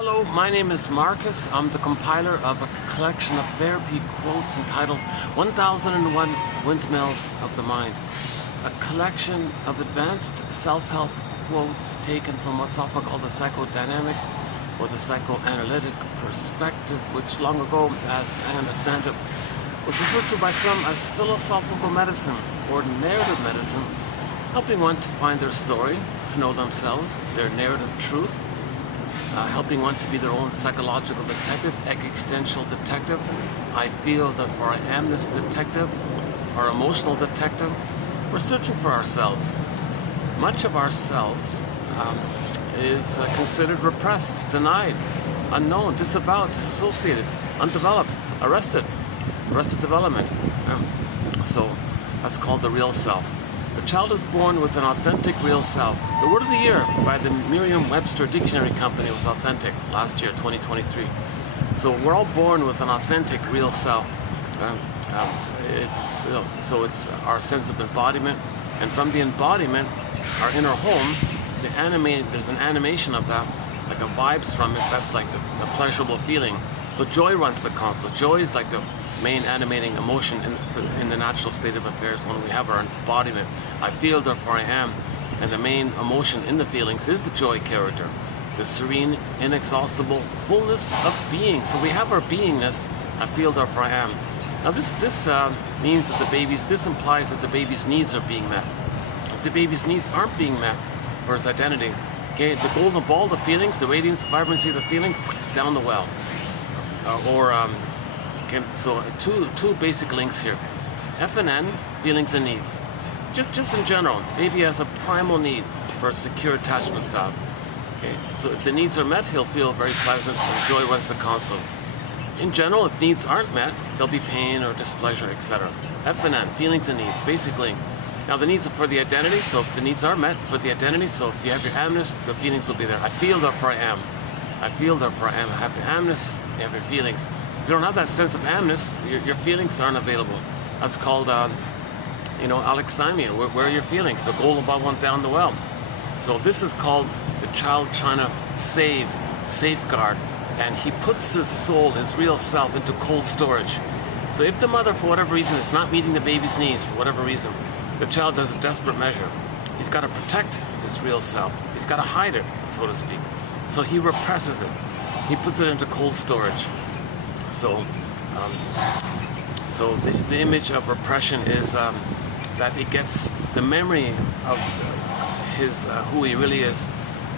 Hello, my name is Marcus. I'm the compiler of a collection of therapy quotes entitled 1001 Windmills of the Mind. A collection of advanced self-help quotes taken from what's often called the psychodynamic or the psychoanalytic perspective, which long ago, as I understand it, was referred to by some as philosophical medicine or narrative medicine, helping one to find their story, to know themselves, their narrative truth, helping one to be their own psychological detective, existential detective. I feel, therefore I am this detective, or emotional detective. We're searching for ourselves. Much of ourselves is considered repressed, denied, unknown, disavowed, dissociated, undeveloped, arrested development. So that's called the real self. The child is born with an authentic real self. The word of the year by the Merriam-Webster Dictionary Company was authentic last year, 2023. So we're all born with an authentic real self. So it's our sense of embodiment, and from the embodiment, our inner home, there's an animation of that, like a vibes from it. That's like the pleasurable feeling. So joy runs the console. Joy is like the main animating emotion in the natural state of affairs when we have our embodiment. I feel, therefore I am. And the main emotion in the feelings is the joy character, the serene, inexhaustible fullness of being. So we have our beingness. I feel, therefore I am. Now this means that this implies that the baby's needs are being met. If the baby's needs aren't being met for his identity, okay, the golden ball, the feelings, the radiance, the vibrancy of the feeling, down the well. So two basic links here. F and N, feelings and needs. Just in general, baby has a primal need for a secure attachment style. Okay, so if the needs are met, he'll feel very pleasant and joy runs the console. In general, if needs aren't met, there'll be pain or displeasure, etc. F and N, feelings and needs, basically. Now the needs are for the identity, so if the needs are met for the identity, so if you have your amness, the feelings will be there. I feel, therefore I am. I feel, therefore I am. I have your amness, you have your feelings. If you don't have that sense of amness, your feelings aren't available. That's called, alexithymia. Where are your feelings? The golden ball went down the well. So this is called the child trying to safeguard, and he puts his soul, his real self, into cold storage. So if the mother, for whatever reason, is not meeting the baby's needs, for whatever reason, the child does a desperate measure. He's got to protect his real self. He's got to hide it, so to speak. So he represses it. He puts it into cold storage. So, the image of repression is that it gets the memory of who he really is.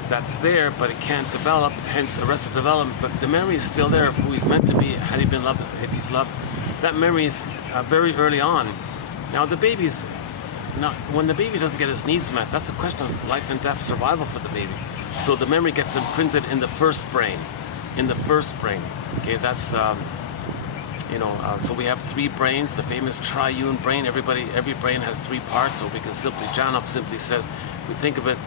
That's there, but it can't develop. Hence, arrested development. But the memory is still there of who he's meant to be, had he been loved, if he's loved. That memory is very early on. Now, when the baby doesn't get his needs met, that's a question of life and death survival for the baby. So the memory gets imprinted in the first brain. Okay, that's so we have three brains, the famous triune brain. Every brain has three parts, or we can Janov simply says, we think of it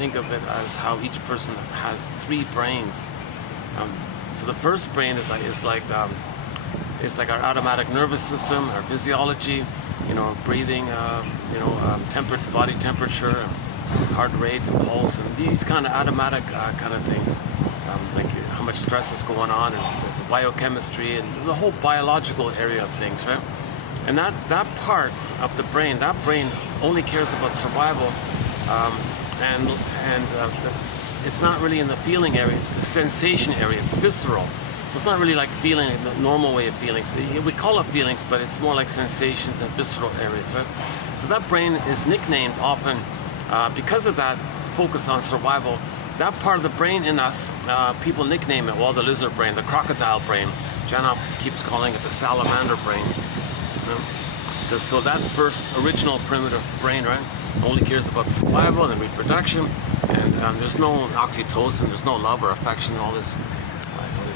as how each person has three brains. So the first brain is like our automatic nervous system, our physiology, breathing, body temperature, heart rate, pulse, and these kind of automatic kind of things, like how much stress is going on, and the biochemistry, and the whole biological area of things, right? And that part of the brain, only cares about survival, and it's not really in the feeling area, it's the sensation area, it's visceral. So it's not really like feeling in the normal way of feelings. We call it feelings, but it's more like sensations and visceral areas, right? So that brain is nicknamed often because of that focus on survival. That part of the brain in us, people nickname it, the lizard brain, the crocodile brain. Janov keeps calling it the salamander brain. So that first original primitive brain, right, only cares about survival and reproduction, and there's no oxytocin, there's no love or affection, and all this.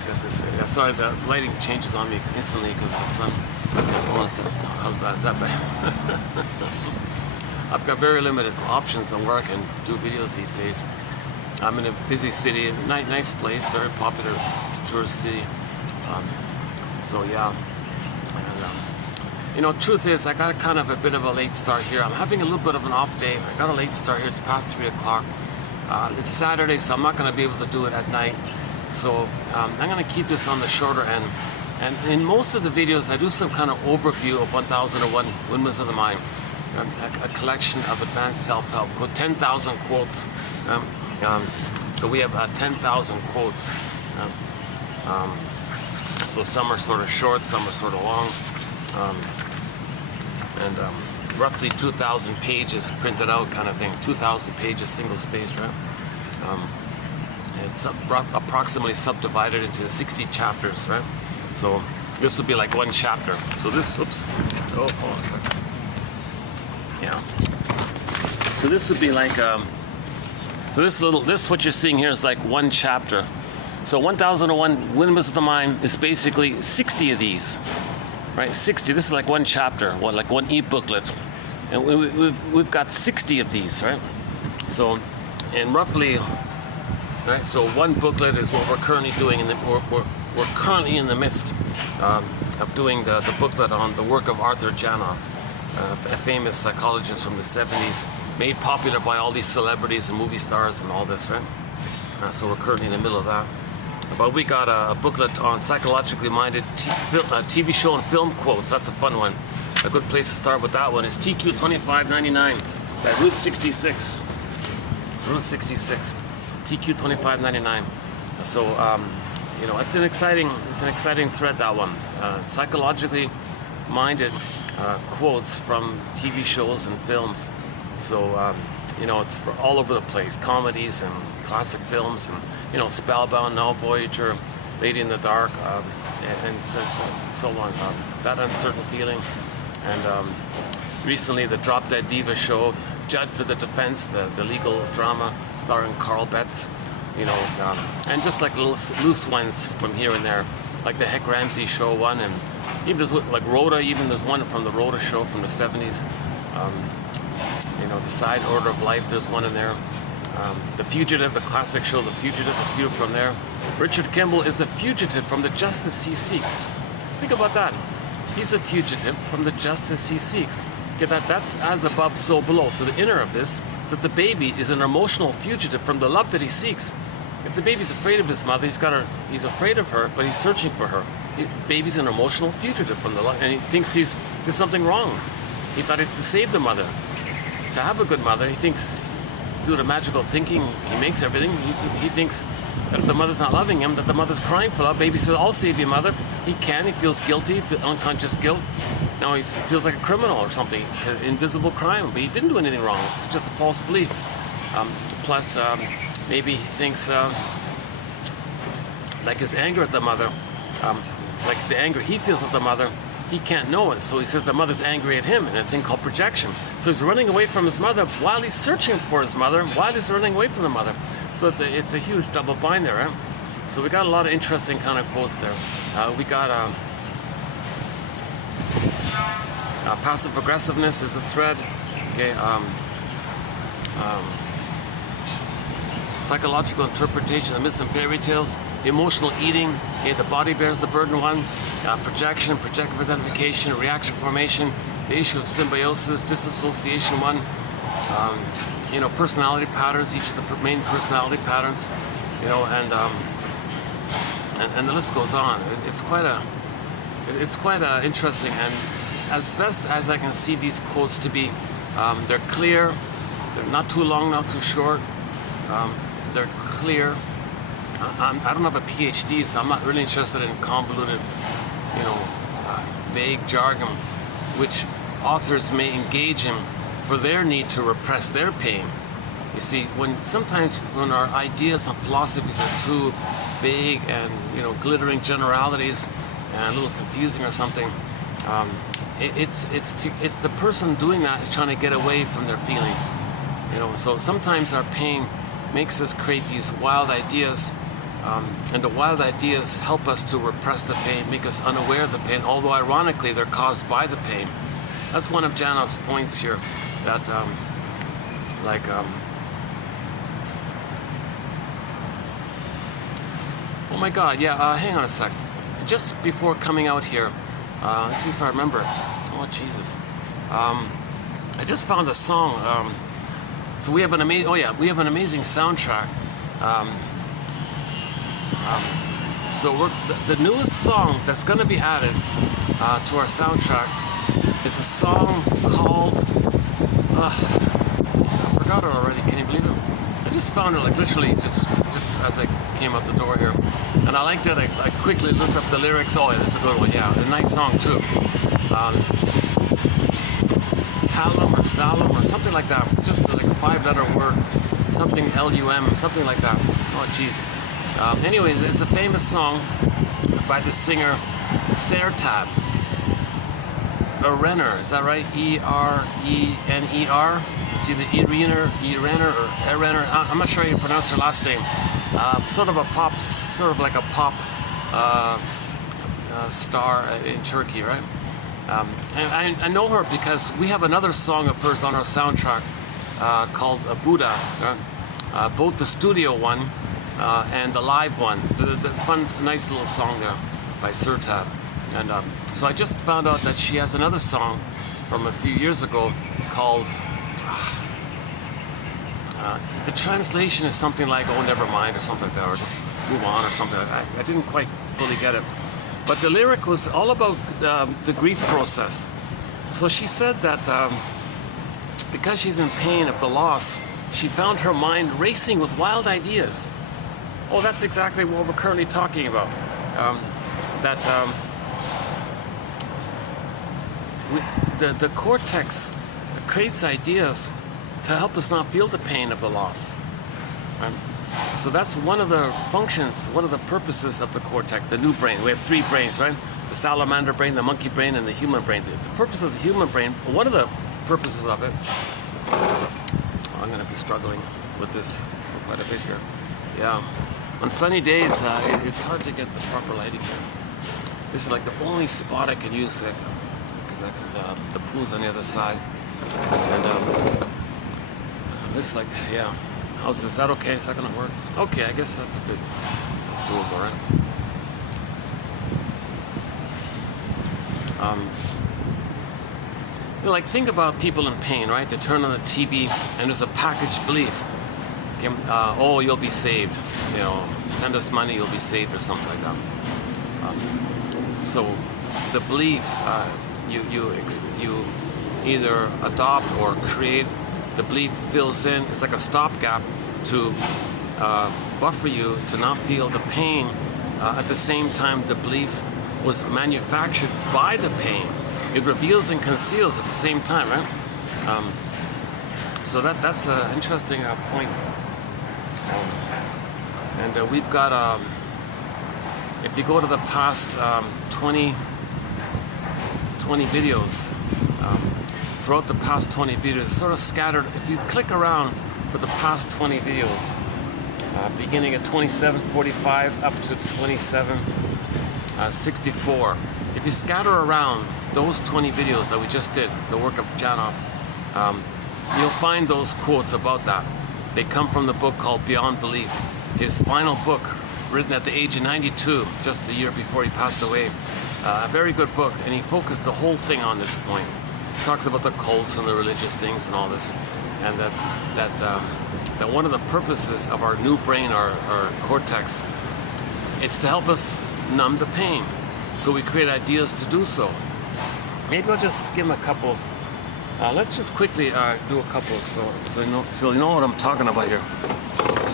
Got this. Sorry, the lighting changes on me instantly because of the sun. How's that? Is that bad? I've got very limited options on where I can do videos these days. I'm in a busy city, a nice place, very popular tourist city. So yeah. And, truth is, I got kind of a bit of a late start here. I'm having a little bit of an off day. I got a late start here. It's past 3 o'clock. It's Saturday, so I'm not going to be able to do it at night. So I'm going to keep this on the shorter end. And in most of the videos, I do some kind of overview of 1001 Windmills of the Mind, a collection of advanced self-help, 10,000 quotes. So we have 10,000 quotes. So some are sort of short, some are sort of long, and roughly 2,000 pages printed out, kind of thing. 2,000 pages, single-spaced, right? It's approximately subdivided into 60 chapters, right? So this would be like one chapter. So this, oops, so hold on a second. Yeah. So this would be like, so this what you're seeing here is like one chapter. So 1001 Windmills of the Mind is basically 60 of these, right? 60. This is like one chapter, like one e-booklet, and we've got 60 of these, right? So, and roughly. Right, so one booklet is what we're currently doing, and we're currently in the midst of doing the booklet on the work of Arthur Janoff, a famous psychologist from the 70s, made popular by all these celebrities and movie stars and all this, right? So we're currently in the middle of that. But we got a booklet on psychologically minded TV show and film quotes. That's a fun one. A good place to start with that one is TQ 2599 by Route 66. Route 66. TQ 2599. So you know, it's an exciting thread, that one. Psychologically minded quotes from TV shows and films. So you know, it's for all over the place. Comedies and classic films, and you know, Spellbound, Now Voyager, Lady in the Dark, and so on. That Uncertain Feeling, and recently the Drop Dead Diva show, Judge for the Defense, the legal drama starring Carl Betts, you know, and just like little loose ones from here and there, like the Heck Ramsey show one, and even there's like Rhoda, even there's one from the Rhoda show from the 70s. You know, the Side Order of Life, there's one in there. The Fugitive, the classic show, The Fugitive, a few from there. Richard Kimball is a fugitive from the justice he seeks. Think about that. He's a fugitive from the justice he seeks. Get that? That's as above, so below. So the inner of this is that the baby is an emotional fugitive from the love that he seeks. If the baby's afraid of his mother, he's afraid of her, but he's searching for her. The baby's an emotional fugitive from the love, and he thinks there's something wrong. He thought he had to save the mother. To have a good mother, he thinks, due to magical thinking, he makes everything. He thinks that if the mother's not loving him, that the mother's crying for love. Baby says, I'll save your mother. He can. He feels guilty, unconscious guilt. Now he feels like a criminal or something, invisible crime, but he didn't do anything wrong. It's just a false belief. Plus, maybe he thinks, like his anger at the mother, like the anger he feels at the mother, he can't know it. So he says the mother's angry at him, in a thing called projection. So he's running away from his mother while he's searching for his mother, while he's running away from the mother. So it's a huge double bind there, right? So we got a lot of interesting kind of quotes there. We got passive aggressiveness is a thread. Okay. Psychological interpretation of myths and fairy tales. Emotional eating. Okay, the body bears the burden one. Projection, projective identification, reaction formation. The issue of symbiosis, disassociation one. You know, personality patterns. Each of the main personality patterns. You know, and the list goes on. It's quite interesting, and as best as I can see these quotes to be, they're clear, they're not too long, not too short, they're clear. I don't have a PhD, so I'm not really interested in convoluted, you know, vague jargon, which authors may engage in for their need to repress their pain. You see, sometimes when our ideas and philosophies are too vague and, you know, glittering generalities and a little confusing or something, it's the person doing that is trying to get away from their feelings, you know. So sometimes our pain makes us create these wild ideas, and the wild ideas help us to repress the pain, make us unaware of the pain, although ironically they're caused by the pain. That's one of Janoff's points here, that oh my God, yeah, hang on a sec. Just before coming out here, let's see if I remember. Oh Jesus, I just found a song. So we have an amazing soundtrack. So the newest song that's going to be added to our soundtrack is a song called, I forgot it already, can you believe it? I just found it like literally just as I came out the door here. And I liked it, I quickly looked up the lyrics. Oh, yeah, that's a good one, yeah, a nice song too. Talum or Salum or something like that, just like a 5-letter word, something L-U-M, something like that. Oh, jeez. Anyways, it's a famous song by the singer Sertab Erener, is that right? E-R-E-N-E-R? It's either Erener or Erener. I'm not sure how you pronounce her last name. Sort of like a pop star in Turkey, right? And I know her because we have another song of hers on our soundtrack called Buddha, both the studio one and the live one. The fun, nice little song there by Sertab. And so I just found out that she has another song from a few years ago called, the translation is something like, oh, never mind, or something like that, or just move on, or something. I didn't quite fully get it. But the lyric was all about the grief process. So she said that because she's in pain of the loss, she found her mind racing with wild ideas. Oh, that's exactly what we're currently talking about. The cortex creates ideas to help us not feel the pain of the loss. So that's one of the functions, one of the purposes of the cortex, the new brain. We have 3 brains, right? The salamander brain, the monkey brain, and the human brain. The purpose of the human brain, one of the purposes of it, I'm going to be struggling with this for quite a bit here. Yeah. On sunny days, it's hard to get the proper lighting here. This is like the only spot I can use because the pool's on the other side. And this is like, yeah. How's this? Is that okay? Is that gonna work? Okay, I guess that's doable, right? Like think about people in pain, right? They turn on the TV and there's a packaged belief. Oh, you'll be saved. You know, send us money, you'll be saved, or something like that. So the belief you either adopt or create. The belief fills in. It's like a stopgap to buffer you to not feel the pain. At the same time, the belief was manufactured by the pain. It reveals and conceals at the same time, right? So that's an interesting point. And we've got, if you go to the past 20 videos, throughout the past 20 videos, sort of scattered. If you click around for the past 20 videos, beginning at 27:45 up to 27:64, if you scatter around those 20 videos that we just did, the work of Janov, you'll find those quotes about that. They come from the book called Beyond Belief, his final book, written at the age of 92, just a year before he passed away. A very good book, and he focused the whole thing on this point. He talks about the cults and the religious things and all this, and that one of the purposes of our new brain, our cortex, it's to help us numb the pain. So we create ideas to do so. Maybe I'll just skim a couple. Let's just quickly do a couple, so you know what I'm talking about here.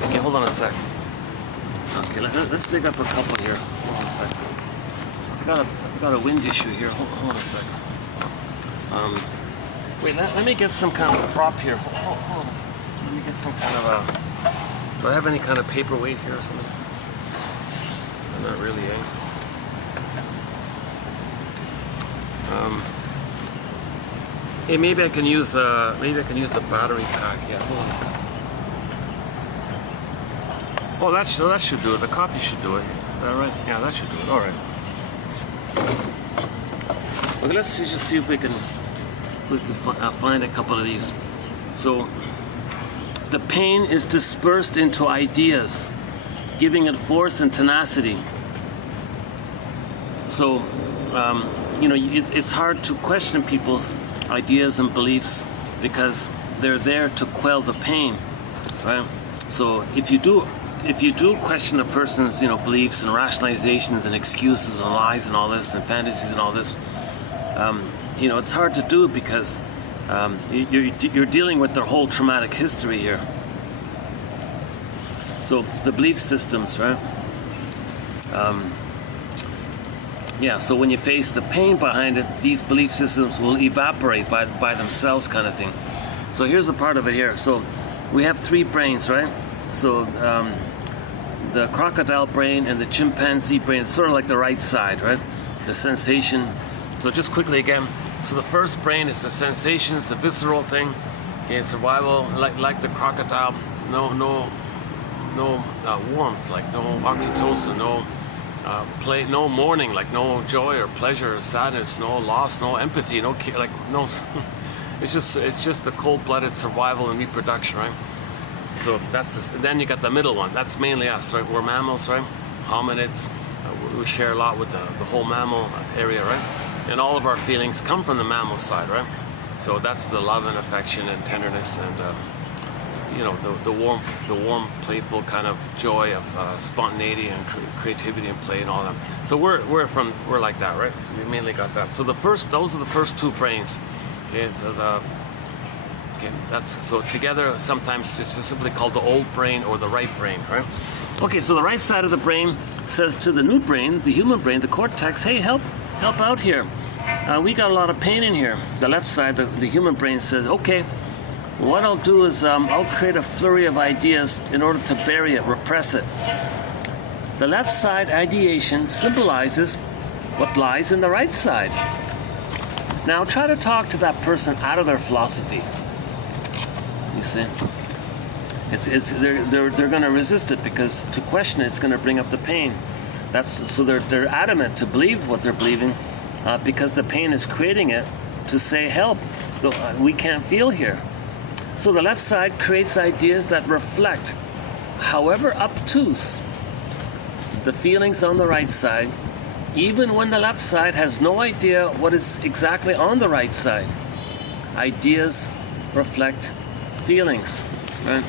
Okay, hold on a sec. Okay, let's dig up a couple here. Hold on a sec. I've got a wind issue here. Hold on a sec. Wait, let me get some kind of a prop here. Hold on a sec. Let me get some kind of a... Do I have any kind of paperweight here or something? Not really, eh? Hey, maybe I can use the battery pack. Yeah, hold on a second. Oh, that should do it. The coffee should do it. Is that right? Yeah, that should do it. All right. Okay, let's just see if we can find a couple of these. So, the pain is dispersed into ideas, giving it force and tenacity. So, it's hard to question people's ideas and beliefs because they're there to quell the pain, right? So if you do if you do question a person's, beliefs and rationalizations and excuses and lies and all this and fantasies and all this, it's hard to do because you're dealing with their whole traumatic history here. So the belief systems, right? So when you face the pain behind it, these belief systems will evaporate by themselves, kind of thing. So here's the part of it here. So we have 3 brains, right? So the crocodile brain and the chimpanzee brain, it's sort of like the right side, right? The sensation. So just quickly again. So the first brain is the sensations, the visceral thing. Okay, survival, like the crocodile. No warmth, like no oxytocin, no play, no mourning, like no joy or pleasure or sadness, no loss, no empathy, no. It's just the cold-blooded survival and reproduction, right? So that's this. Then you got the middle one. That's mainly us, right? We're mammals, right? Hominids. We share a lot with the whole mammal area, right? And all of our feelings come from the mammal side, right? So that's the love and affection and tenderness and the warm, playful kind of joy of spontaneity and creativity and play and all that. So we're like that, right? So we mainly got that. So those are the first 2 brains. Okay, that's so together. Sometimes it's just simply called the old brain or the right brain, right? Okay, so the right side of the brain says to the new brain, the human brain, the cortex, hey, help out here. We got a lot of pain in here. The left side, the human brain says, okay, what I'll do is I'll create a flurry of ideas in order to bury it, repress it. The left side ideation symbolizes what lies in the right side. Now try to talk to that person out of their philosophy. You see, they're going to resist it because to question it's going to bring up the pain. So they're adamant to believe what they're believing because the pain is creating it to say help. We can't feel here. So the left side creates ideas that reflect, however obtuse, the feelings on the right side, even when the left side has no idea what is exactly on the right side. Ideas reflect feelings, right?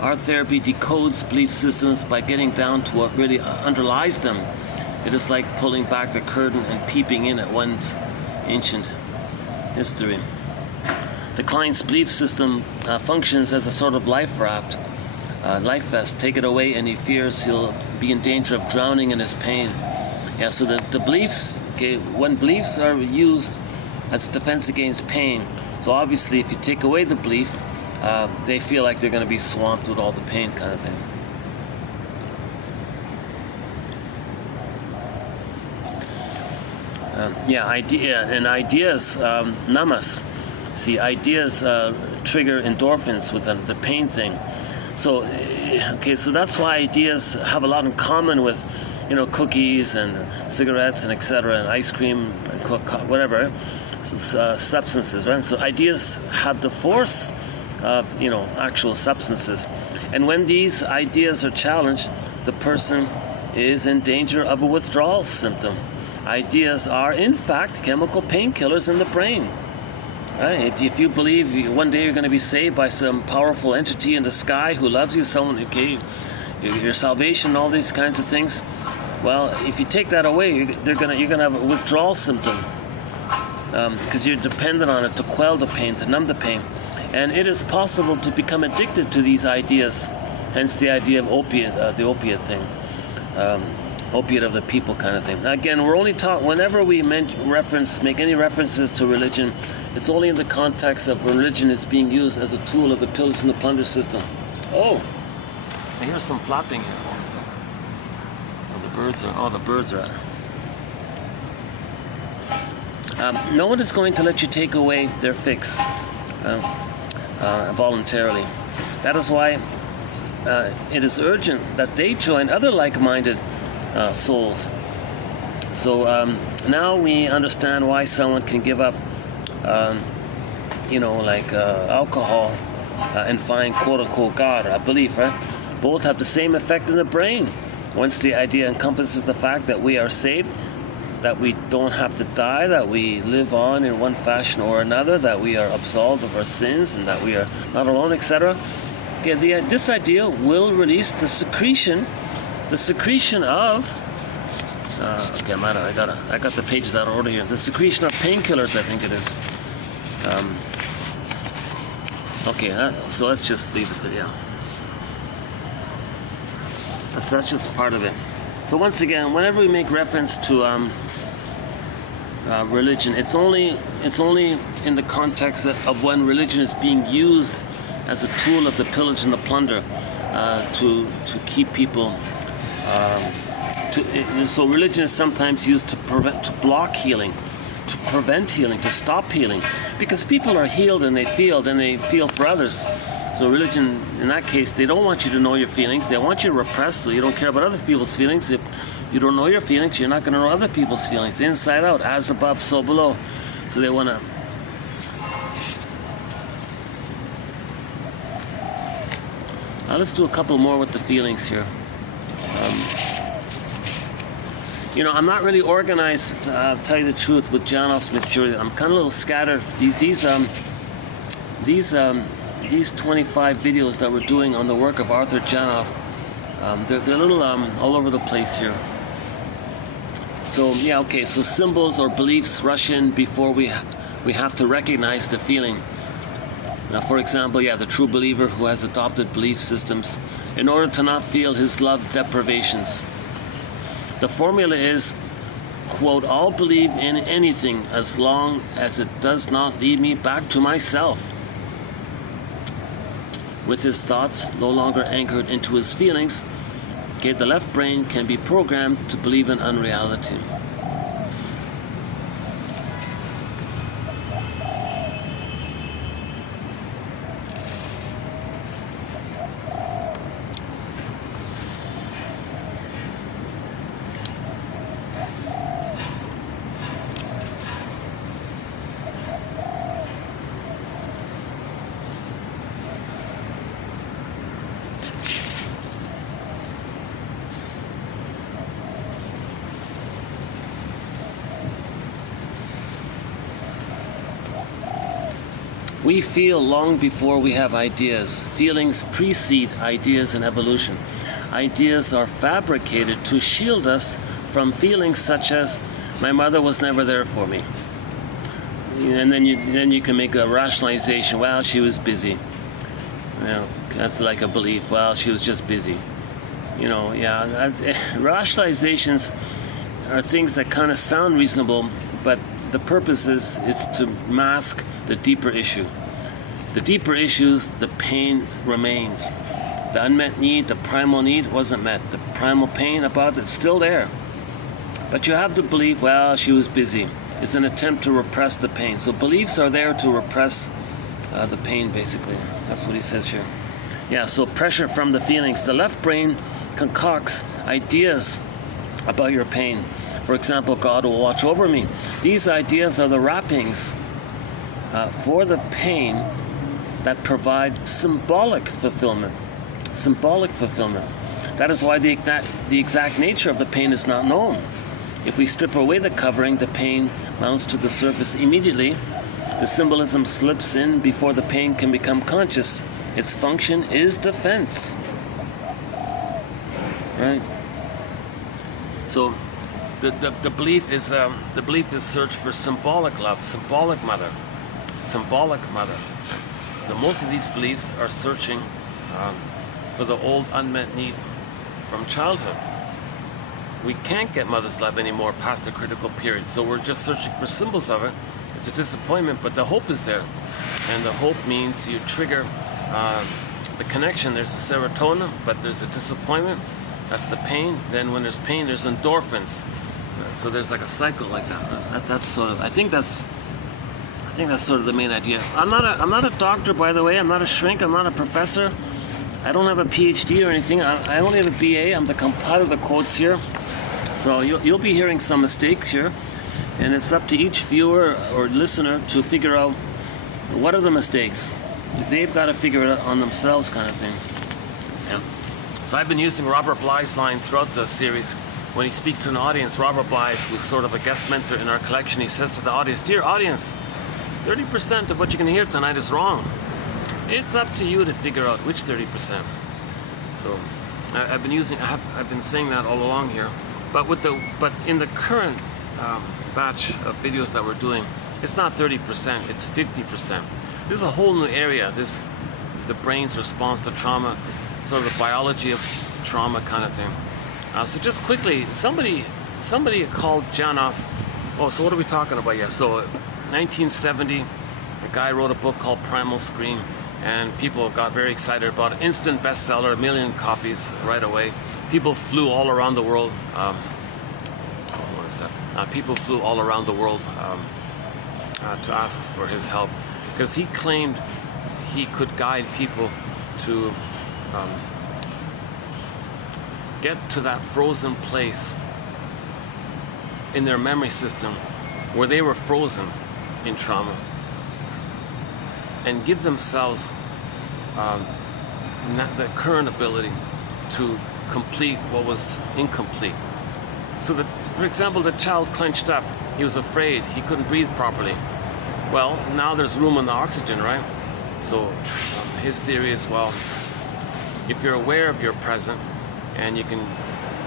Art therapy decodes belief systems by getting down to what really underlies them. It is like pulling back the curtain and peeping in at one's ancient history. The client's belief system functions as a sort of life raft, life vest. Take it away and he fears he'll be in danger of drowning in his pain. Yeah, so the beliefs, okay, when beliefs are used as a defense against pain, so obviously if you take away the belief, they feel like they're going to be swamped with all the pain, kind of thing. Ideas numb us. See, ideas trigger endorphins with the pain thing. So, so that's why ideas have a lot in common with, cookies and cigarettes and etc. and ice cream and whatever, substances, right? So ideas have the force of actual substances, and when these ideas are challenged, the person is in danger of a withdrawal symptom. Ideas are in fact chemical painkillers in the brain, right? If you believe one day you're going to be saved by some powerful entity in the sky who loves you, someone, okay, your salvation, all these kinds of things, well, if you take that away, you're gonna have a withdrawal symptom because you're dependent on it to quell the pain, to numb the pain. And it is possible to become addicted to these ideas, hence the idea of opiate, the opiate thing, opiate of the people kind of thing. Now again, we're only taught whenever we make any references to religion, it's only in the context of religion is being used as a tool of the pillage and the plunder system. Oh, I hear some flapping here. Hold on a second. The birds are out. No one is going to let you take away their fix. Voluntarily. That is why it is urgent that they join other like-minded souls. So now we understand why someone can give up, alcohol and find quote-unquote God or a belief, right? Both have the same effect in the brain. Once the idea encompasses the fact that we are saved, that we don't have to die, that we live on in one fashion or another, that we are absolved of our sins, and that we are not alone, etc. Okay, this idea will release the secretion of. Okay, I got the pages out of order here. The secretion of painkillers, I think it is. Okay, so let's just leave it there. Yeah, that's just part of it. So once again, whenever we make reference to religion, it's only in the context of when religion is being used as a tool of the pillage and the plunder to keep people. So religion is sometimes used to block healing, to prevent healing, to stop healing, because people are healed and they feel for others. So religion, in that case, they don't want you to know your feelings. They want you to repress, so you don't care about other people's feelings. If you don't know your feelings, you're not going to know other people's feelings. Inside out, as above, so below. So they want to. Let's do a couple more with the feelings here. I'm not really organized, to tell you the truth, with Janoff's material. I'm kind of a little scattered. These 25 videos that we're doing on the work of Arthur Janoff, they're a little all over the place here. So yeah, okay. So symbols or beliefs rush in before we have to recognize the feeling. Now, for example, the true believer who has adopted belief systems in order to not feel his love deprivations. The formula is, quote, "I'll believe in anything as long as it does not lead me back to myself." With his thoughts no longer anchored into his feelings, okay, the left brain can be programmed to believe in unreality. We feel long before we have ideas. Feelings precede ideas in evolution. Ideas are fabricated to shield us from feelings such as, "My mother was never there for me." And then you can make a rationalization. "Well, she was busy." That's like a belief. "Well, she was just busy." Rationalizations are things that kind of sound reasonable, but the purpose is to mask the deeper issue. The deeper issues, the pain remains. The unmet need, the primal need wasn't met. The primal pain about it's still there. But you have to believe, "Well, she was busy." It's an attempt to repress the pain. So beliefs are there to repress the pain, basically. That's what he says here. Yeah, so pressure from the feelings. The left brain concocts ideas about your pain. For example, "God will watch over me." These ideas are the wrappings for the pain that provide symbolic fulfillment. Symbolic fulfillment. That is why the exact nature of the pain is not known. If we strip away the covering, the pain mounts to the surface immediately. The symbolism slips in before the pain can become conscious. Its function is defense. Right? So the belief is search for symbolic love, symbolic mother. So most of these beliefs are searching for the old unmet need from childhood. We can't get mother's love anymore past the critical period, so we're just searching for symbols of it. It's a disappointment, but the hope is there, and the hope means you trigger the connection. There's a serotonin, but there's a disappointment. That's the pain. Then when there's pain, there's endorphins. So there's like a cycle like that. That's sort of. I think that's sort of the main idea. I'm not a doctor, by the way. I'm not a shrink. I'm not a professor. I don't have a PhD or anything. I only have a BA. I'm the compiler of the quotes here. So you'll be hearing some mistakes here, and it's up to each viewer or listener to figure out what are the mistakes. They've got to figure it out on themselves, kind of thing. Yeah. So I've been using Robert Bly's line throughout the series. when he speaks to an audience, Robert Bly, who's sort of a guest mentor in our collection, he says to the audience, "Dear audience, 30% of what you're going to hear tonight is wrong. It's up to you to figure out which 30%." So I've been saying that all along here. But in the current batch of videos that we're doing, it's not 30%, it's 50%. This is a whole new area. The brain's response to trauma, sort of the biology of trauma kind of thing. So just quickly, somebody called Janov. Oh, so what are we talking about here? So 1970, a guy wrote a book called Primal Scream, and people got very excited about it. Instant bestseller, 1 million copies right away. People flew all around the world. People flew all around the world to ask for his help, because he claimed he could guide people to get to that frozen place in their memory system where they were frozen in trauma, and give themselves the current ability to complete what was incomplete. So that, for example, the child clenched up. He was afraid. He couldn't breathe properly. Well, now there's room on the oxygen, right? So his theory is, well, if you're aware of your present, and you can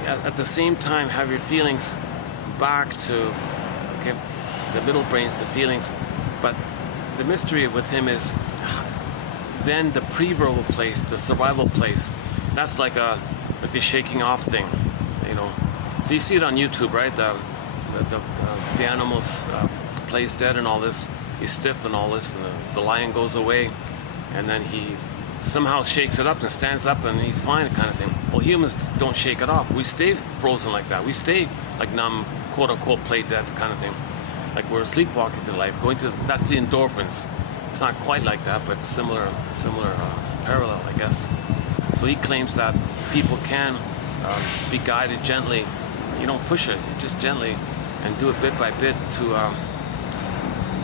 at the same time have your feelings back to, okay, the middle brain's the feelings, but the mystery with him is then the pre-verbal place, the survival place, that's like the shaking off thing, you know. So you see it on YouTube, right? The animals plays dead and all this. He's stiff and all this, and the lion goes away, and then he somehow shakes it up and stands up and he's fine, kind of thing. Well, humans don't shake it off. We stay frozen like that. We stay like numb, quote unquote, play dead kind of thing. Like we're sleepwalking through life, that's the endorphins. It's not quite like that, but similar parallel, I guess. So he claims that people can be guided gently. You don't push it, just gently, and do it bit by bit to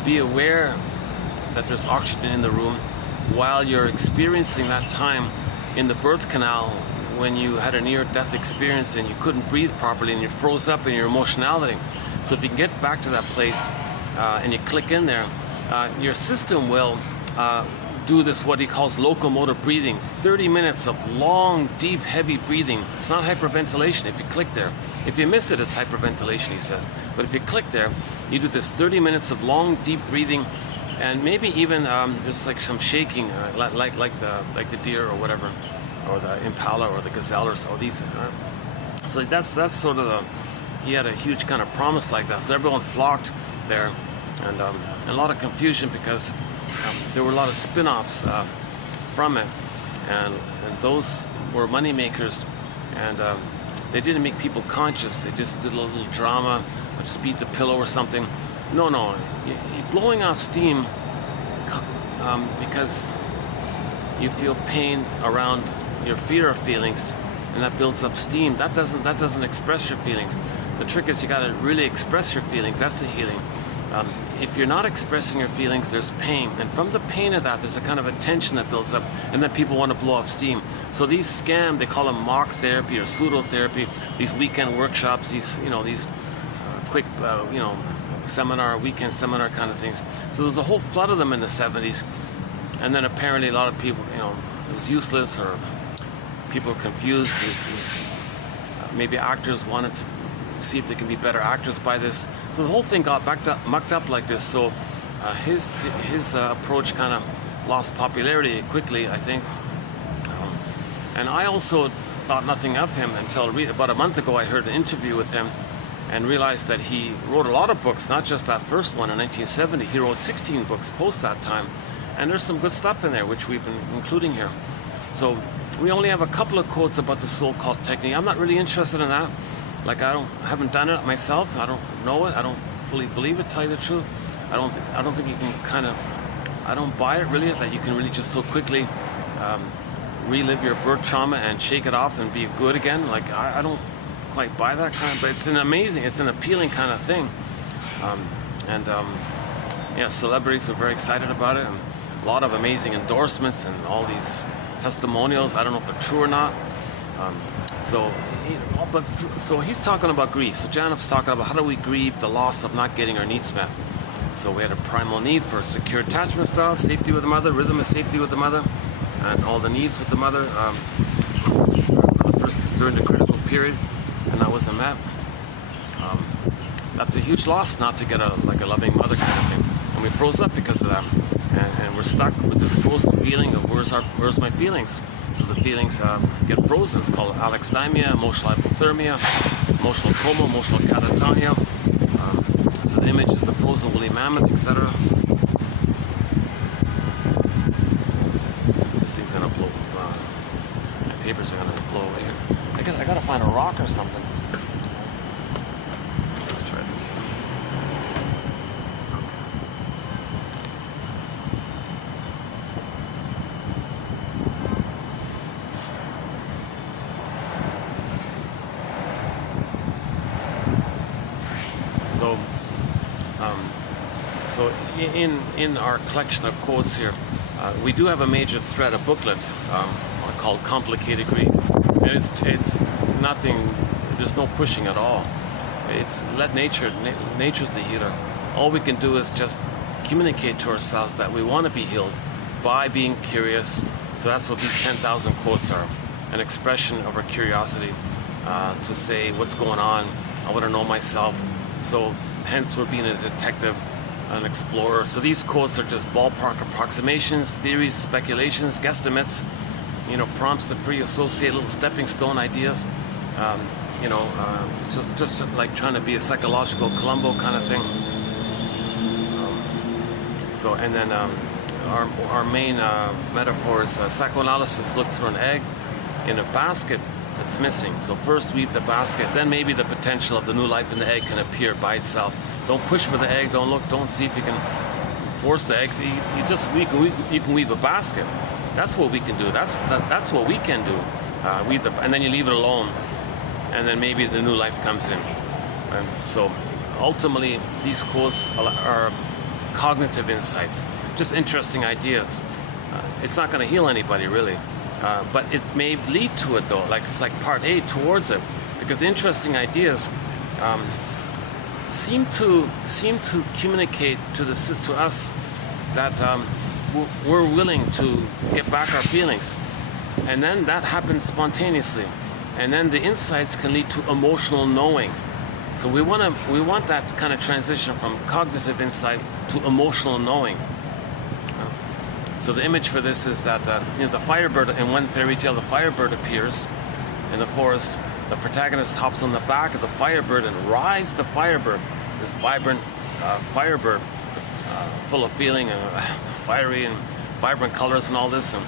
be aware that there's oxygen in the room while you're experiencing that time in the birth canal when you had a near-death experience and you couldn't breathe properly and you froze up in your emotionality. So if you can get back to that place and you click in there, your system will do this, what he calls locomotive breathing. 30 minutes of long, deep, heavy breathing. It's not hyperventilation if you click there. If you miss it, it's hyperventilation, he says. But if you click there, you do this 30 minutes of long, deep breathing, and maybe even there's like some shaking, like the deer or whatever, or the impala or the gazelle or so. These, so that's sort of he had a huge kind of promise like that. So everyone flocked there, and a lot of confusion because there were a lot of spin-offs from it, and those were money makers, and they didn't make people conscious. They just did a little drama, or just beat the pillow or something. No, you're blowing off steam because you feel pain around your fear of feelings, and that builds up steam. That doesn't express your feelings. The trick is you got to really express your feelings. That's the healing. If you're not expressing your feelings, there's pain, and from the pain of that, there's a kind of a tension that builds up, and then people want to blow off steam. So these scam, they call them mock therapy or pseudo therapy. These weekend workshops, these quick weekend seminar kind of things. So there's a whole flood of them in the 70s, and then apparently a lot of people, it was useless, or people were confused. Maybe actors wanted to see if they can be better actors by this. So the whole thing got mucked up like this. So his approach kind of lost popularity quickly, I think. And I also thought nothing of him until about a month ago I heard an interview with him and realized that he wrote a lot of books, not just that first one in 1970. He wrote 16 books post that time. And there's some good stuff in there, which we've been including here. So we only have a couple of quotes about the so-called technique. I'm not really interested in that. Like I haven't done it myself. I don't know it. I don't fully believe it, to tell you the truth. I don't think you can I don't buy it really, that you can really just so quickly relive your birth trauma and shake it off and be good again. Like I don't quite buy that kind of, but it's an appealing kind of thing. Yeah, celebrities are very excited about it, and a lot of amazing endorsements and all these testimonials. I don't know if they're true or not. So so he's talking about grief. So Janev's talking about how do we grieve the loss of not getting our needs met. So we had a primal need for secure attachment style, safety with the mother, rhythm of safety with the mother, and all the needs with the mother for the first during the critical period, and that wasn't met. That's a huge loss not to get a loving mother kind of thing, and we froze up because of that, and we're stuck with this frozen feeling of where's my feelings. So the feelings get frozen. It's called alexithymia, emotional hypothermia, emotional coma, emotional catatonia. So the image is the frozen woolly mammoth, etc. This thing's gonna blow. My papers are gonna blow away here. I gotta find a rock or something. Let's try this. So in our collection of quotes here, we do have a major thread, a booklet called Complicated Grief. And it's nothing, there's no pushing at all. It's let nature's the healer. All we can do is just communicate to ourselves that we want to be healed by being curious. So that's what these 10,000 quotes are, an expression of our curiosity to say what's going on. I want to know myself. So hence we're being a detective, an explorer. So these quotes are just ballpark approximations, theories, speculations, guesstimates, prompts to free associate little stepping stone ideas, just like trying to be a psychological Columbo kind of thing. And then our main metaphor is psychoanalysis looks for an egg in a basket that's missing. So first weave the basket, then maybe the potential of the new life in the egg can appear by itself. Don't push for the egg. Don't look. Don't see if you can force the egg. You can weave a basket. That's what we can do. That's what we can do. And then you leave it alone, and then maybe the new life comes in. And so ultimately, these quotes are cognitive insights, just interesting ideas. It's not going to heal anybody really, but it may lead to it though. It's like part A towards it, because the interesting ideas. Seem to communicate to us that we're willing to get back our feelings, and then that happens spontaneously, and then the insights can lead to emotional knowing. So we want that kind of transition from cognitive insight to emotional knowing. So the image for this is that the firebird in one fairy tale, the firebird appears in the forest. The protagonist hops on the back of the firebird and rides the firebird, this vibrant firebird, full of feeling and fiery and vibrant colors and all this, and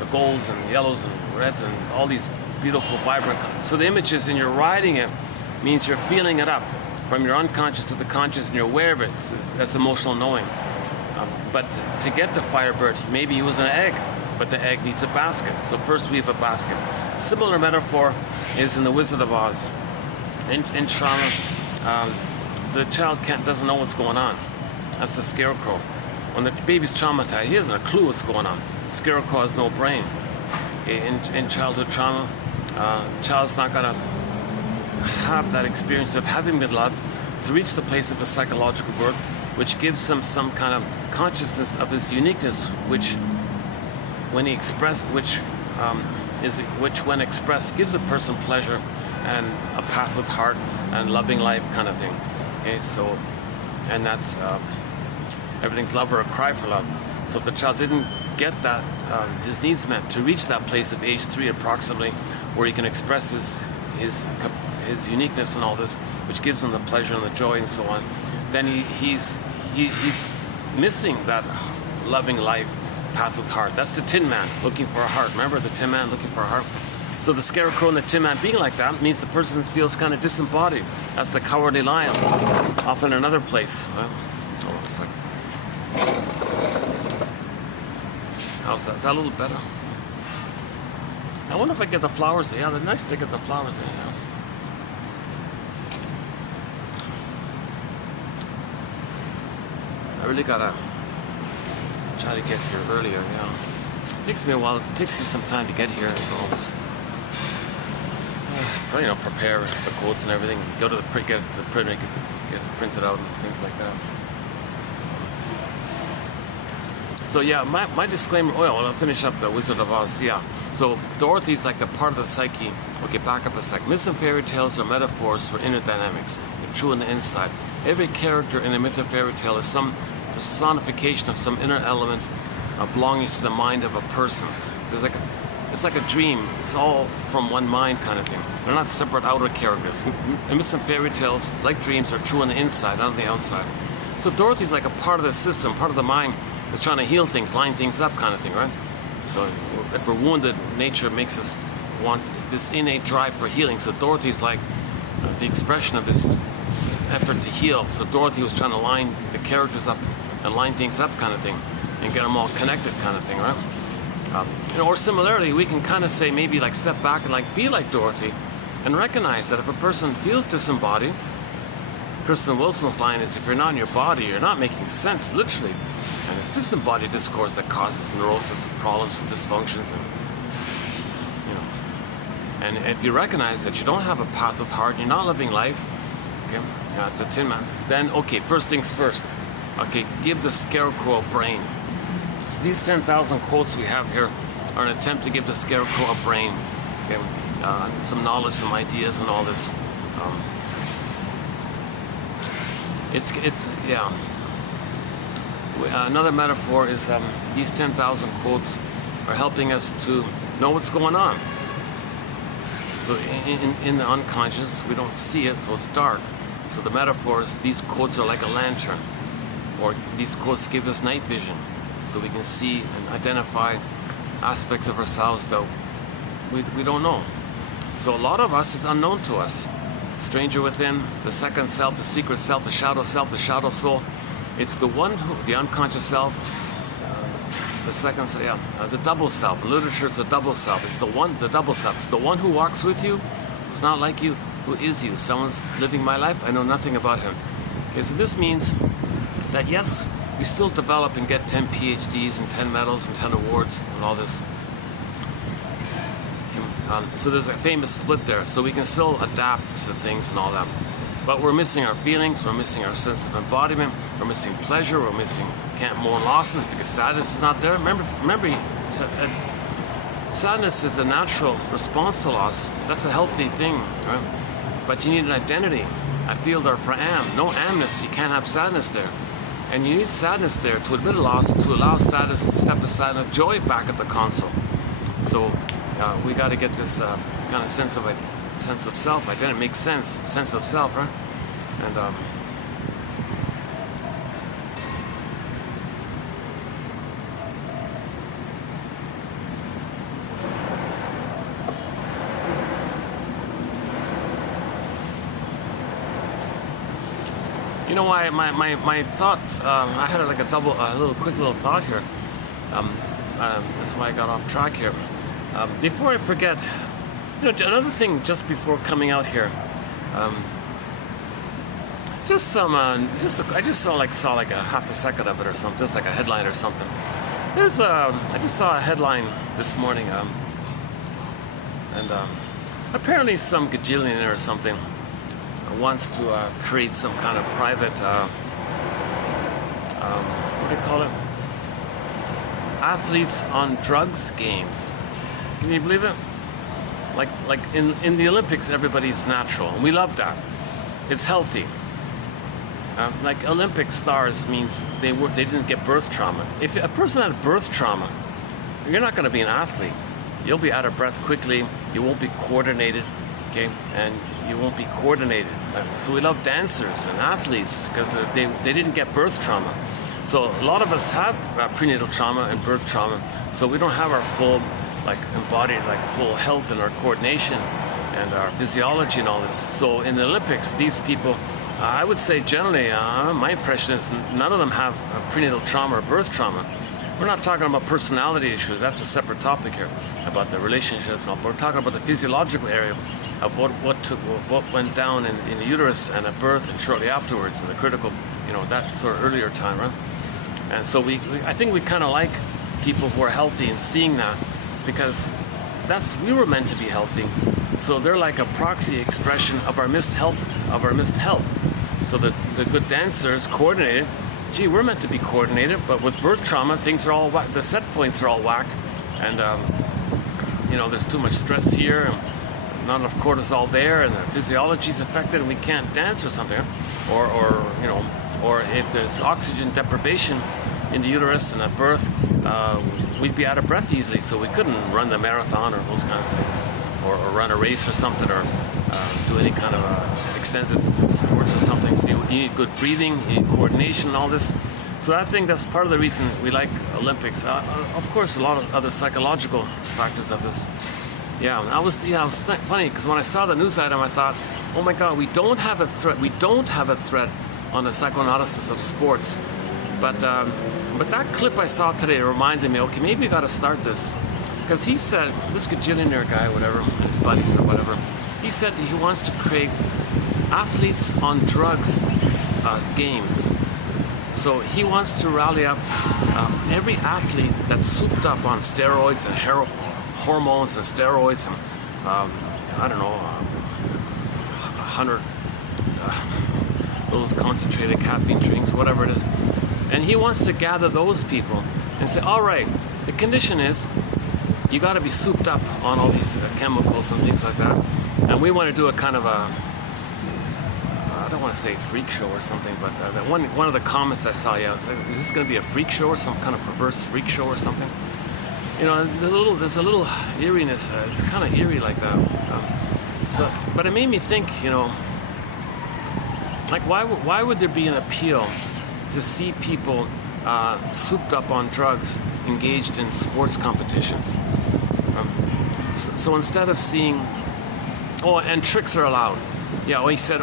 the golds and yellows and reds and all these beautiful vibrant colors. So the image is, and you're riding it, means you're feeling it up from your unconscious to the conscious, and you're aware of it. That's emotional knowing. But to get the firebird, maybe he was an egg, but the egg needs a basket. So first we have a basket. Similar metaphor is in The Wizard of Oz. In trauma, the child doesn't know what's going on. That's the scarecrow. When the baby's traumatized, he doesn't have a clue what's going on. The scarecrow has no brain. In childhood trauma, child's not going to have that experience of having been loved to reach the place of a psychological birth, which gives him some kind of consciousness of his uniqueness, which when expressed gives a person pleasure and a path with heart and loving life kind of thing. Okay, so, and that's everything's love or a cry for love. So if the child didn't get that his needs met to reach that place of age 3 approximately, where he can express his uniqueness and all this, which gives him the pleasure and the joy and so on, then he's missing that loving life path with heart. That's the Tin Man looking for a heart. Remember the Tin Man looking for a heart? So the scarecrow and the Tin Man being like that means the person feels kind of disembodied. That's the cowardly lion off in another place. Hold on a second. How's that? Is that a little better? I wonder if I get the flowers. Yeah, they're nice to get the flowers in. Yeah. I really gotta try to get here earlier, It takes me a while. It takes me some time to get here. And all this. prepare the quotes and everything. Go to the print, get it printed out and things like that. So yeah, my disclaimer. Well, I'll finish up the Wizard of Oz. Yeah. So Dorothy's like a part of the psyche. Okay, back up a sec. Myths and fairy tales are metaphors for inner dynamics. They're true on the inside. Every character in a myth or fairy tale is some personification of some inner element belonging to the mind of a person. So it's like a dream. It's all from one mind kind of thing. They're not separate outer characters. Myths and fairy tales, like dreams, are true on the inside, not on the outside. So Dorothy's like a part of the system, part of the mind that's trying to heal things, line things up kind of thing, right? So if we're wounded, nature makes us want this innate drive for healing. So Dorothy's like the expression of this effort to heal. So Dorothy was trying to line the characters up and line things up kind of thing and get them all connected kind of thing, right? Or similarly, we can kind of say maybe like step back and like be like Dorothy and recognize that if a person feels disembodied, Kristen Wilson's line is, if you're not in your body, you're not making sense, literally. And it's disembodied discourse that causes neurosis and problems and dysfunctions, and if you recognize that you don't have a path with heart, you're not living life, okay, it's a tin man, then okay, first things first, okay, give the scarecrow a brain. So these 10,000 quotes we have here are an attempt to give the scarecrow a brain, okay, some knowledge, some ideas, and all this. It's yeah. Another metaphor is these 10,000 quotes are helping us to know what's going on. So in the unconscious, we don't see it, so it's dark. So the metaphor is these quotes are like a lantern, or these quotes give us night vision, so we can see and identify aspects of ourselves that we don't know. So a lot of us is unknown to us. Stranger within, the second self, the secret self, the shadow soul. It's the one who, the unconscious self, the second self, the double self. In literature, it's a double self. It's the double self. It's the one who walks with you, who's not like you, who is you. Someone's living my life, I know nothing about him. Okay, so this means that yes, we still develop and get 10 PhDs and 10 medals and 10 awards and all this. So there's a famous split there. So we can still adapt to things and all that. But we're missing our feelings, we're missing our sense of embodiment, we're missing pleasure, we're missing more losses because sadness is not there. Remember, sadness is a natural response to loss. That's a healthy thing, right? But you need an identity. I feel there for am. No amness, you can't have sadness there. And you need sadness there to admit a loss, to allow sadness to step aside and have joy back at the console. So we got to get this kind of sense of self. Identity makes sense. Sense of self, right? And you know why my thought, I had like a quick little thought here. That's why I got off track here. Before I forget, another thing just before coming out here, I just saw like a half a second of it or something, just like a headline or something. I just saw a headline this morning, and apparently some gajillionaire or something wants to create some kind of private, what do you call it? Athletes on drugs games. Can you believe it? Like in the Olympics, everybody's natural, and we love that. It's healthy. Like Olympic stars means they didn't get birth trauma. If a person had birth trauma, you're not going to be an athlete. You'll be out of breath quickly. You won't be coordinated, okay? And you won't be coordinated. So we love dancers and athletes because they didn't get birth trauma. So a lot of us have prenatal trauma and birth trauma. So we don't have our full, embodied, full health and our coordination and our physiology and all this. So in the Olympics, these people, I would say generally, my impression is none of them have prenatal trauma or birth trauma. We're not talking about personality issues. That's a separate topic here, about the relationship. We're talking about the physiological area of what went down in the uterus and at birth and shortly afterwards, and the critical, that sort of earlier time, right? And so I think we kind of like people who are healthy and seeing that, because we were meant to be healthy. So they're like a proxy expression of our missed health, So the good dancers coordinated. Gee, we're meant to be coordinated, but with birth trauma, things are all the set points are all whack, and there's too much stress here, and not enough cortisol there, and the physiology is affected, and we can't dance or something, or if there's oxygen deprivation in the uterus and at birth, we'd be out of breath easily, so we couldn't run the marathon or those kind of things, or run a race or something, or do any kind of extended sports or something. So you need good breathing, you need coordination, and all this. So I think that's part of the reason we like Olympics. Of course, a lot of other psychological factors of this. Yeah, I was funny because when I saw the news item, I thought, oh my God, we don't have a threat. We don't have a threat on the psychoanalysis of sports. But that clip I saw today reminded me, okay, maybe we got to start this. Because he said, this gajillionaire guy, whatever, and his buddies or whatever, he said he wants to create athletes on drugs games. So he wants to rally up every athlete that's souped up on steroids and hormones and steroids and, 100 those concentrated caffeine drinks, whatever it is. And he wants to gather those people and say, all right, the condition is you got to be souped up on all these chemicals and things like that. And we want to do a kind of a, I don't want to say freak show or something, but one of the comments I saw, was like, is this going to be a freak show or some kind of perverse freak show or something? There's a little eeriness. It's kind of eerie like that. But it made me think, like why would there be an appeal to see people souped up on drugs engaged in sports competitions? So instead of seeing, and tricks are allowed. Yeah, he said,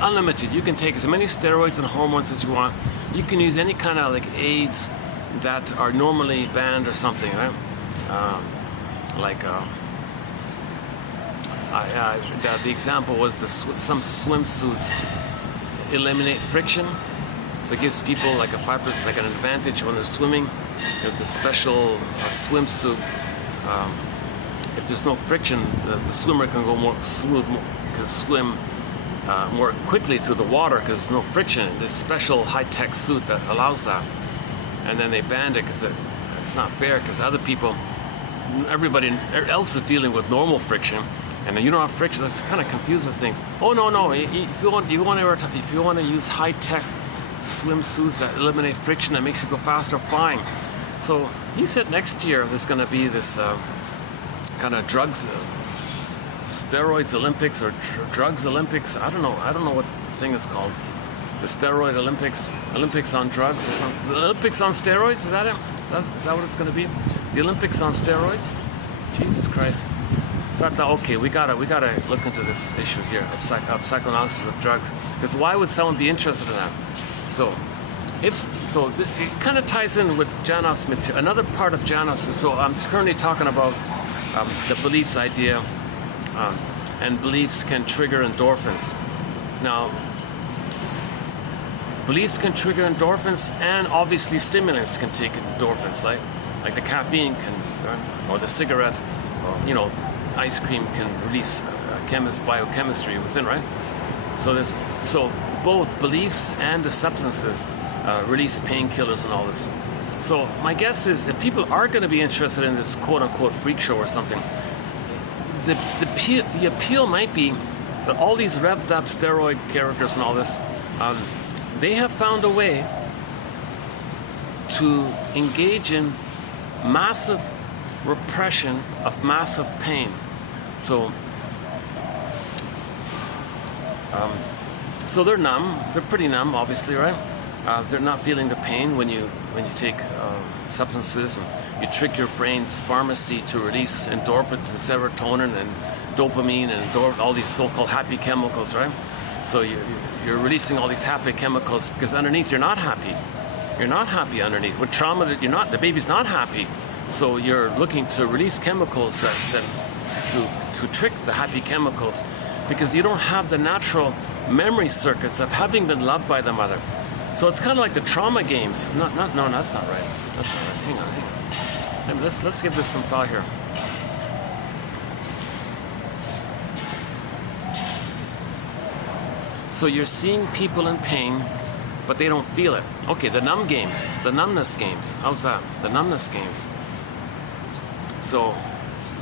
unlimited. You can take as many steroids and hormones as you want. You can use any kind of like aids that are normally banned or something, right? The example was some swimsuits eliminate friction, so it gives people like an advantage when they're swimming. With a special swimsuit, if there's no friction, the swimmer can go more smooth, can swim more quickly through the water because there's no friction. This special high-tech suit that allows that. And then they banned it because it's not fair, because everybody else is dealing with normal friction, and then you don't have friction. This kind of confuses things. Oh no! If you want to use high-tech swimsuits that eliminate friction, that makes you go faster, fine. So he said next year there's going to be this kind of drugs, steroids Olympics or drugs Olympics. I don't know what the thing is called. The steroid Olympics on drugs or something. The Olympics on steroids, is that it? Is that what it's going to be? The Olympics on steroids? Jesus Christ. So I thought, okay, we gotta look into this issue here of psychoanalysis of drugs, because why would someone be interested in that? So it kind of ties in with Janov's material. Another part of Janov's. So I'm currently talking about the beliefs idea, and beliefs can trigger endorphins. Now, beliefs can trigger endorphins, and obviously stimulants can take endorphins, like the caffeine can, or the cigarette, or ice cream can release biochemistry within, right? So both beliefs and the substances release painkillers and all this. So my guess is if people are going to be interested in this quote-unquote freak show or something, the appeal might be that all these revved up steroid characters and all this, they have found a way to engage in massive repression of massive pain. So they're numb. They're pretty numb, obviously, right? They're not feeling the pain when you take substances, and you trick your brain's pharmacy to release endorphins and serotonin and dopamine and all these so-called happy chemicals, right? So you're releasing all these happy chemicals because underneath you're not happy. You're not happy underneath. With trauma, the baby's not happy. So you're looking to release chemicals to trick the happy chemicals, because you don't have the natural memory circuits of having been loved by the mother. So it's kind of like the trauma games. No, that's not right. That's not right. Hang on. Let's give this some thought here. So you're seeing people in pain, but they don't feel it. Okay, the numbness games. How's that? The numbness games. So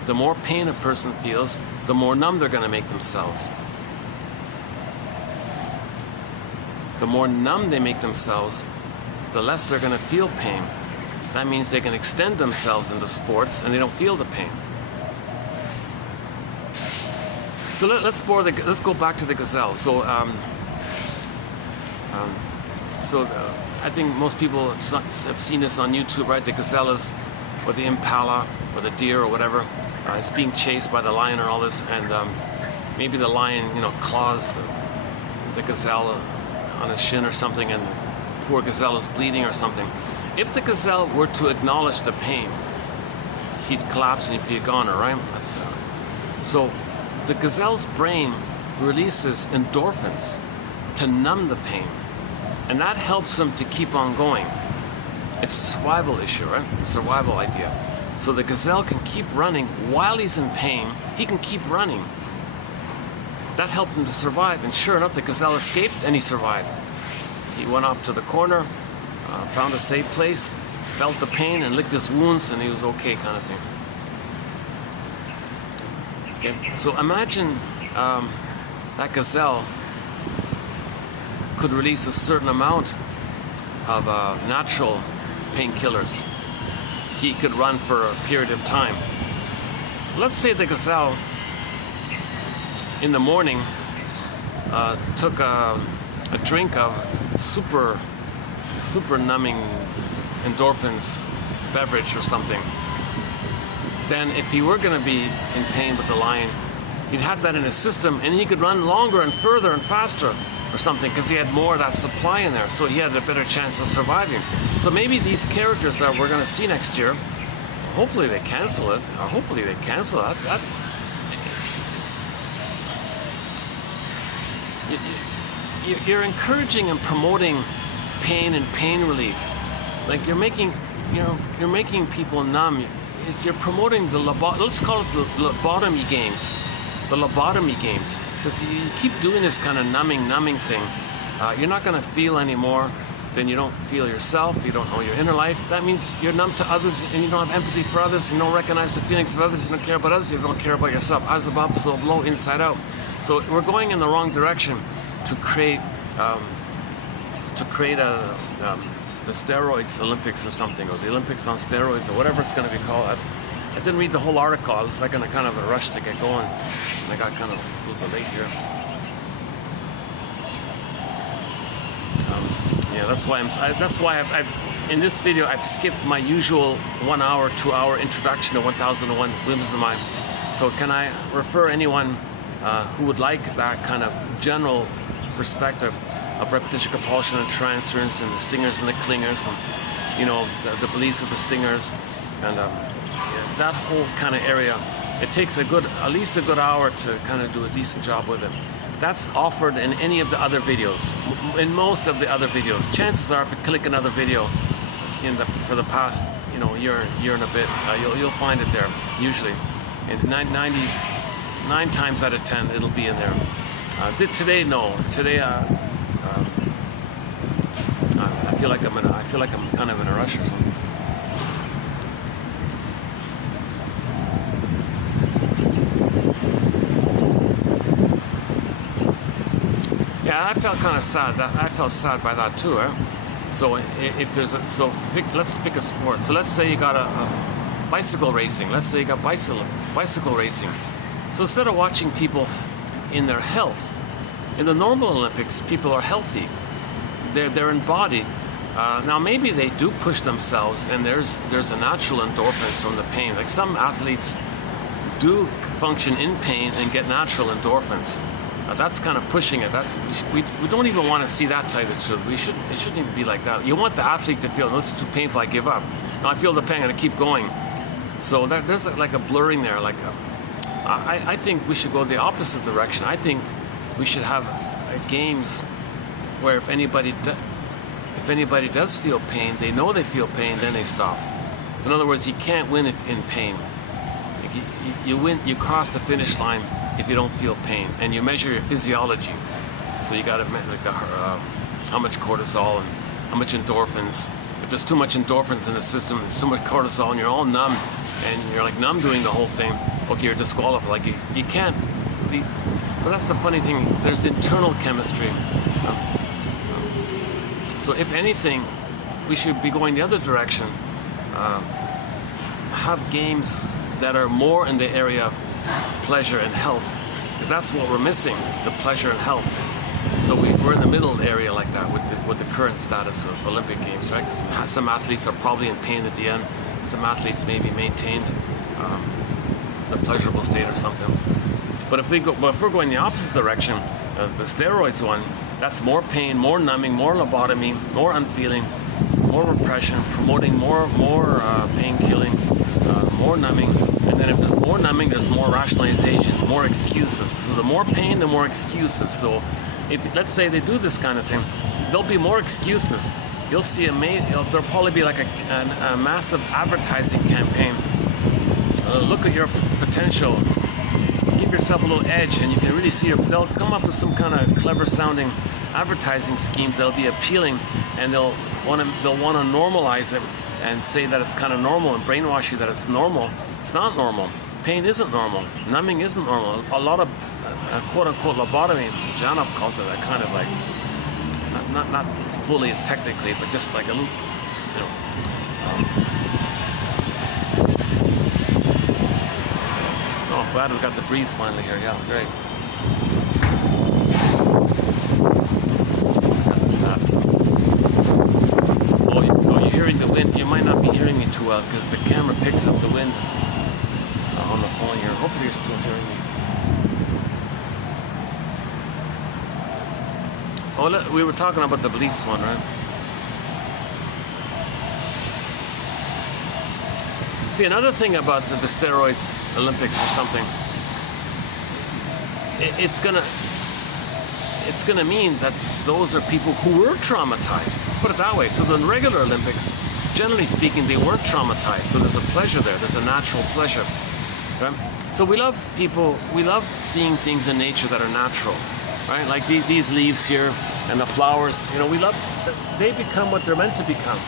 the more pain a person feels, the more numb they're going to make themselves. The more numb they make themselves, the less they're going to feel pain. That means they can extend themselves into sports and they don't feel the pain. So let's go back to the gazelle. So I think most people have seen this on YouTube, right? The gazelle is, or the impala, or the deer, or whatever, is being chased by the lion and all this, and maybe the lion, claws the gazelle on his shin or something, and the poor gazelle is bleeding or something. If the gazelle were to acknowledge the pain, he'd collapse and he'd be a goner, right? So the gazelle's brain releases endorphins to numb the pain, and that helps him to keep on going. It's a survival issue, right? A survival idea. So the gazelle can keep running while he's in pain. He can keep running. That helped him to survive, and sure enough, the gazelle escaped and he survived. He went off to the corner, found a safe place, felt the pain and licked his wounds, and he was okay, kind of thing. Okay, so imagine that gazelle could release a certain amount of natural painkillers. He could run for a period of time. Let's say the gazelle in the morning took a drink of super numbing endorphins beverage or something. Then if he were going to be in pain with the lion, he'd have that in his system, and he could run longer and further and faster or something, because he had more of that supply in there, so he had a better chance of surviving. So maybe these characters that we're going to see next year, hopefully they cancel it, or hopefully they cancel it. That's you're encouraging and promoting pain and pain relief. Like you're making people numb. You're promoting let's call it the lobotomy games. The lobotomy games. Because you keep doing this kind of numbing thing. You're not going to feel anymore. Then you don't feel yourself. You don't know your inner life. That means you're numb to others, and you don't have empathy for others. You don't recognize the feelings of others. You don't care about others. You don't care about yourself. As above, so below, inside out. So we're going in the wrong direction to create the steroids Olympics or something, or the Olympics on steroids, or whatever it's going to be called. I didn't read the whole article. I was like in a kind of a rush to get going, and I got kind of a little bit late here. Yeah, that's why I've in this video I've skipped my usual 1 hour, 2 hour introduction to 1001 Whims of the Mind. So can I refer anyone who would like that kind of general perspective of repetition, compulsion, and transference, and the stingers and the clingers, and the beliefs of the stingers, and that whole kind of area. It takes at least a good hour to kind of do a decent job with it. That's offered in any of the other videos, in most of the other videos. Chances are, if you click another video for the past year and a bit, you'll find it there usually. And 9 times out of 10, it'll be in there. Today, no. Today, I feel like I'm kind of in a rush or something. Yeah, I felt kind of sad. I felt sad by that too. So if there's let's pick a sport. So let's say you got a bicycle racing. Let's say you got bicycle racing. So instead of watching people in their health, in the normal Olympics, people are healthy. They're embodied. Now maybe they do push themselves, and there's a natural endorphins from the pain. Like some athletes do function in pain and get natural endorphins. That's kind of pushing it. We don't even want to see that type of truth. It shouldn't even be like that. You want the athlete to feel, no, this is too painful, I give up. No, I feel the pain, I'm going to keep going. So there's like a blurring there. I think we should go the opposite direction. I think we should have games where if anybody does feel pain, they know they feel pain, then they stop. So in other words, you can't win if in pain. Like you cross the finish line if you don't feel pain, and you measure your physiology. So you got to like how much cortisol and how much endorphins. If there's too much endorphins in the system, there's too much cortisol, and you're all numb, and you're like numb doing the whole thing. Okay, you're disqualified. Like you can't. But that's the funny thing. There's internal chemistry. So if anything, we should be going the other direction. Have games that are more in the area of pleasure and health, because that's what we're missing, the pleasure and health. So we're in the middle area like that with the current status of Olympic Games, right? Some athletes are probably in pain at the end. Some athletes maybe maintained the pleasurable state or something. But if we're going the opposite direction, the steroids one, that's more pain, more numbing, more lobotomy, more unfeeling, more repression, promoting more pain killing, more numbing. And then if there's more numbing, there's more rationalizations, more excuses. So the more pain, the more excuses. So if, let's say they do this kind of thing, there'll be more excuses. You'll see there'll probably be like a massive advertising campaign. Look at your potential. Give yourself a little edge, and you can really see they'll come up with some kind of clever sounding advertising schemes that'll be appealing, and they'll want to normalize it and say that it's kind of normal and brainwash you that it's normal. It's not normal. Pain isn't normal. Numbing isn't normal. A lot of quote-unquote lobotomy, Janov calls it, that kind of like, not fully technically, but just like a little, you know. Oh, glad we got the breeze finally here. Yeah, great. Got the stuff. Oh, you're hearing the wind. You might not be hearing me too well because the camera picks up the wind on the phone here. Hopefully you're still hearing me. Oh, we were talking about the beliefs one, right? See, another thing about the steroids Olympics or something, it's gonna mean that those are people who were traumatized. Put it that way. So the regular Olympics, generally speaking, they weren't traumatized. So there's a pleasure there. There's a natural pleasure. Right? So we love seeing things in nature that are natural. Right? Like these leaves here and the flowers, you know, they become what they're meant to become.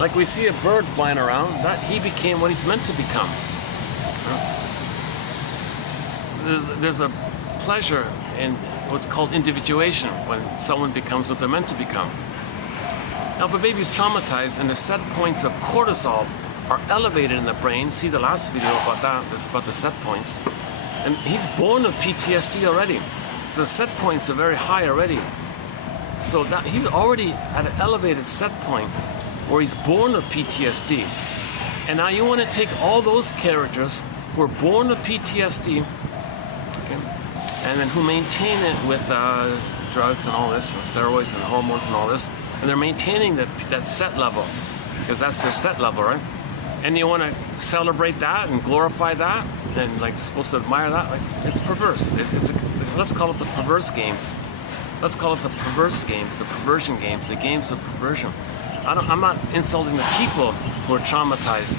Like we see a bird flying around, that he became what he's meant to become. So there's a pleasure in what's called individuation, when someone becomes what they're meant to become. Now, if a baby's traumatized and the set points of cortisol are elevated in the brain, see the last video about that, this about the set points, and he's born with PTSD already. So the set points are very high already. So that he's already at an elevated set point where he's born with PTSD. And now you want to take all those characters who are born with PTSD, okay, and then who maintain it with drugs and all this, and steroids and hormones and all this, and they're maintaining that set level, because that's their set level, right? And you want to celebrate that and glorify that, and like supposed to admire that. Like, it's perverse. Let's call it the perverse games. Let's call it the perverse games, the perversion games, the games of perversion. I'm not insulting the people who are traumatized.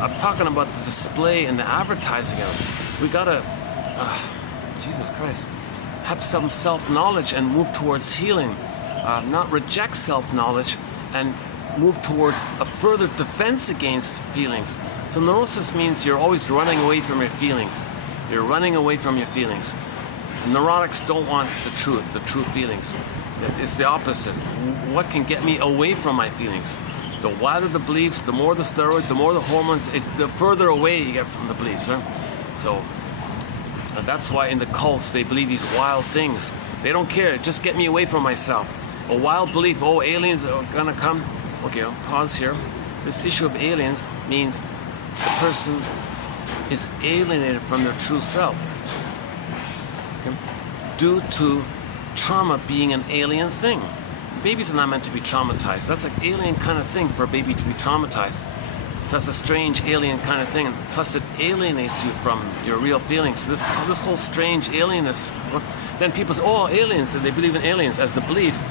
I'm talking about the display and the advertising of it. We gotta, Jesus Christ, have some self-knowledge and move towards healing, not reject self-knowledge and move towards a further defense against feelings. So neurosis means you're always running away from your feelings. You're running away from your feelings. Neurotics don't want the true feelings. It's the opposite. What can get me away from my feelings? The wilder the beliefs, the more the steroid, the more the hormones, the further away you get from the beliefs, right? So that's why in the cults they believe these wild things. They don't care, just get me away from myself. A wild belief, oh, aliens are gonna come. Okay, I'll pause here. This issue of aliens means the person is alienated from their true self, okay, due to trauma being an alien thing. Babies are not meant to be traumatized. That's an alien kind of thing for a baby to be traumatized. So that's a strange alien kind of thing. And plus it alienates you from your real feelings. This whole strange alienness. Then people say, oh, aliens, and they believe in aliens as the belief.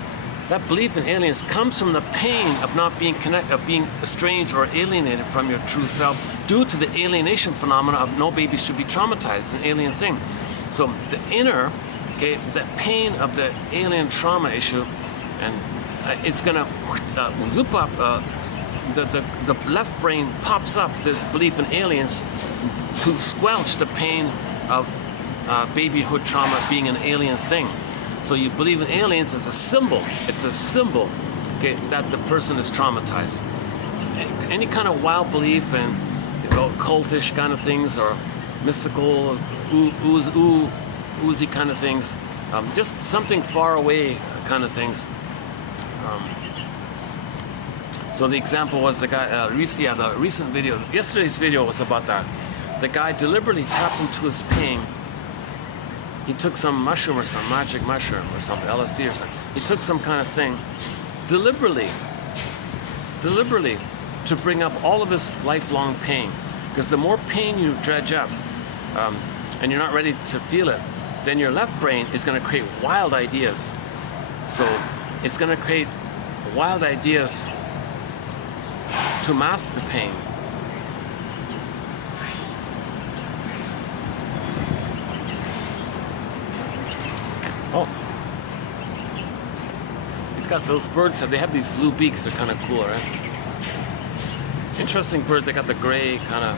That belief in aliens comes from the pain of not being connected, of being estranged or alienated from your true self due to the alienation phenomena of no baby should be traumatized, an alien thing. So the inner, okay, the pain of the alien trauma issue, and it's gonna zoop up. The left brain pops up this belief in aliens to squelch the pain of babyhood trauma being an alien thing. So you believe in aliens as a symbol. It's a symbol, okay, that the person is traumatized. So any kind of wild belief in, you know, cultish kind of things, or mystical, oozy kind of things, just something far away kind of things. So the example was the guy, the recent video, yesterday's video was about that. The guy deliberately tapped into his pain. He took some mushroom or some magic mushroom or some LSD or something. He took some kind of thing deliberately to bring up all of his lifelong pain. Because the more pain you dredge up, and you're not ready to feel it, then your left brain is going to create wild ideas. So it's going to create wild ideas to mask the pain. Oh, he's got those birds. They have these blue beaks. They're kind of cool, right? Interesting bird. They got the gray kind of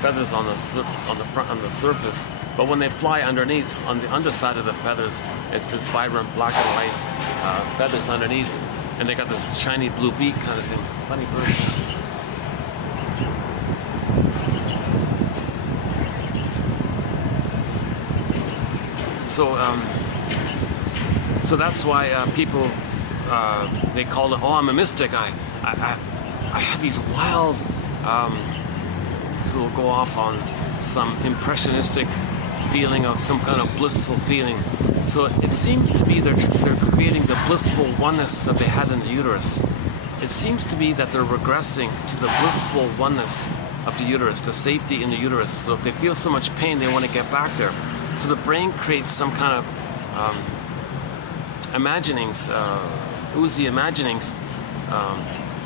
feathers on the front, on the surface, but when they fly underneath, on the underside of the feathers, it's this vibrant black and white feathers underneath, and they got this shiny blue beak kind of thing. Funny bird. So that's why people they call it, oh, I'm a mystic. I have these wild. So we'll go off on some impressionistic feeling of some kind of blissful feeling. So it seems to be they're creating the blissful oneness that they had in the uterus. It seems to be that they're regressing to the blissful oneness of the uterus, the safety in the uterus. So if they feel so much pain, they want to get back there. So the brain creates some kind of imaginings, oozy imaginings,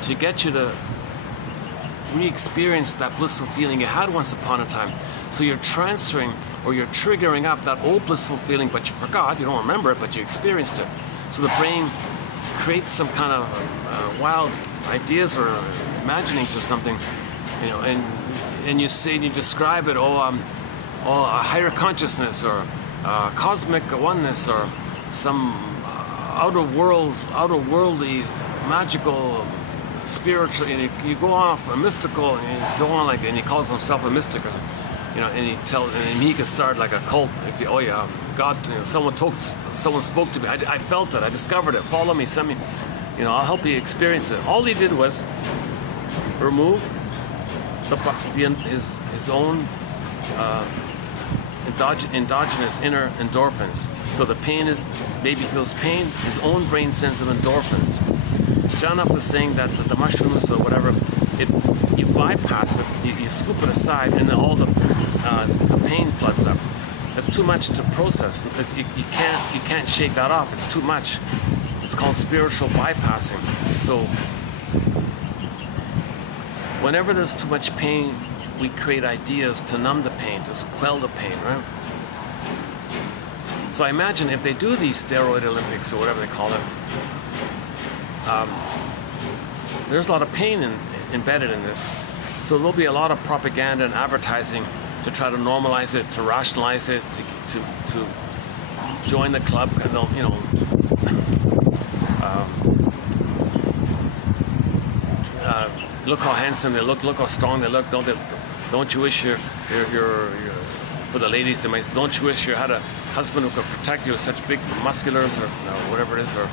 to get you to re-experience that blissful feeling you had once upon a time. So you're transferring, or you're triggering up that old blissful feeling, but you forgot, you don't remember it, but you experienced it. So the brain creates some kind of wild ideas or imaginings or something, you know, and you say, and you describe it, a higher consciousness, or cosmic oneness, or some outer worldly, magical, spiritual, and you go off a mystical, and you go on and he calls himself a mystic, you know, and he could start like a cult. If you, God, you know, someone spoke to me. I felt it. I discovered it. Follow me. Send me. You know, I'll help you experience it. All he did was remove his own endogenous inner endorphins. So the pain is, baby feels pain. His own brain sends him endorphins. John was saying that the mushrooms or whatever, you bypass it, you scoop it aside, and then all the pain floods up. That's too much to process. You can't shake that off. It's too much. It's called spiritual bypassing. So whenever there's too much pain, we create ideas to numb the pain, to quell the pain, right? So I imagine if they do these steroid Olympics or whatever they call it, there's a lot of pain embedded in this. So there'll be a lot of propaganda and advertising to try to normalize it, to rationalize it, to join the club, and they'll, you know, look how handsome they look how strong they look. Don't you wish your for the ladies, they might say, don't you wish you had a husband who could protect you with such big musculars, or whatever it is, or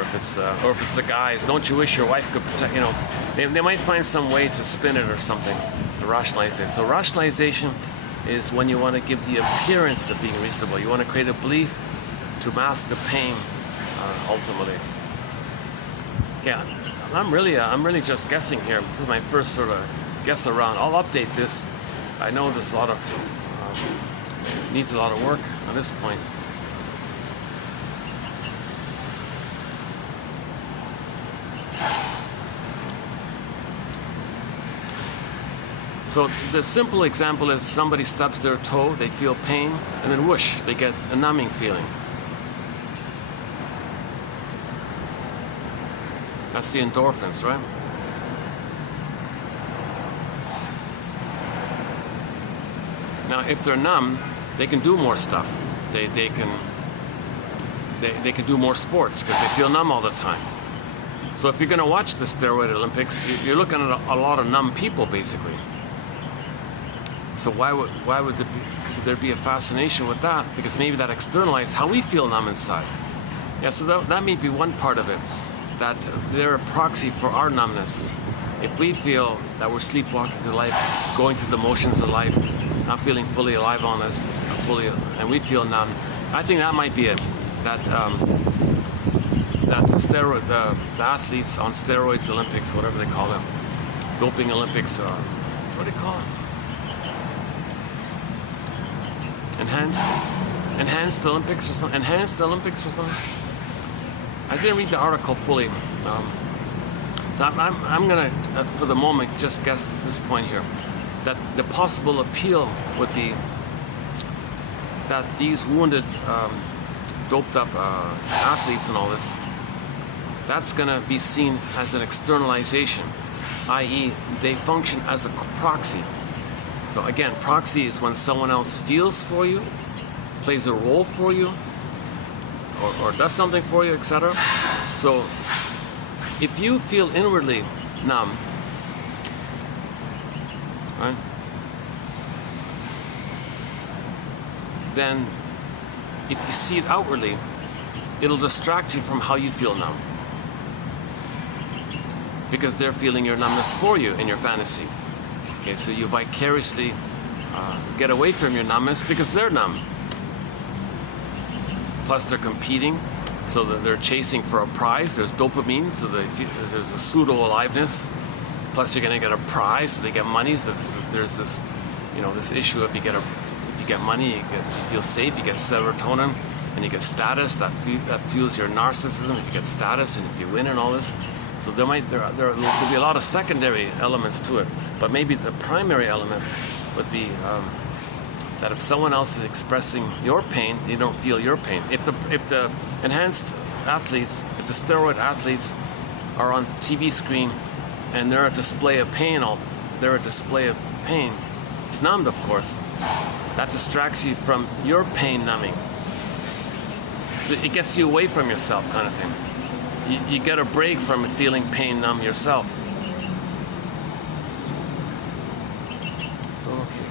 if it's the guys, don't you wish your wife could protect, you know, they might find some way to spin it or something, to rationalize it. So rationalization is when you want to give the appearance of being reasonable. You want to create a belief to mask the pain, ultimately. Yeah, I'm really just guessing here. This is my first sort of guess around. I'll update this. I know there's a lot of needs a lot of work on this point. So the simple example is somebody stubs their toe, they feel pain, and then whoosh, they get a numbing feeling. That's the endorphins, right? Now, if they're numb, they can do more stuff. They can do more sports because they feel numb all the time. So if you're going to watch the steroid Olympics, you're looking at a lot of numb people, basically. So why would there be a fascination with that? Because maybe that externalizes how we feel numb inside. Yeah, so that may be one part of it, that they're a proxy for our numbness. If we feel that we're sleepwalking through life, going through the motions of life, not feeling fully alive on us, and we feel numb, I think that might be it. That the athletes on steroids Olympics, whatever they call them, doping Olympics, what do they call it? Enhanced Olympics or something. Enhanced Olympics or something. I didn't read the article fully, so I'm gonna, for the moment, just guess at this point here that the possible appeal would be that these wounded, doped up athletes and all this, that's gonna be seen as an externalization, i.e., they function as a proxy. So again, proxy is when someone else feels for you, plays a role for you, or does something for you, etc. So if you feel inwardly numb, right, then if you see it outwardly, it'll distract you from how you feel numb. Because they're feeling your numbness for you in your fantasy. Okay, so you vicariously get away from your numbness because they're numb. Plus they're competing, so that they're chasing for a prize. There's dopamine, so there's a pseudo-aliveness. Plus you're going to get a prize, so they get money. So there's this, this issue if you get money, you feel safe, you get serotonin, and you get status. That fuels your narcissism if you get status and if you win and all this. So there'll be a lot of secondary elements to it, but maybe the primary element would be that if someone else is expressing your pain, you don't feel your pain. If the enhanced athletes, if the steroid athletes are on TV screen and they're a display of pain, it's numbed, of course. That distracts you from your pain numbing. So it gets you away from yourself, kind of thing. You get a break from feeling pain numb yourself. Okay,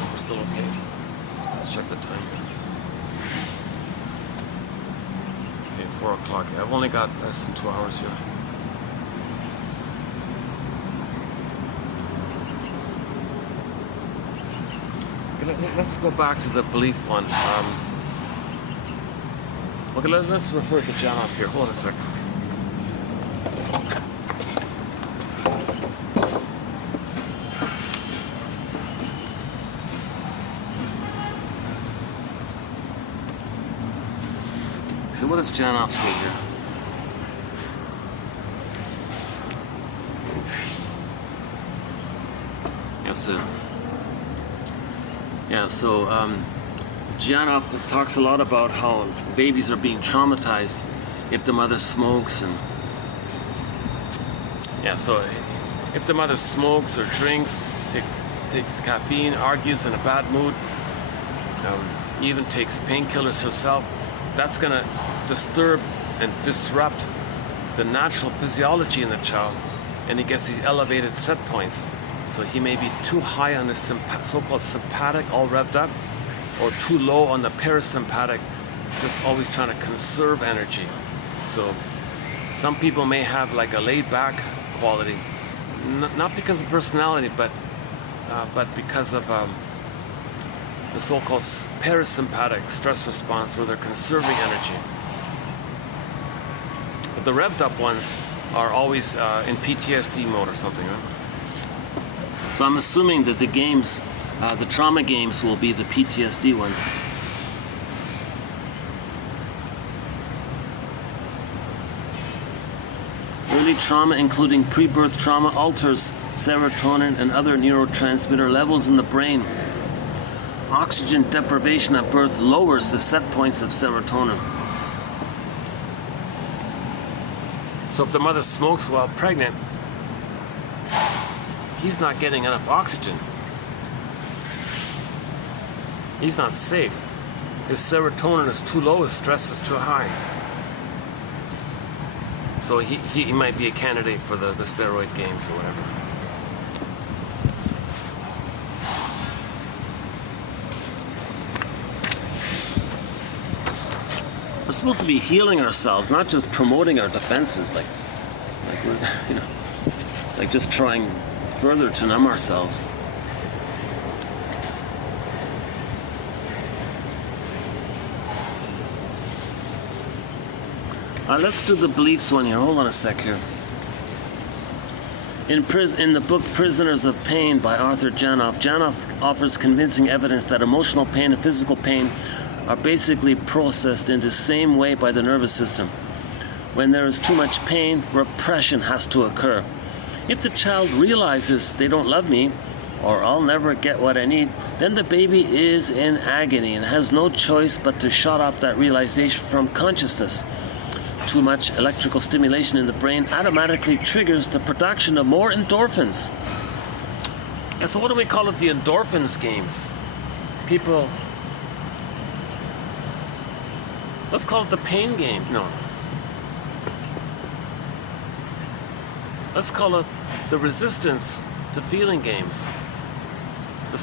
we're still okay. Let's check the time. Okay, 4 o'clock. I've only got less than 2 hours here. Okay, let's go back to the belief one. Okay, let's refer to John off here. Hold on a second. So what does Janoff say here? So Janoff talks a lot about how babies are being traumatized if the mother smokes, and so if the mother smokes or drinks, takes caffeine, argues in a bad mood, even takes painkillers herself, that's going to disturb and disrupt the natural physiology in the child, and he gets these elevated set points. So he may be too high on the so-called sympathetic, all revved up, or too low on the parasympathetic, just always trying to conserve energy. So some people may have like a laid-back quality, not because of personality, but because of the so-called parasympathetic stress response, where they're conserving energy. But the revved up ones are always in PTSD mode or something, right? So I'm assuming that the games, the trauma games, will be the PTSD ones. Early trauma, including pre-birth trauma, alters serotonin and other neurotransmitter levels in the brain. Oxygen deprivation at birth lowers the set points of serotonin. So if the mother smokes while pregnant, he's not getting enough oxygen. He's not safe. His serotonin is too low, his stress is too high. So he might be a candidate for the steroid games or whatever. We're supposed to be healing ourselves, not just promoting our defenses, like we're, like just trying further to numb ourselves. Let's do the beliefs one here. Hold on a sec here. In the book Prisoners of Pain by Arthur Janoff, Janoff offers convincing evidence that emotional pain and physical pain are basically processed in the same way by the nervous system. When there is too much pain, repression has to occur. If the child realizes they don't love me, or I'll never get what I need, then the baby is in agony and has no choice but to shut off that realization from consciousness. Too much electrical stimulation in the brain automatically triggers the production of more endorphins. Yeah, so what do we call it? The endorphins games. People, let's call it the pain game. No. Let's call it the resistance to feeling games. The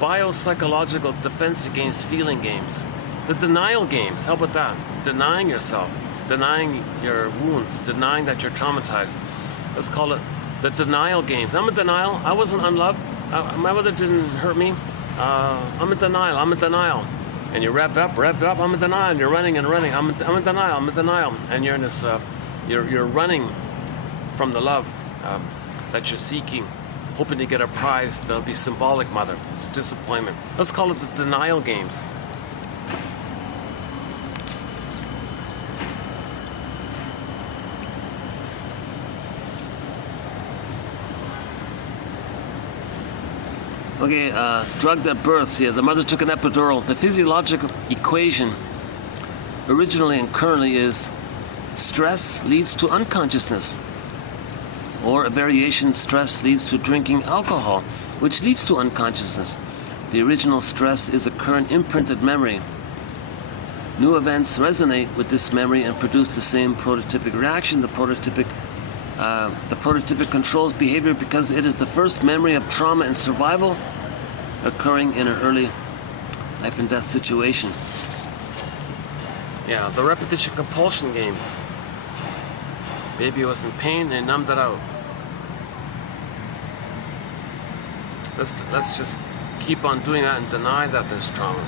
biopsychological defense against feeling games. The denial games, how about that? Denying yourself, denying your wounds, denying that you're traumatized. Let's call it the denial games. I'm in denial. I wasn't unloved. My mother didn't hurt me. I'm in denial. I'm in denial. And you rev up. I'm in denial. And you're running and running. I'm in denial. I'm in denial. And you're in this. You're running from the love that you're seeking, hoping to get a prize that'll be symbolic, mother. It's disappointment. Let's call it the denial games. Okay, drugged at birth. Yeah, the mother took an epidural. The physiological equation originally and currently is stress leads to unconsciousness, or a variation, stress leads to drinking alcohol, which leads to unconsciousness. The original stress is a current imprinted memory. New events resonate with this memory and produce the same prototypic reaction. The prototypic controls behavior because it is the first memory of trauma and survival occurring in an early life and death situation. Yeah, the repetition compulsion games. Baby was in pain, they numbed it out. Let's just keep on doing that and deny that there's trauma.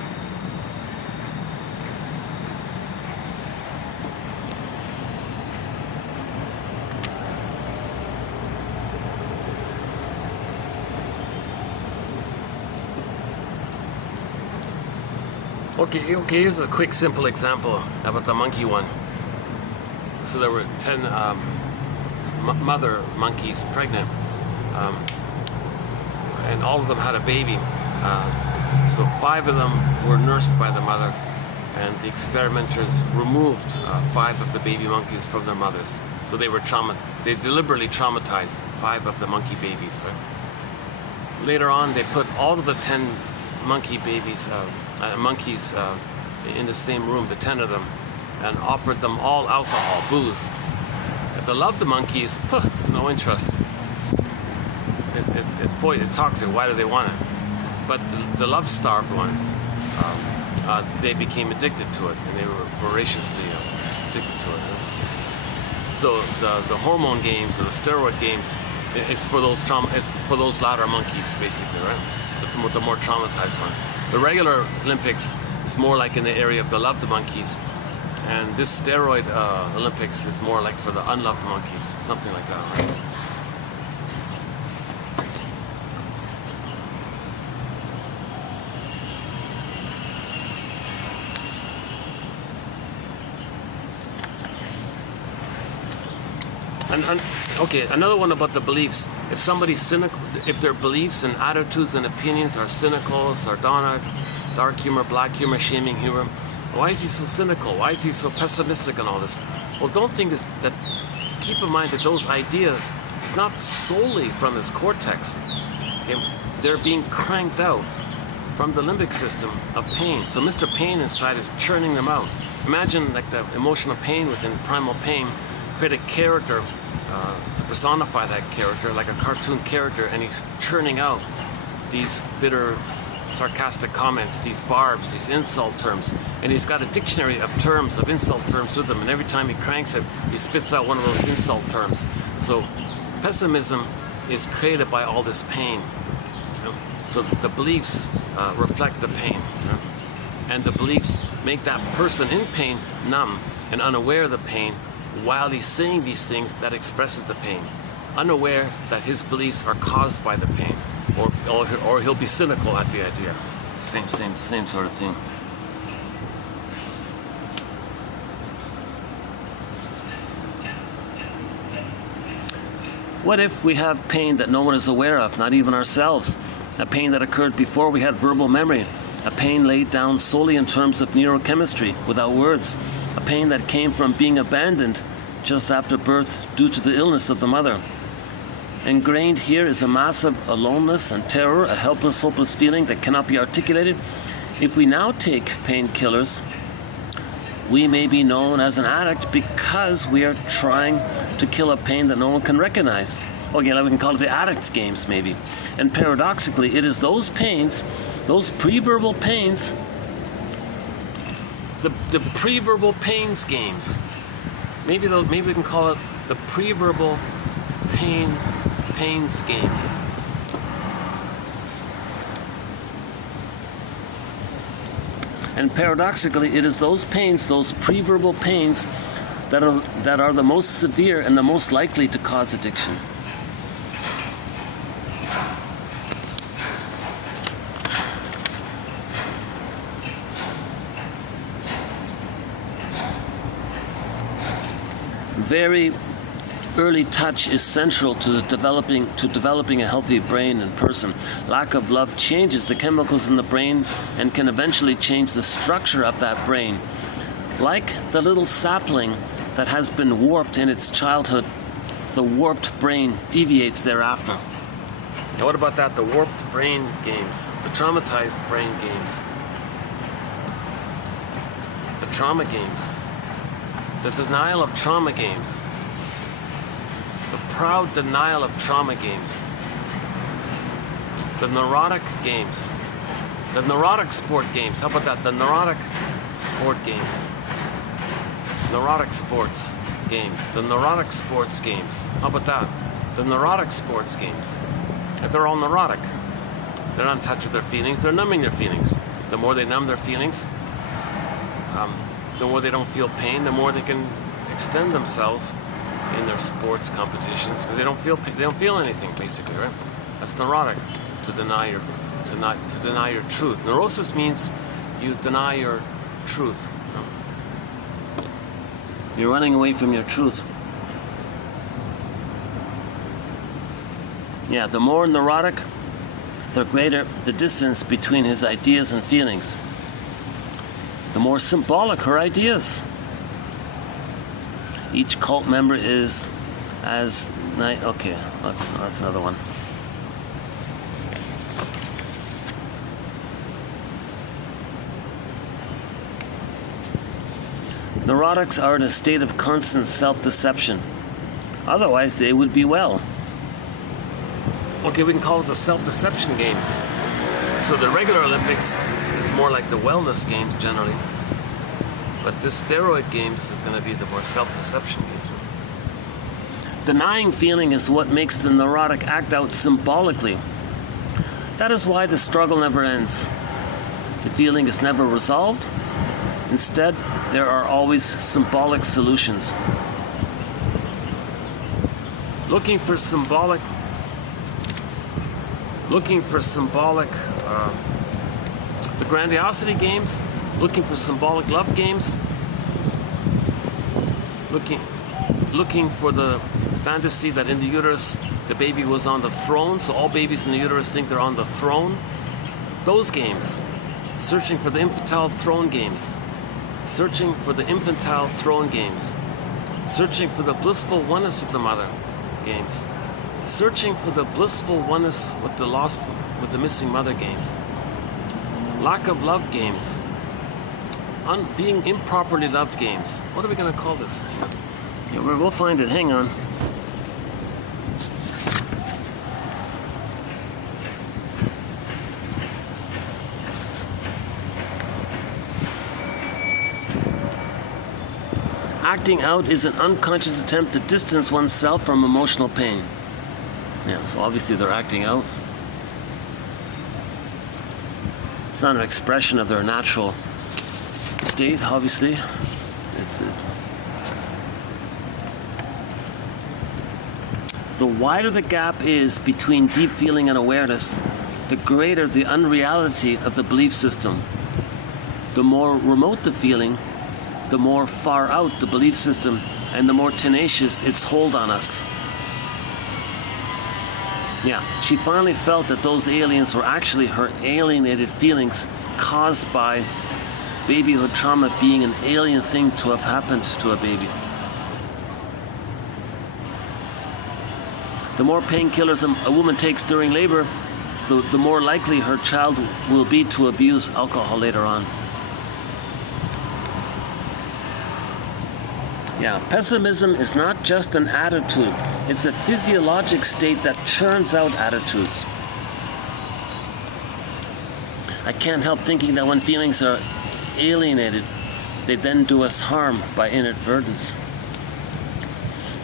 Okay, here's a quick, simple example about the monkey one. So there were 10 mother monkeys pregnant, and all of them had a baby. So 5 of them were nursed by the mother, and the experimenters removed 5 of the baby monkeys from their mothers. So they were they deliberately traumatized 5 of the monkey babies, right? Later on, they put all of the 10 monkey babies, monkeys in the same room, the 10 of them, and offered them all alcohol, booze. If they loved the monkeys, no interest. It's toxic. Why do they want it? But the love-starved ones, they became addicted to it, and they were voraciously addicted to it. So the hormone games or the steroid games, it's for those It's for those latter monkeys, basically, right? The more traumatized ones. The regular Olympics is more like in the area of the loved monkeys, and this steroid Olympics is more like for the unloved monkeys, something like that, right? Okay, another one about the beliefs. If somebody's cynical, if their beliefs and attitudes and opinions are cynical, sardonic, dark humor, black humor, shaming humor, why is he so cynical? Why is he so pessimistic and all this? Well, don't think that. Keep in mind that those ideas, it's not solely from his cortex. Okay? They're being cranked out from the limbic system of pain. So Mr. Pain inside is churning them out. Imagine like the emotional pain within primal pain. Create a character to personify that character, like a cartoon character, and he's churning out these bitter, sarcastic comments, these barbs, these insult terms, and he's got a dictionary of terms, of insult terms with him, and every time he cranks it, he spits out one of those insult terms. So pessimism is created by all this pain. So the beliefs reflect the pain, and the beliefs make that person in pain numb and unaware of the pain while he's saying these things that expresses the pain, unaware that his beliefs are caused by the pain, or he'll be cynical at the idea. Same sort of thing. What if we have pain that no one is aware of, not even ourselves? A pain that occurred before we had verbal memory. A pain laid down solely in terms of neurochemistry, without words. A pain that came from being abandoned just after birth due to the illness of the mother. Ingrained here is a massive aloneness and terror, a helpless, hopeless feeling that cannot be articulated. If we now take painkillers, we may be known as an addict because we are trying to kill a pain that no one can recognize. Okay, we can call it the addict games, maybe. And paradoxically, it is those pains, those preverbal pains, the preverbal pains games. Maybe we can call it the preverbal pains games. And paradoxically, it is those pains, those preverbal pains, that are the most severe and the most likely to cause addiction. Very early touch is central to developing a healthy brain and person. Lack of love changes the chemicals in the brain and can eventually change the structure of that brain. Like the little sapling that has been warped in its childhood, the warped brain deviates thereafter. Now what about that? The warped brain games, the traumatized brain games, the trauma games, the denial of trauma games, the proud denial of trauma games, the neurotic games, the neurotic sport games. How about that? The neurotic sport games, neurotic sports games, the neurotic sports games. How about that? The neurotic sports games. They're all neurotic. They're not in touch with their feelings. They're numbing their feelings. The more they numb their feelings, the more they don't feel pain, the more they can extend themselves in their sports competitions because they don't feel anything, basically, right? That's neurotic, to deny your truth. Neurosis means you deny your truth. You're running away from your truth. Yeah, the more neurotic, the greater the distance between his ideas and feelings. The more symbolic her ideas. Each cult member is as nice. Okay, that's another one. Neurotics are in a state of constant self-deception. Otherwise, they would be well. Okay, we can call it the self-deception games. So the regular Olympics is more like the wellness games generally. But this steroid games is going to be the more self-deception games. Denying feeling is what makes the neurotic act out symbolically. That is why the struggle never ends. The feeling is never resolved. Instead, there are always symbolic solutions. Looking for symbolic, the grandiosity games, looking for symbolic love games, looking for the fantasy that in the uterus the baby was on the throne, so all babies in the uterus think they're on the throne. Those games, searching for the infantile throne games, searching for the infantile throne games, searching for the blissful oneness with the mother games, searching for the blissful oneness with the missing mother games, lack of love games, being improperly loved games. What are we going to call this? Yeah, we'll find it. Hang on. Acting out is an unconscious attempt to distance oneself from emotional pain. Yeah, so obviously they're acting out. It's not an expression of their natural state, obviously. The wider the gap is between deep feeling and awareness, the greater the unreality of the belief system. The more remote the feeling, the more far out the belief system, and the more tenacious its hold on us. Yeah, she finally felt that those aliens were actually her alienated feelings caused by babyhood trauma being an alien thing to have happened to a baby. The more painkillers a woman takes during labor, the more likely her child will be to abuse alcohol later on. Yeah, pessimism is not just an attitude. It's a physiologic state that churns out attitudes. I can't help thinking that when feelings are alienated, they then do us harm by inadvertence.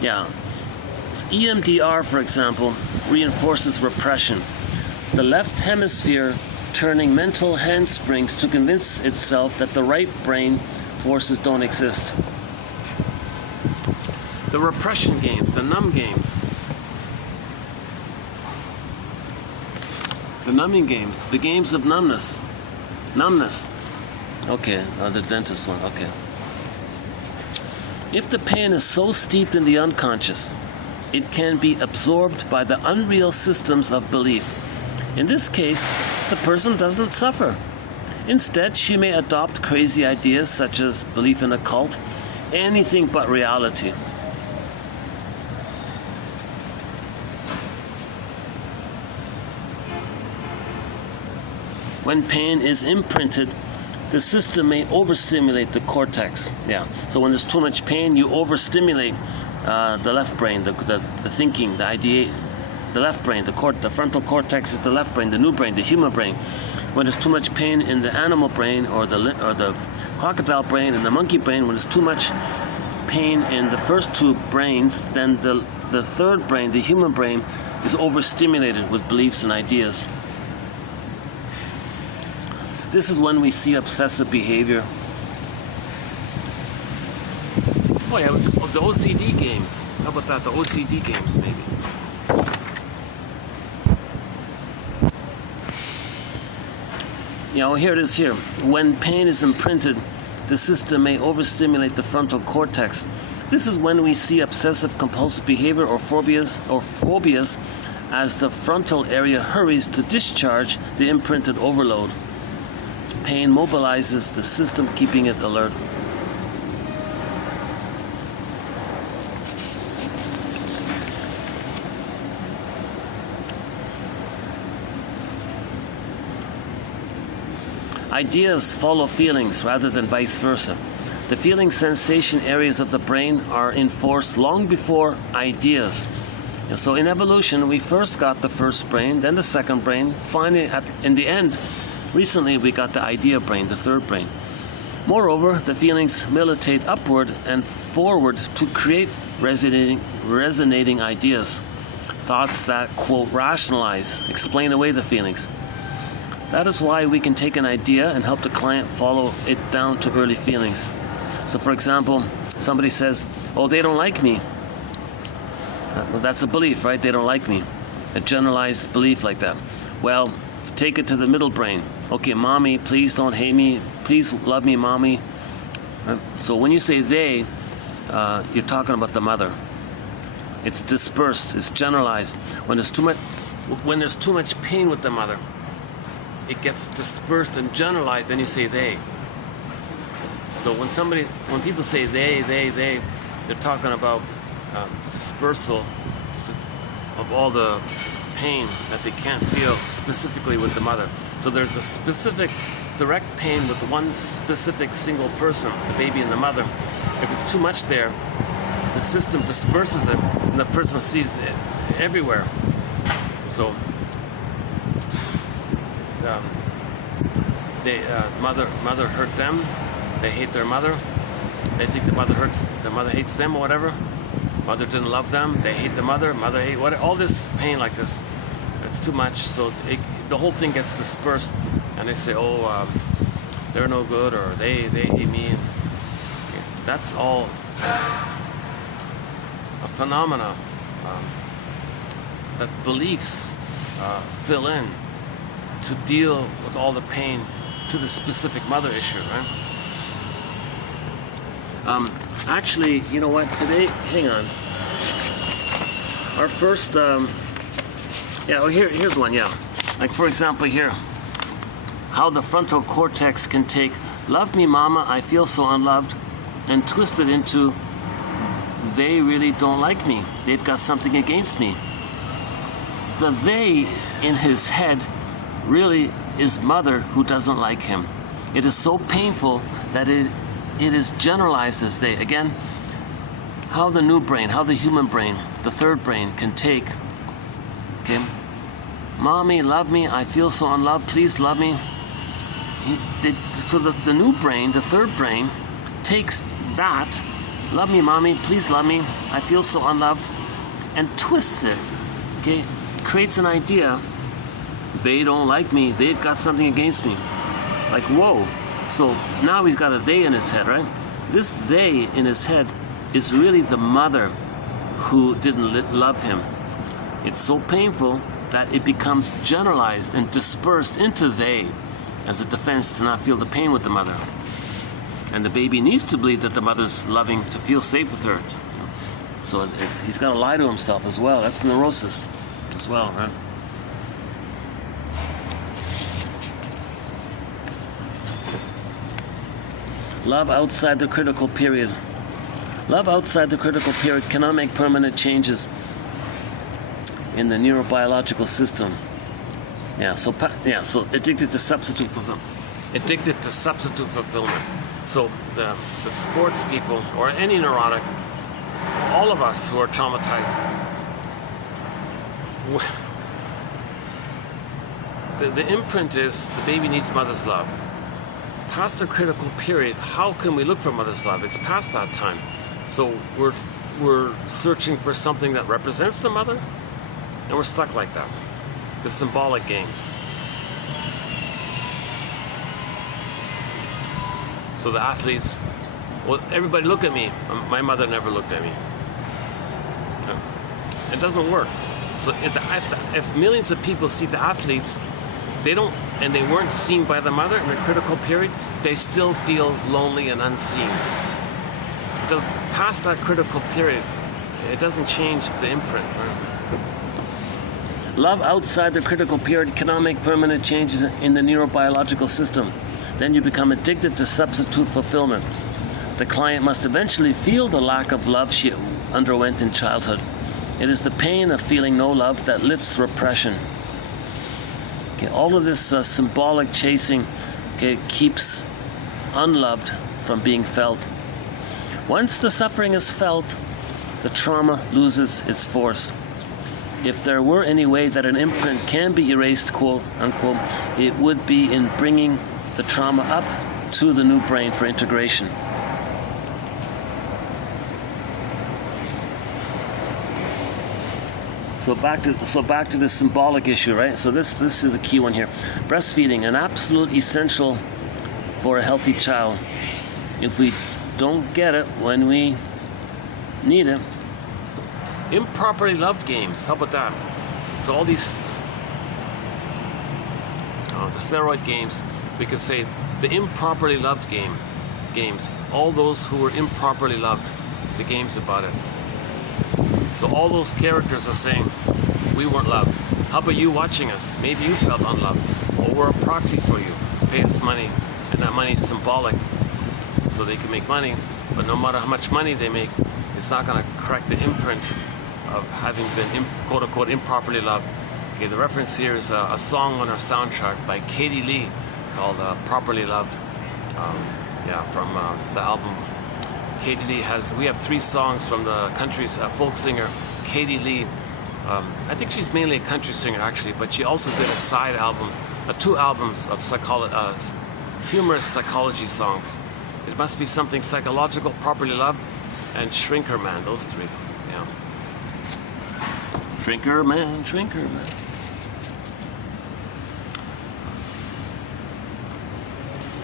Yeah. EMDR, for example, reinforces repression. The left hemisphere turning mental handsprings to convince itself that the right brain forces don't exist. The repression games, the numb games, the numbing games, the games of numbness. Okay, the dentist one, okay. If the pain is so steeped in the unconscious, it can be absorbed by the unreal systems of belief. In this case, the person doesn't suffer. Instead, she may adopt crazy ideas such as belief in a cult, anything but reality. When pain is imprinted, the system may overstimulate the cortex. Yeah. So when there's too much pain, you overstimulate the left brain, the thinking, the idea, the left brain, the frontal cortex is the left brain, the new brain, the human brain. When there's too much pain in the animal brain or the crocodile brain and the monkey brain, when there's too much pain in the first two brains, then the third brain, the human brain, is overstimulated with beliefs and ideas. This is when we see obsessive behavior. Oh yeah, the OCD games. How about that? The OCD games, maybe. Yeah, well, here it is here. When pain is imprinted, the system may overstimulate the frontal cortex. This is when we see obsessive compulsive behavior or phobias as the frontal area hurries to discharge the imprinted overload. Pain mobilizes the system, keeping it alert. Ideas follow feelings rather than vice versa. The feeling sensation areas of the brain are in force long before ideas. And so in evolution, we first got the first brain, then the second brain, finally in the end, recently we got the idea brain, the third brain. Moreover, the feelings militate upward and forward to create resonating ideas. Thoughts that, quote, rationalize, explain away the feelings. That is why we can take an idea and help the client follow it down to early feelings. So for example, somebody says, oh, they don't like me. That's a belief, right? They don't like me. A generalized belief like that. Well, take it to the middle brain. Okay, mommy, please don't hate me. Please love me, mommy. So when you say they, you're talking about the mother. It's dispersed. It's generalized. When there's too much pain with the mother, it gets dispersed and generalized. Then you say they. So when people say they, they're talking about dispersal of all the pain that they can't feel specifically with the mother. So there's a specific direct pain with one specific single person, the baby and the mother. If it's too much there, the system disperses it, and the person sees it everywhere. So mother hurt them. They hate their mother. They think the mother hates them or whatever. Mother didn't love them. They hate the mother. Mother hate what? All this pain like this. It's too much. So the whole thing gets dispersed, and they say, "Oh, they're no good," or they hate me. That's all a phenomena that beliefs fill in to deal with all the pain to the specific mother issue, right? Actually, you know what? Today, hang on. Our first, here's one. Yeah, like for example here, how the frontal cortex can take "Love me, mama, I feel so unloved," and twist it into "They really don't like me. They've got something against me." The "they" in his head really is mother who doesn't like him. It is so painful that it is generalized as they. Again, how the new brain, how the human brain, the third brain, can take, okay, "Mommy, love me, I feel so unloved, please love me." So the new brain, the third brain, takes that, "Love me, mommy, please love me, I feel so unloved," and twists it, okay, creates an idea, "They don't like me, they've got something against me." Like, whoa. So now he's got a "they" in his head, right? This "they" in his head is really the mother who didn't love him. It's so painful that it becomes generalized and dispersed into "they" as a defense to not feel the pain with the mother. And the baby needs to believe that the mother's loving to feel safe with her. So he's got to lie to himself as well. That's neurosis as well, right? Love outside the critical period. Love outside the critical period cannot make permanent changes in the neurobiological system. So addicted to substitute fulfillment. Addicted to substitute fulfillment. So the sports people, or any neurotic, all of us who are traumatized, the imprint is the baby needs mother's love. Past the critical period, how can we look for mother's love? It's past that time. So we're searching for something that represents the mother, and we're stuck like that. The symbolic games. So the athletes, well, everybody look at me. My mother never looked at me. It doesn't work. So if millions of people see the athletes, they weren't seen by the mother in the critical period, they still feel lonely and unseen. Past that critical period, it doesn't change the imprint. Right? Love outside the critical period cannot make permanent changes in the neurobiological system. Then you become addicted to substitute fulfillment. The client must eventually feel the lack of love she underwent in childhood. It is the pain of feeling no love that lifts repression. Okay, all of this symbolic chasing, okay, keeps unloved from being felt. Once the suffering is felt, the trauma loses its force. If there were any way that an imprint can be erased, quote unquote, it would be in bringing the trauma up to the new brain for integration. So back to this symbolic issue, right? So this is the key one here. Breastfeeding, an absolute essential for a healthy child. If we don't get it when we need it. Improperly loved games. How about that? So all these the steroid games, we could say the improperly loved games. All those who were improperly loved, the games about it. So all those characters are saying, we weren't loved. How about you watching us? Maybe you felt unloved. Or we're a proxy for you. Pay us money, and that money is symbolic, so they can make money. But no matter how much money they make, it's not going to correct the imprint of having been, quote-unquote, improperly loved. Okay, the reference here is a song on our soundtrack by Katie Lee called Properly Loved. From the album. Katie Lee we have 3 songs from the country's folk singer, Katie Lee. I think she's mainly a country singer actually, but she also did a side album, 2 albums of humorous psychology songs. It must be something psychological, Properly Loved, and Shrinker Man, those 3. Yeah. Shrinker Man, Shrinker Man.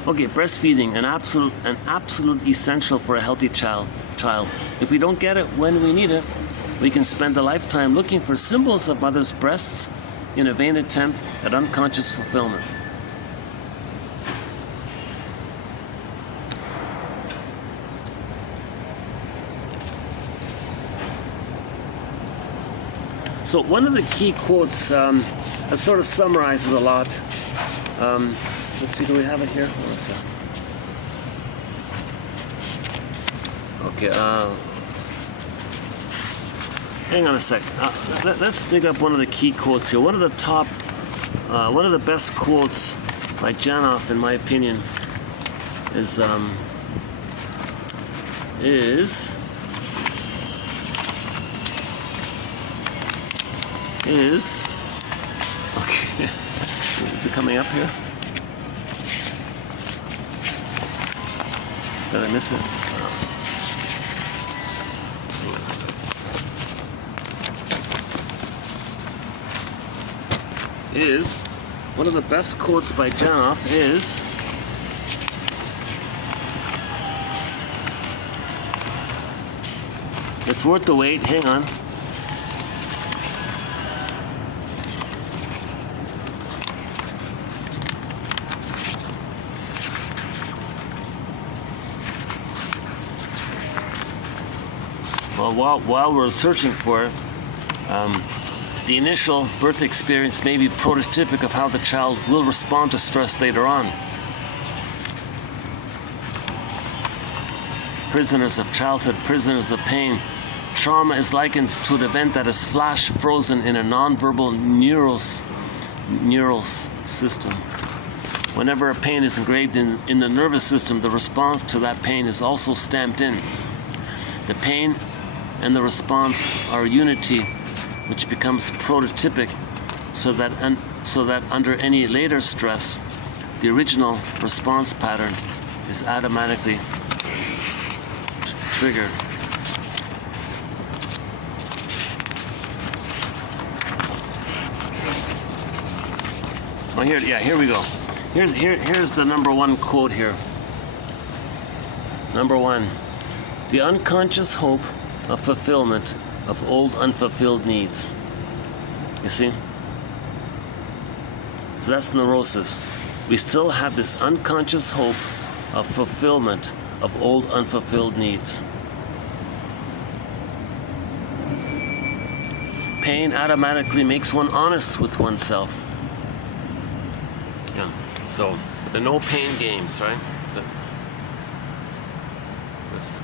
Okay, breastfeeding, an absolute essential for a healthy child. If we don't get it when we need it, we can spend a lifetime looking for symbols of mother's breasts in a vain attempt at unconscious fulfillment. So one of the key quotes that sort of summarizes a lot. Let's see, do we have it here? Okay, hang on a sec. Let's dig up one of the key quotes here. One of the best quotes by Janoff, in my opinion, is okay. Is it coming up here? Did I miss it? Is one of the best quotes by Janoff is it's worth the wait, hang on. Well, while we're searching for it, the initial birth experience may be prototypic of how the child will respond to stress later on. Prisoners of childhood, prisoners of pain. Trauma is likened to an event that is flash frozen in a non-verbal neural system. Whenever a pain is engraved in the nervous system, the response to that pain is also stamped in. The pain and the response are unity, which becomes prototypic, so that under any later stress, the original response pattern is automatically triggered. Oh, here we go. Here's the number 1 quote here. Number 1, the unconscious hope of fulfillment of old unfulfilled needs. You see? So that's neurosis. We still have this unconscious hope of fulfillment of old unfulfilled needs. Pain automatically makes one honest with oneself. Yeah. So the no pain games, right?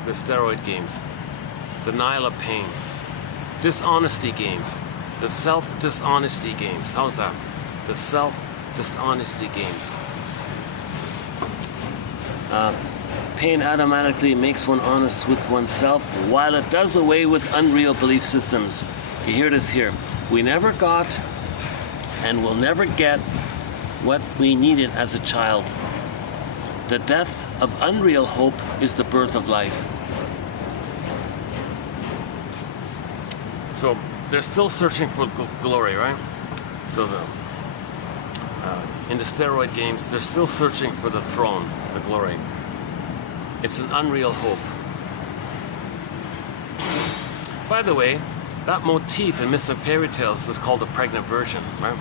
The steroid games. Denial of pain, dishonesty games, the self-dishonesty games. How's that? The self-dishonesty games. Pain automatically makes one honest with oneself, while it does away with unreal belief systems. You hear this here. We never got and will never get what we needed as a child. The death of unreal hope is the birth of life. So they're still searching for glory, right? So in the steroid games, they're still searching for the throne, the glory. It's an unreal hope. By the way, that motif in Myths and Fairy Tales is called the pregnant virgin, right?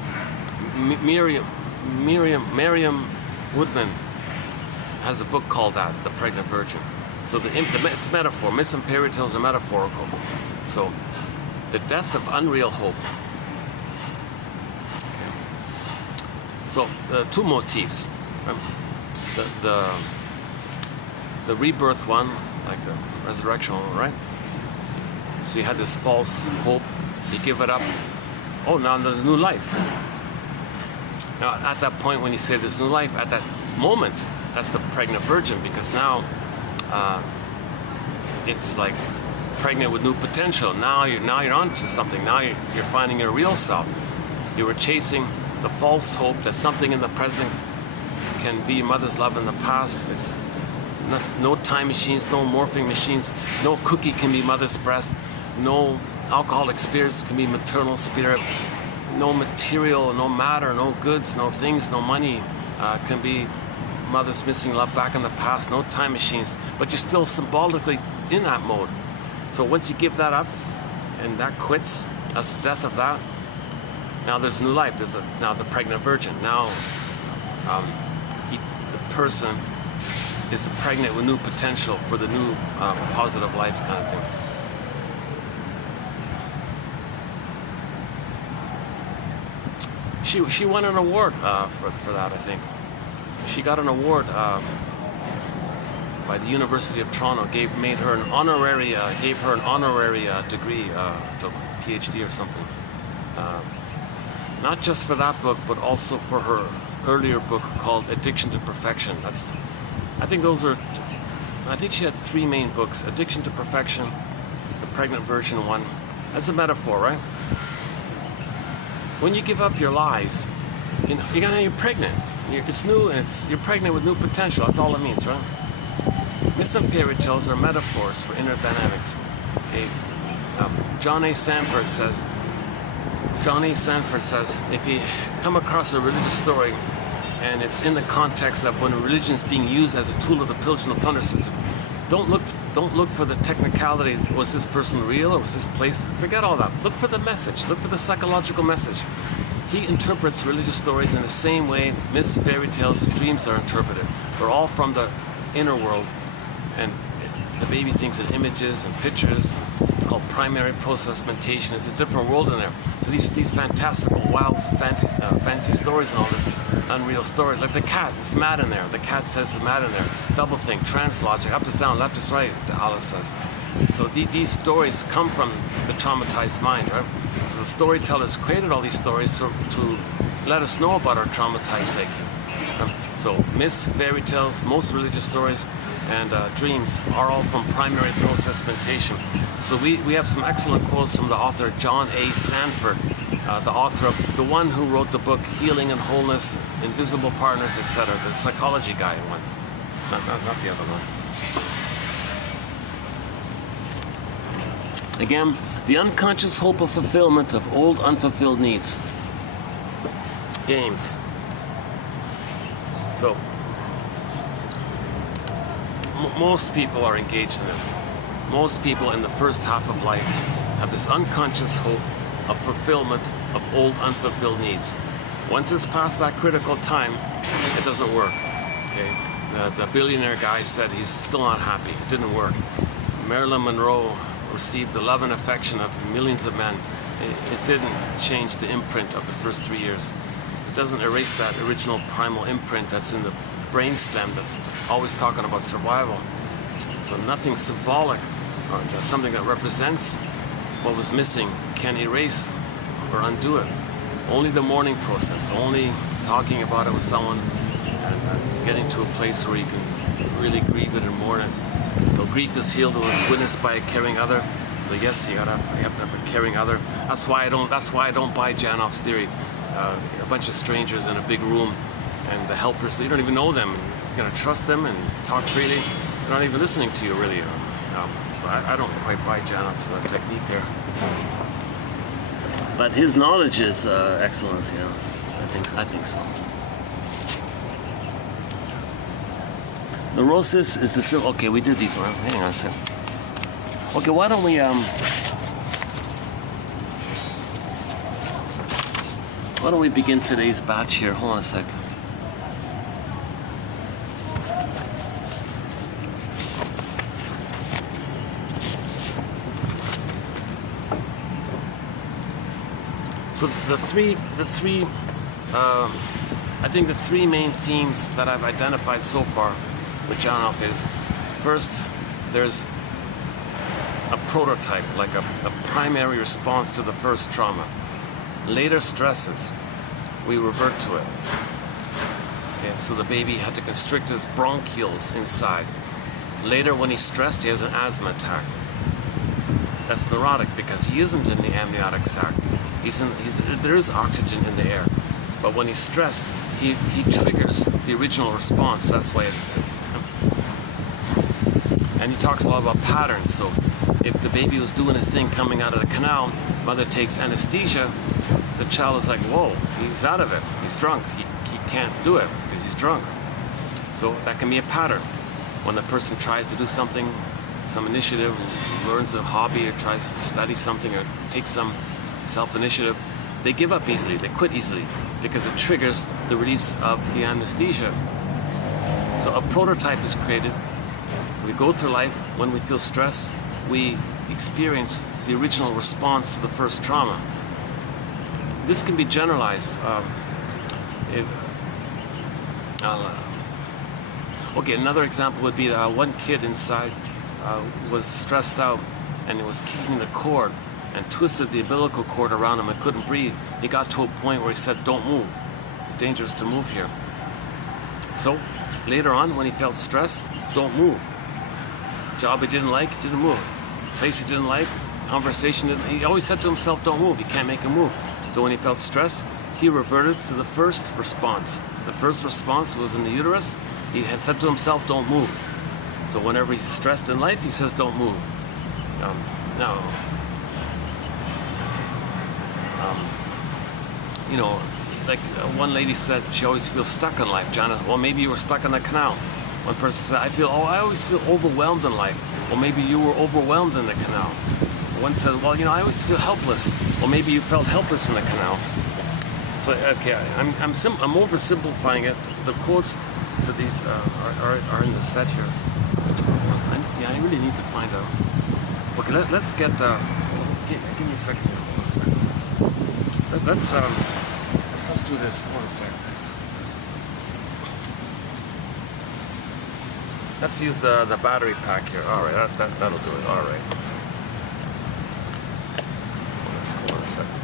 Merriam Woodman has a book called that, The Pregnant Virgin. So it's metaphor. Myths and fairy tales are metaphorical. So the death of unreal hope. Okay. So two motifs. The rebirth one, like the resurrection one, right? So you had this false hope, you give it up. Oh, now there's new life. Now at that point when you say there's new life, at that moment, that's the pregnant virgin, because now it's like pregnant with new potential. Now you're on to something. Now you're finding your real self. You were chasing the false hope that something in the present can be mother's love in the past. It's no time machines, no morphing machines, no cookie can be mother's breast, no alcoholic spirits can be maternal spirit, no material, no matter, no goods, no things, no money can be mother's missing love back in the past, no time machines, but you're still symbolically in that mode. So once you give that up and that quits, that's the death of that. Now there's new life. There's now the pregnant virgin. Now the person is pregnant with new potential for the new positive life kind of thing. She won an award for that, I think. She got an award by the University of Toronto. Gave her an honorary degree, PhD or something. Not just for that book, but also for her earlier book called Addiction to Perfection. I think she had three main books: Addiction to Perfection, the Pregnant Virgin one. That's a metaphor, right? When you give up your lies, you're pregnant. It's new, and you're pregnant with new potential. That's all it means, right? Myths and fairy tales are metaphors for inner dynamics. Okay. John A. Sanford says, if you come across a religious story and it's in the context of when religion is being used as a tool of the pillage and the plunder system, don't look for the technicality. Was this person real or was this place? Forget all that. Look for the message. Look for the psychological message. He interprets religious stories in the same way myths, fairy tales, and dreams are interpreted. They're all from the inner world, and the baby thinks in images and pictures. It's called primary process mentation. It's a different world in there. So these fantastical, wild, fancy stories and all this unreal story. Like the cat, it's mad in there. The cat says it's mad in there. Double think, trans logic, up is down, left is right, Alice says. So these stories come from the traumatized mind, right? So the storytellers created all these stories to let us know about our traumatized psyche. So myths, fairy tales, most religious stories, and dreams are all from primary process mentation. So we have some excellent quotes from the author John A. Sanford, the author of the one who wrote the book Healing and Wholeness, Invisible Partners, etc. The psychology guy one, not the other one. Again, the unconscious hope of fulfillment of old unfulfilled needs. Games. So, most people are engaged in this. Most people in the first half of life have this unconscious hope of fulfillment of old unfulfilled needs. Once it's past that critical time, it doesn't work. Okay, the billionaire guy said he's still not happy. It didn't work. Marilyn Monroe received the love and affection of millions of men. It didn't change the imprint of the first 3 years. It doesn't erase that original primal imprint that's in the brainstem that's always talking about survival. So nothing symbolic or something that represents what was missing can erase or undo it. Only the mourning process, only talking about it with someone and getting to a place where you can really grieve it and mourn it. So grief is healed when it's witnessed by a caring other. So yes, you have to have a caring other. That's why I don't buy Janoff's theory. A bunch of strangers in a big room, and the helpers, you don't even know them. You're gonna trust them and talk freely. They're not even listening to you really. So I don't quite buy Janoff's technique there. But his knowledge is excellent. Yeah, I think so. Neurosis is the okay. We did these one. Hang on a second. Okay, why don't we begin today's batch here? Hold on a second. So I think the three main themes that I've identified so far with Janov is, first, there's a prototype, like a primary response to the first trauma. Later stresses, we revert to it. Okay, so the baby had to constrict his bronchioles inside. Later, when he's stressed, he has an asthma attack. That's neurotic because he isn't in the amniotic sac. There is oxygen in the air, but when he's stressed, he triggers the original response. That's why and he talks a lot about patterns. So if the baby was doing his thing coming out of the canal, mother takes anesthesia, the child is like, whoa, he's out of it. He's drunk. He can't do it because he's drunk. So that can be a pattern. When the person tries to do something, some initiative, learns a hobby or tries to study something or takes some self-initiative, they give up easily, they quit easily because it triggers the release of the anesthesia. So a prototype is created. We go through life. When we feel stress, we experience the original response to the first trauma. This can be generalized. Okay, another example would be one kid inside was stressed out and he was kicking the cord and twisted the umbilical cord around him and couldn't breathe. He got to a point where he said, don't move. It's dangerous to move here. So later on, when he felt stress, don't move. Job he didn't like, didn't move. Place he didn't like, conversation, he always said to himself, don't move. You can't make him move. So when he felt stress, he reverted to the first response. The first response was in the uterus. He had said to himself, don't move. So whenever he's stressed in life, he says, don't move. You know, like one lady said, she always feels stuck in life. Jonathan, well, maybe you were stuck in the canal. One person said, I always feel overwhelmed in life. Well, maybe you were overwhelmed in the canal. One said, well, you know, I always feel helpless. Well, maybe you felt helpless in the canal. So, okay, I'm oversimplifying it. The quotes to these are in the set here. I really need to find out. Okay, let's get. Give me a second. Hold on a second. Let's do this. Hold on a second. Let's use the battery pack here. All right, that'll do it. All right. Hold on a second.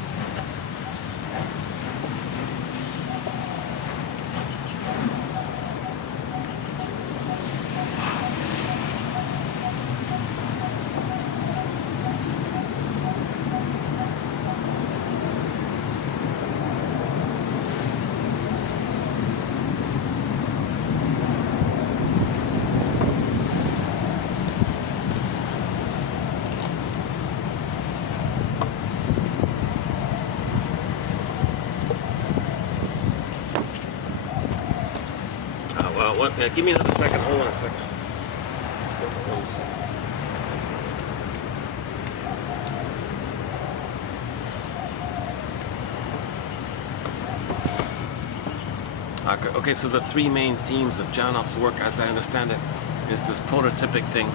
Give me another second. Hold on a second. Hold on a second. Okay, so the three main themes of Janov's work, as I understand it, is this prototypic thing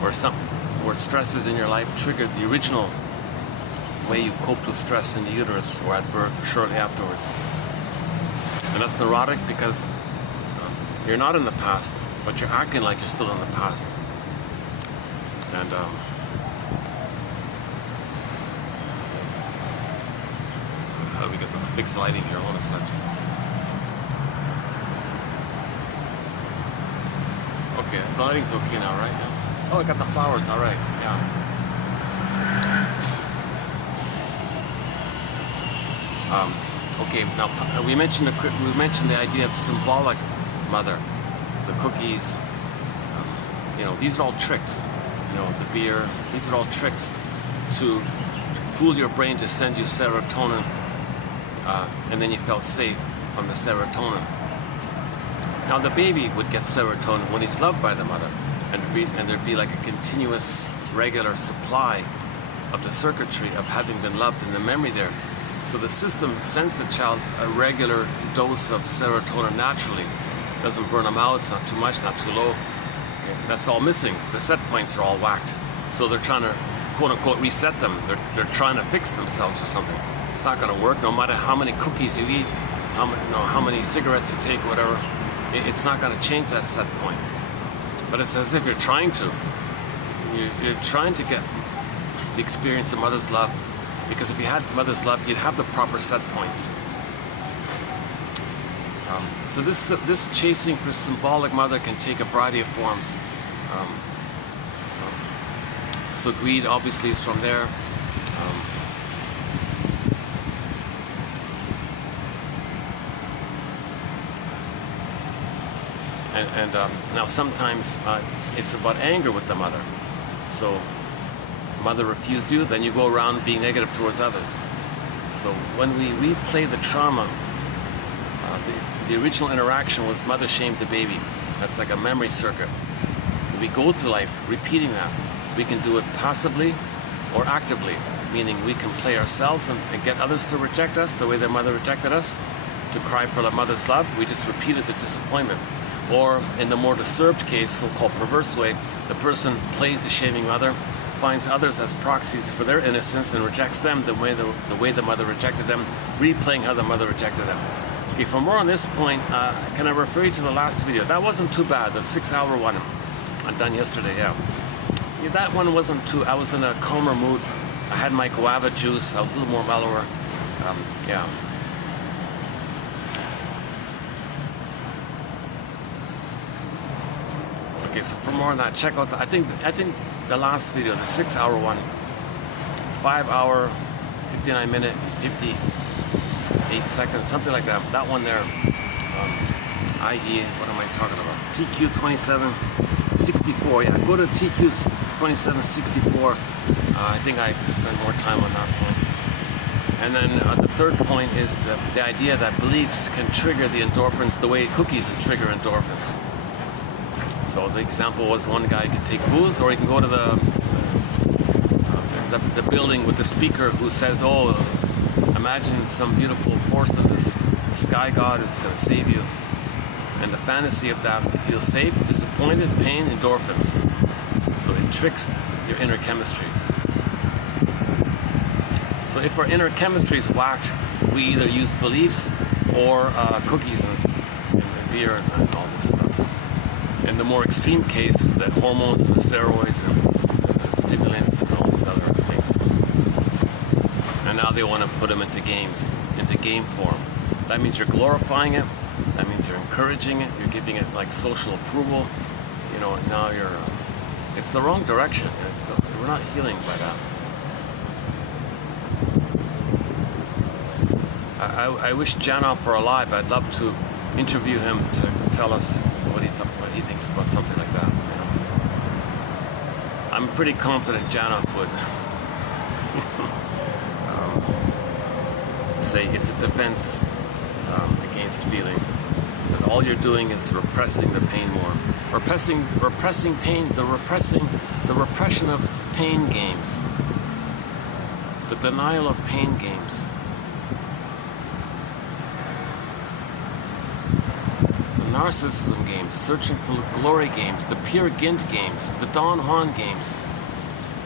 where stresses in your life triggered the original way you coped with stress in the uterus or at birth or shortly afterwards. And that's neurotic because you're not in the past, but you're acting like you're still in the past. And how do we get the fixed lighting here? Hold on a second. Okay, the lighting's okay now, right? Yeah. Oh, I got the flowers. All right. Yeah. Okay. Now we mentioned the idea of symbolic mother, the cookies, you know, these are all tricks, you know, the beer, these are all tricks to fool your brain to send you serotonin, and then you felt safe from the serotonin. Now the baby would get serotonin when he's loved by the mother, and there'd be like a continuous, regular supply of the circuitry of having been loved in the memory there. So the system sends the child a regular dose of serotonin naturally. Doesn't burn them out, it's not too much, not too low. Okay, that's all missing. The set points are all whacked. So they're trying to, quote unquote, reset them. They're trying to fix themselves or something. It's not going to work, no matter how many cookies you eat, how many cigarettes you take, whatever. It's not going to change that set point. But it's as if you're trying to. You're trying to get the experience of mother's love, because if you had mother's love, you'd have the proper set points. So this chasing for symbolic mother can take a variety of forms. So greed obviously is from there. Now sometimes it's about anger with the mother. So mother refused you, then you go around being negative towards others. So when we replay the trauma, the original interaction was mother shamed the baby. That's like a memory circuit. We go through life repeating that. We can do it passively or actively, meaning we can play ourselves and get others to reject us the way their mother rejected us, to cry for the mother's love. We just repeated the disappointment. Or in the more disturbed case, so-called perverse way, the person plays the shaming mother, finds others as proxies for their innocence and rejects them the way the mother rejected them, replaying how the mother rejected them. Okay, for more on this point, can I refer you to the last video? That wasn't too bad, the 6-hour one I done yesterday, yeah. That one wasn't too, I was in a calmer mood. I had my guava juice, I was a little more mellower, yeah. Okay, so for more on that, check out I think the last video, the 6-hour one, 5-hour, 59-minute, 58 seconds, something like that. That one there, i.e., what am I talking about? TQ2764. Yeah, go to TQ2764. I think I can spend more time on that point. And then the third point is the idea that beliefs can trigger the endorphins the way cookies trigger endorphins. So the example was one guy could take booze, or he can go to the building with the speaker who says, oh, imagine some beautiful force in this, the sky god is going to save you. And the fantasy of that, you feel safe, disappointed, pain, endorphins. So it tricks your inner chemistry. So if our inner chemistry is whacked, we either use beliefs or cookies and beer and all this stuff. In the more extreme case, the hormones and the steroids and stimulants and all these other things. And now they want to put them into games, into game form. That means you're glorifying it. That means you're encouraging it. You're giving it like social approval. You know, now you're. It's the wrong direction. We're not healing by that. I wish Janoff were alive. I'd love to interview him to tell us what he thinks about something like that. You know? I'm pretty confident Janoff would say it's a defense against feeling. That all you're doing is repressing the pain more. Repressing pain, the repression of pain games. The denial of pain games. Narcissism games, searching for glory games, the Peer Gynt games, the Don Juan games,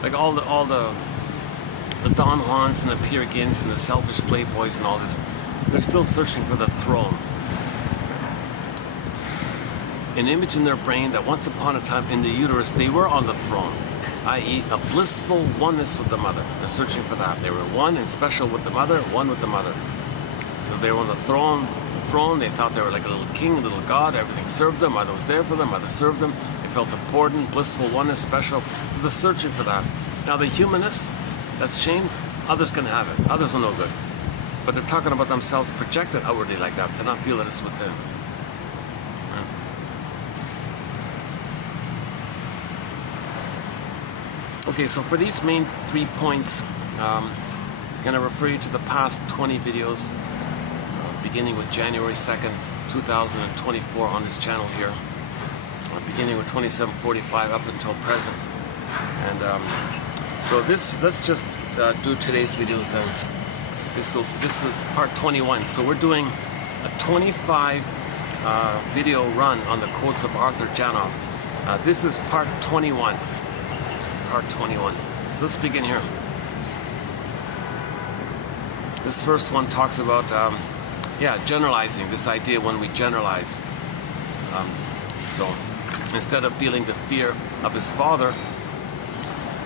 like all the Don Juans and the Peer Gynts and the selfish playboys and all this. They're still searching for the throne. An image in their brain that once upon a time in the uterus they were on the throne, i.e., a blissful oneness with the mother. They're searching for that. They were one and special with the mother, one with the mother. So they were on the throne. They thought they were like a little king, a little god. Everything served them. Mother was there for them. Mother served them. They felt important, blissful, oneness, special. So they're searching for that. Now the humanists, that's shame. Others can have it. Others are no good. But they're talking about themselves projected outwardly like that, to not feel that it's within. Okay, so for these main 3 points, I'm going to refer you to the past 20 videos. Beginning with January 2nd, 2024 on this channel here, beginning with 2745 up until present. And so let's just do today's videos then. This is part 21. So we're doing a 25 video run on the quotes of Arthur Janoff. This is part 21. Part 21. Let's begin here. This first one talks about, generalizing, this idea when we generalize. So instead of feeling the fear of his father,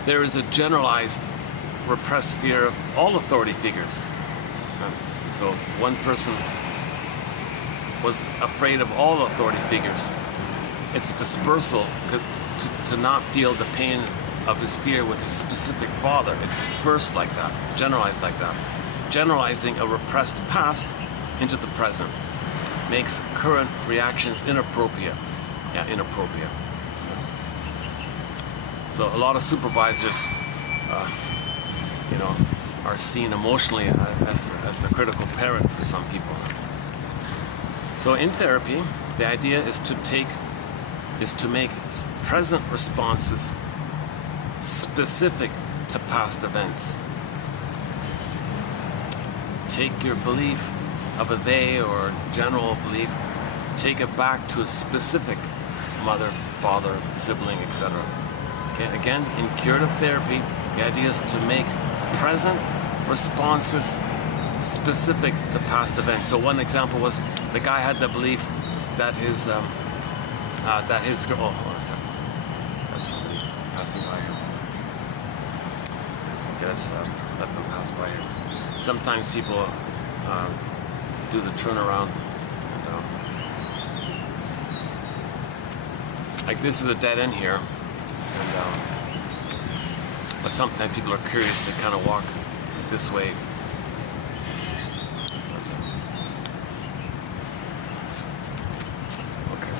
there is a generalized, repressed fear of all authority figures. So one person was afraid of all authority figures. It's a dispersal to not feel the pain of his fear with his specific father. It dispersed like that, generalized like that. Generalizing a repressed past into the present makes current reactions inappropriate. Yeah, inappropriate. So a lot of supervisors, are seen emotionally as the critical parent for some people. So in therapy, the idea is to make present responses specific to past events. Take your belief of a they or general belief, take it back to a specific mother, father, sibling, etc. Okay, again, in curative therapy, the idea is to make present responses specific to past events. So one example was the guy had the belief that his girl. Oh, hold on a second. That's somebody passing by here. Okay, let's let them pass by here. Sometimes people do the turnaround. And, like this is a dead end here, and but sometimes people are curious. They kind of walk this way. Okay.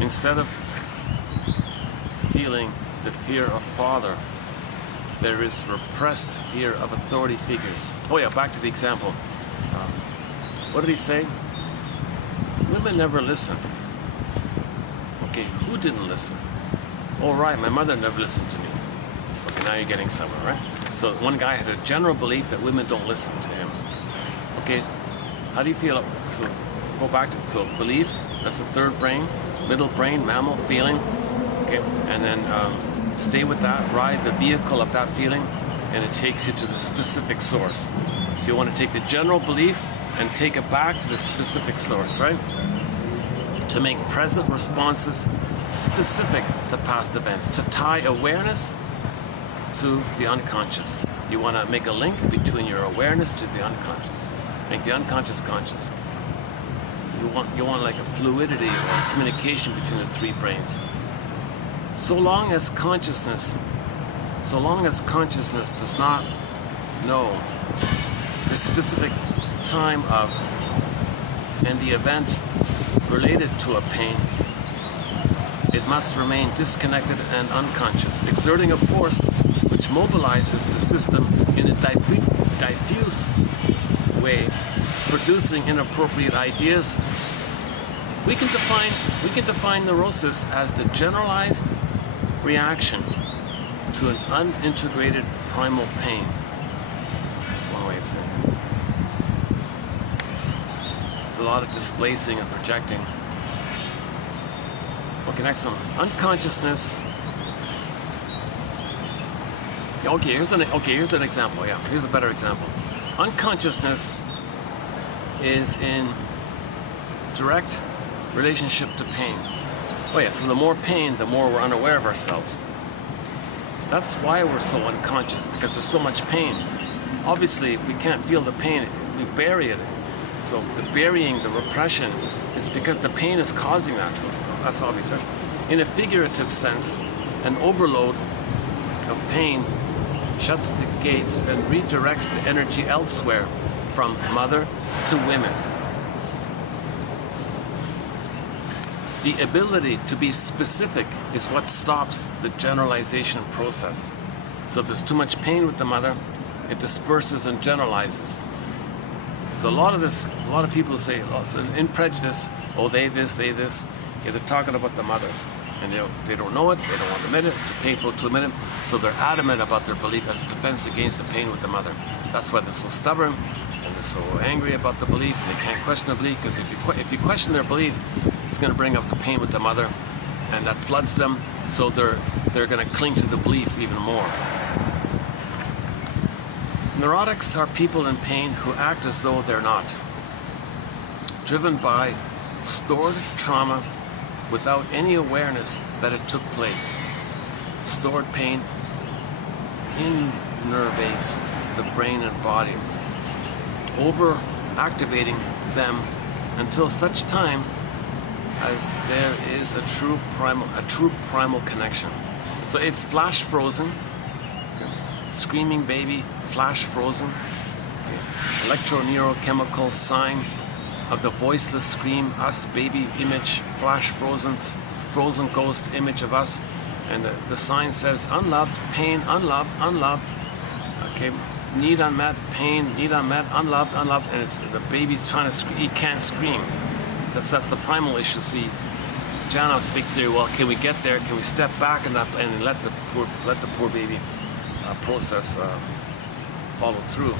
Instead of feeling the fear of father, there is repressed fear of authority figures. Oh yeah, back to the example. What did he say? Women never listen. Okay, who didn't listen? Oh right, my mother never listened to me. Okay, now you're getting somewhere, right? So one guy had a general belief that women don't listen to him. Okay, how do you feel? So go back to, so belief, that's the third brain, middle brain, mammal, feeling. Okay, and then stay with that, ride the vehicle of that feeling, and it takes you to the specific source. So you want to take the general belief and take it back to the specific source, right? To make present responses specific to past events, to tie awareness to the unconscious. You want to make a link between your awareness to the unconscious. Make the unconscious conscious. You want like a fluidity or communication between the three brains. So long as consciousness does not know the specific time of and the event related to a pain, it must remain disconnected and unconscious, exerting a force which mobilizes the system in a diffuse way, producing inappropriate ideas. We can define neurosis as the generalized reaction to an unintegrated primal pain. That's one way of saying it. There's a lot of displacing and projecting. Okay, next one. Unconsciousness. Okay, here's an example. Yeah, here's a better example. Unconsciousness is in direct relationship to pain. Oh yeah, so the more pain, the more we're unaware of ourselves. That's why we're so unconscious, because there's so much pain. Obviously, if we can't feel the pain, we bury it. So the burying, the repression, is because the pain is causing that. So that's obvious, right? In a figurative sense, an overload of pain shuts the gates and redirects the energy elsewhere, from mother to women. The ability to be specific is what stops the generalization process. So if there's too much pain with the mother, it disperses and generalizes. So a lot of people say, oh, so in prejudice, oh, they this. Yeah, they're talking about the mother. And they don't know it, they don't want to admit it, it's too painful to admit it, so they're adamant about their belief as a defense against the pain with the mother. That's why they're so stubborn, and they're so angry about the belief, and they can't question the belief, because if you question their belief, it's going to bring up the pain with the mother, and that floods them, so they're going to cling to the belief even more. Neurotics are people in pain who act as though they're not, driven by stored trauma without any awareness that it took place. Stored pain innervates the brain and body, over-activating them until such time as there is a true primal connection. So it's flash frozen, screaming baby, flash frozen, electroneurochemical sign of the voiceless scream, us baby image, flash frozen ghost image of us, and the sign says unloved, pain, unloved, unloved, okay, need unmet, pain, need unmet, unloved, unloved, and it's the baby's trying to scream, he can't scream. That's the primal issue. See, Janov's big theory, well, can we get there? Can we step back and let the poor baby process follow through?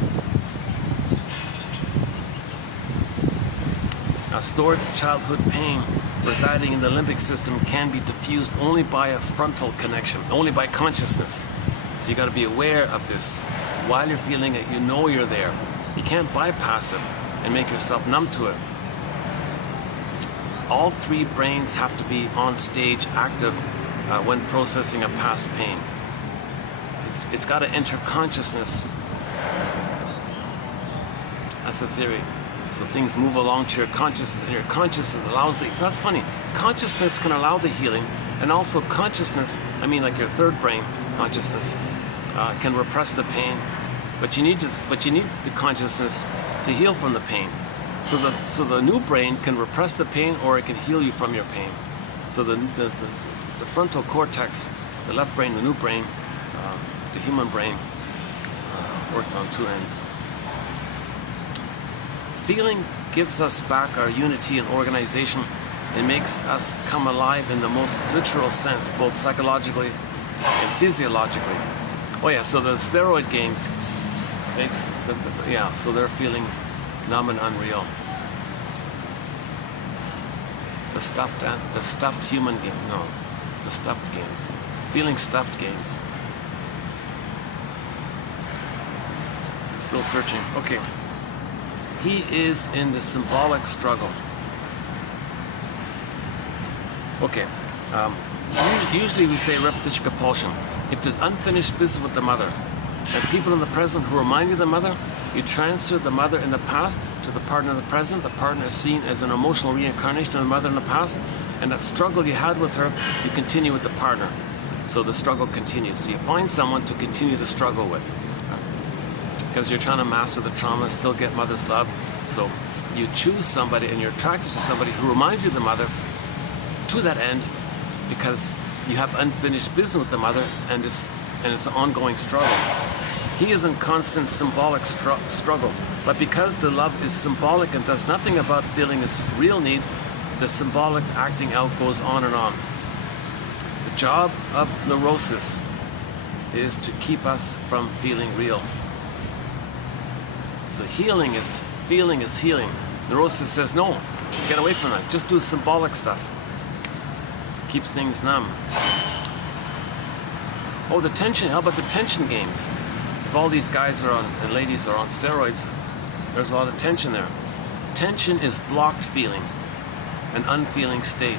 Now, stored childhood pain residing in the limbic system can be diffused only by a frontal connection, only by consciousness. So you got to be aware of this. While you're feeling it, you know you're there. You can't bypass it and make yourself numb to it. All three brains have to be on stage active when processing a past pain. It's got to enter consciousness. That's the theory. So things move along to your consciousness, and your consciousness allows the, so that's funny. Consciousness can allow the healing, and also consciousness, I mean like your third brain, consciousness, can repress the pain, but you need the consciousness to heal from the pain. So the new brain can repress the pain, or it can heal you from your pain. So the frontal cortex, the left brain, the new brain, the human brain, works on two ends. Feeling gives us back our unity and organization. It makes us come alive in the most literal sense, both psychologically and physiologically. Oh yeah, so the steroid games, so they're feeling numb and unreal. The stuffed human game, no, the stuffed games, feeling stuffed games. Still searching. Okay. He is in the symbolic struggle. Okay. Usually we say repetition compulsion. If there's unfinished business with the mother, and people in the present who remind you of the mother, you transfer the mother in the past to the partner in the present. The partner is seen as an emotional reincarnation of the mother in the past, and that struggle you had with her, you continue with the partner. So the struggle continues. So you find someone to continue the struggle with, because you're trying to master the trauma, still get mother's love. So you choose somebody, and you're attracted to somebody who reminds you of the mother to that end, because you have unfinished business with the mother, and it's an ongoing struggle. He is in constant symbolic struggle, but because the love is symbolic and does nothing about feeling its real need, the symbolic acting out goes on and on. The job of neurosis is to keep us from feeling real. So feeling is healing. Neurosis says, no, get away from that. Just do symbolic stuff. Keeps things numb. Oh, the tension, how about the tension games? If all these guys and ladies are on steroids, there's a lot of tension there. Tension is blocked feeling, an unfeeling state,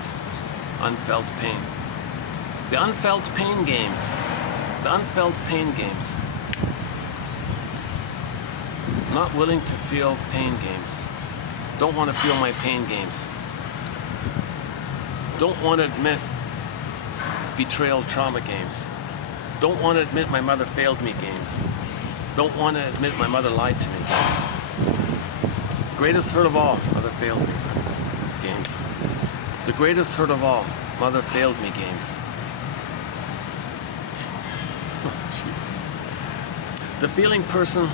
unfelt pain. The unfelt pain games. The unfelt pain games. Not willing to feel pain games. Don't want to feel my pain games. Don't want to admit betrayal trauma games. Don't want to admit my mother failed me games. Don't want to admit my mother lied to me games. Greatest hurt of all, mother failed me games. The greatest hurt of all, mother failed me games. Oh, Jesus. The feeling person,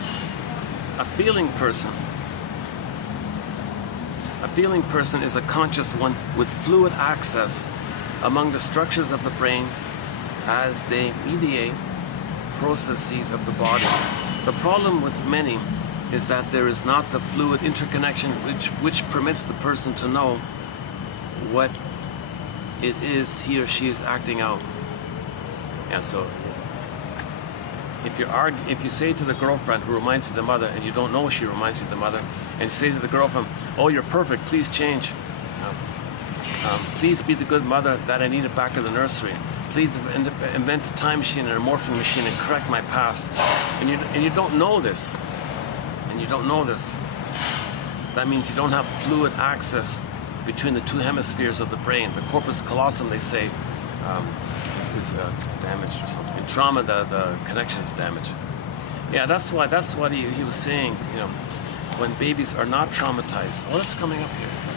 a feeling person is a conscious one with fluid access among the structures of the brain as they mediate processes of the body. The problem with many is that there is not the fluid interconnection which permits the person to know what it is he or she is acting out. Yeah, so if you say to the girlfriend who reminds you of the mother, and you don't know she reminds you of the mother, and you say to the girlfriend, "Oh, you're perfect, please change. Please be the good mother that I needed back in the nursery. Please invent a time machine and a morphing machine and correct my past." And you don't know this. And you don't know this. That means you don't have fluid access between the two hemispheres of the brain. The corpus callosum, they say, is damaged or something. In trauma, the connection is damaged. Yeah, that's what he was saying. You know, when babies are not traumatized. Oh, that's coming up here. Is that?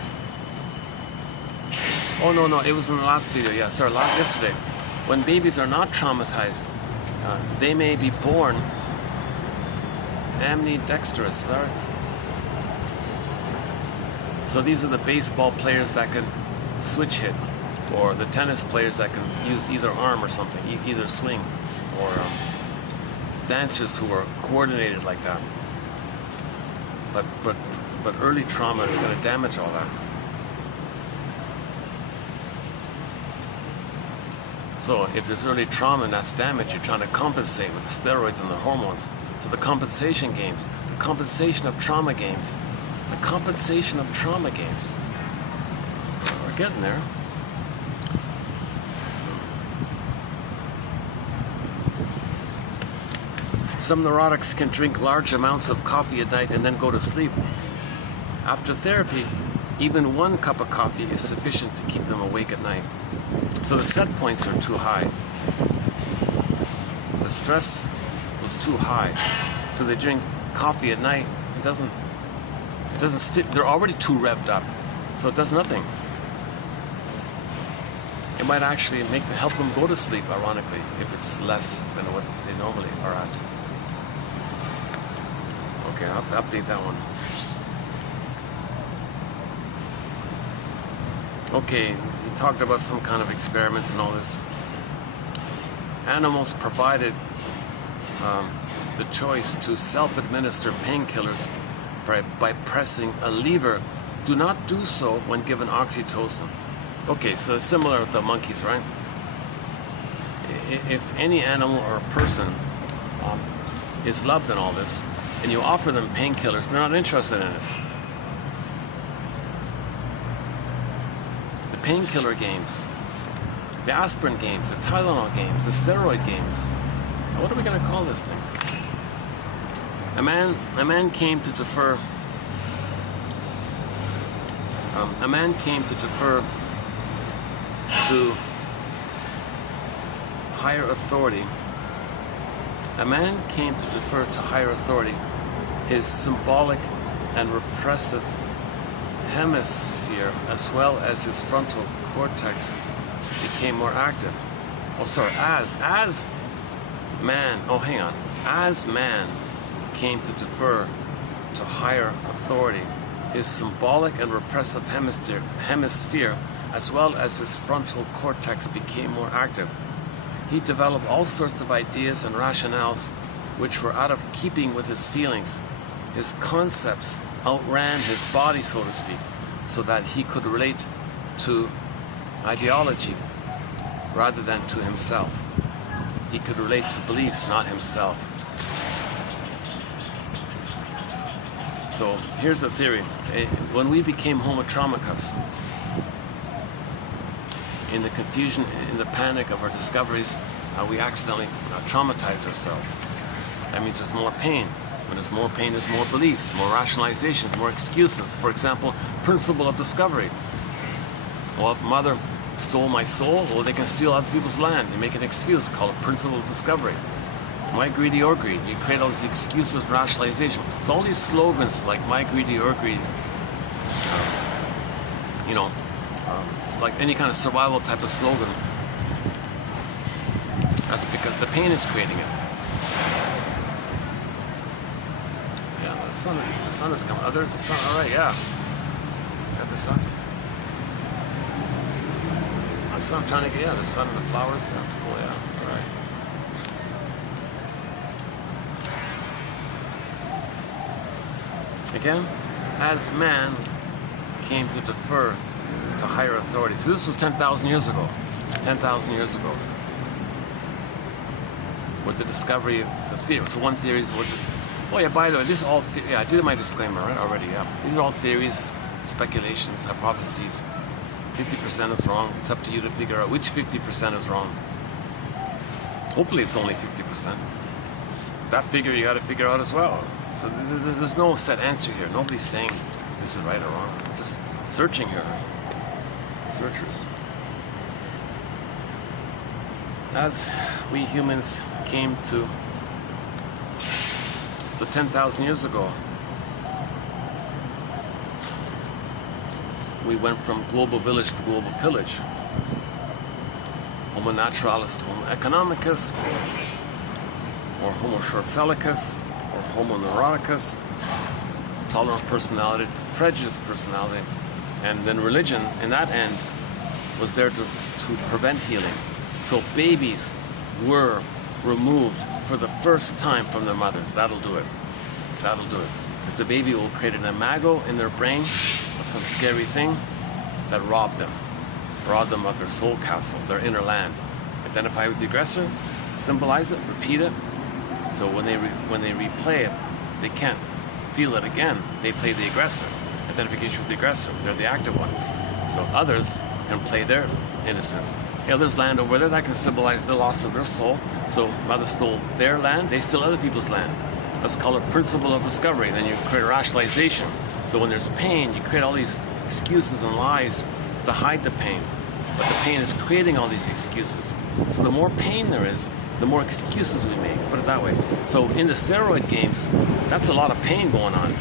Oh no, it was in the last video. Yeah, sorry, yesterday. When babies are not traumatized, they may be born ambidextrous. Sorry. So these are the baseball players that can switch hit, or the tennis players that can use either arm or something, either swing, or dancers who are coordinated like that. But early trauma is going to damage all that. So if there's early trauma and that's damage, you're trying to compensate with the steroids and the hormones. So the compensation games, the compensation of trauma games, the compensation of trauma games. We're getting there. Some neurotics can drink large amounts of coffee at night and then go to sleep. After therapy, even 1 cup of coffee is sufficient to keep them awake at night. So the set points are too high. The stress was too high. So they drink coffee at night. It doesn't they're already too revved up. So it does nothing. It might actually help them go to sleep, ironically, if it's less than what they normally are at. Okay, I'll have to update that one. Okay, he talked about some kind of experiments and all this. Animals provided the choice to self-administer painkillers by pressing a lever. Do not do so when given oxytocin. Okay, so it's similar with the monkeys, right? If any animal or person is loved in all this, and you offer them painkillers, they're not interested in it. The painkiller games, the aspirin games, the Tylenol games, the steroid games. Now, what are we going to call this thing? A man came to defer. A man came to defer to higher authority. A man came to defer to higher authority. His symbolic and repressive hemisphere, as well as his frontal cortex, became more active. Oh, sorry. As man came to defer to higher authority, his symbolic and repressive hemisphere, as well as his frontal cortex, became more active. He developed all sorts of ideas and rationales which were out of keeping with his feelings. His concepts outran his body, so to speak, so that he could relate to ideology rather than to himself. He could relate to beliefs, not himself. So here's the theory. When we became homotraumicus, in the confusion, in the panic of our discoveries, we accidentally traumatize ourselves. That means there's more pain. When there's more pain, there's more beliefs, more rationalizations, more excuses. For example, principle of discovery. Well, if mother stole my soul, well, they can steal other people's land. You make an excuse called a principle of discovery. My greedy or greed. You create all these excuses, rationalization. So all these slogans like my greedy or greed, it's like any kind of survival type of slogan. That's because the pain is creating it. Yeah, the sun is coming. Oh, there's the sun. All right, yeah. Got the sun. That's what I'm trying to get. Yeah, the sun and the flowers. That's cool. Yeah. All right. Again, as man came to defer to higher authority. So this was 10,000 years ago. 10,000 years ago. With the discovery of the theory. So one theory is oh yeah, by the way, this is all yeah, I did my disclaimer, right, already, yeah. These are all theories, speculations, hypotheses. 50% is wrong. It's up to you to figure out which 50% is wrong. Hopefully it's only 50%. That figure you got to figure out as well. So there's no set answer here. Nobody's saying this is right or wrong. I'm just searching here. Searchers. As we humans came to, so 10,000 years ago, we went from global village to global pillage. Homo naturalis to Homo economicus, or Homo short-sellicus, or Homo neuroticus, tolerant personality to prejudiced personality. And then religion, in that end, was there to prevent healing. So babies were removed for the first time from their mothers. That'll do it. That'll do it. Because the baby will create an imago in their brain of some scary thing that robbed them of their soul castle, their inner land. Identify with the aggressor, symbolize it, repeat it. So when they replay it, they can't feel it again. They play the aggressor. Identification with the aggressor. They're the active one. So others can play their innocence. Yeah, there's land over there that can symbolize the loss of their soul. So mother stole their land, they steal other people's land. Let's call it principle of discovery. Then you create a rationalization. So when there's pain, you create all these excuses and lies to hide the pain. But the pain is creating all these excuses. So the more pain there is, the more excuses we make, put it that way. So in the steroid games, that's a lot of pain going on.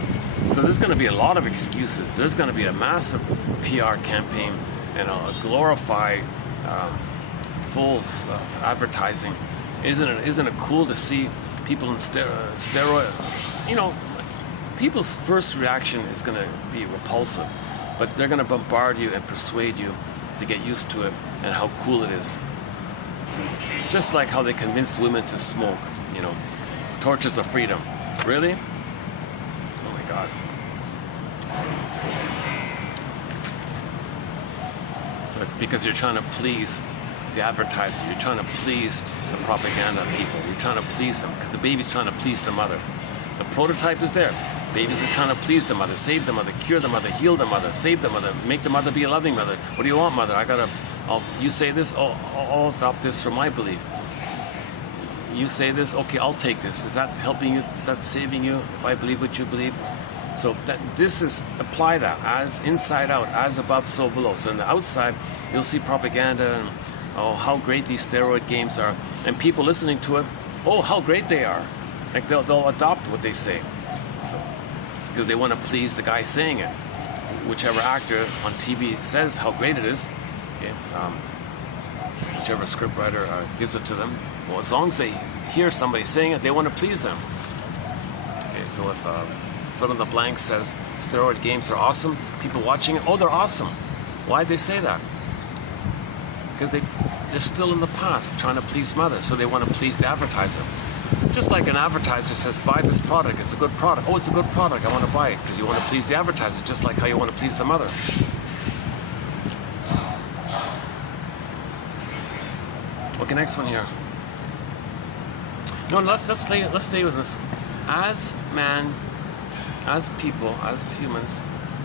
So there's going to be a lot of excuses. There's going to be a massive PR campaign and a glorified full advertising. Isn't it cool to see people in steroid? You know, people's first reaction is going to be repulsive, but they're going to bombard you and persuade you to get used to it and how cool it is. Just like how they convinced women to smoke, you know, torches of freedom. Really? Oh my God. So because you're trying to please the advertiser, you're trying to please the propaganda people, you're trying to please them, because the baby's trying to please the mother. The prototype is there. Babies are trying to please the mother, save the mother, cure the mother, heal the mother, save the mother, make the mother be a loving mother. What do you want, mother? You say this, I'll adopt this for my belief. You say this, okay, I'll take this. Is that helping you? Is that saving you if I believe what you believe? So apply that as inside out, as above, so below. So on the outside, you'll see propaganda and how great these steroid games are. And people listening to it, oh, how great they are. Like they'll adopt what they say. So, because they want to please the guy saying it. Whichever actor on TV says how great it is, okay, whichever scriptwriter gives it to them, well, as long as they hear somebody saying it, they want to please them. Okay, so if fill in the blank says steroid games are awesome, people watching it, oh, they're awesome. Why'd they say that? Because they're still in the past trying to please mother, so they want to please the advertiser. Just like an advertiser says, buy this product, it's a good product. Oh, it's a good product, I want to buy it, because you want to please the advertiser, just like how you want to please the mother. Okay, next one here. No, let's stay with this. As man, as people, as humans,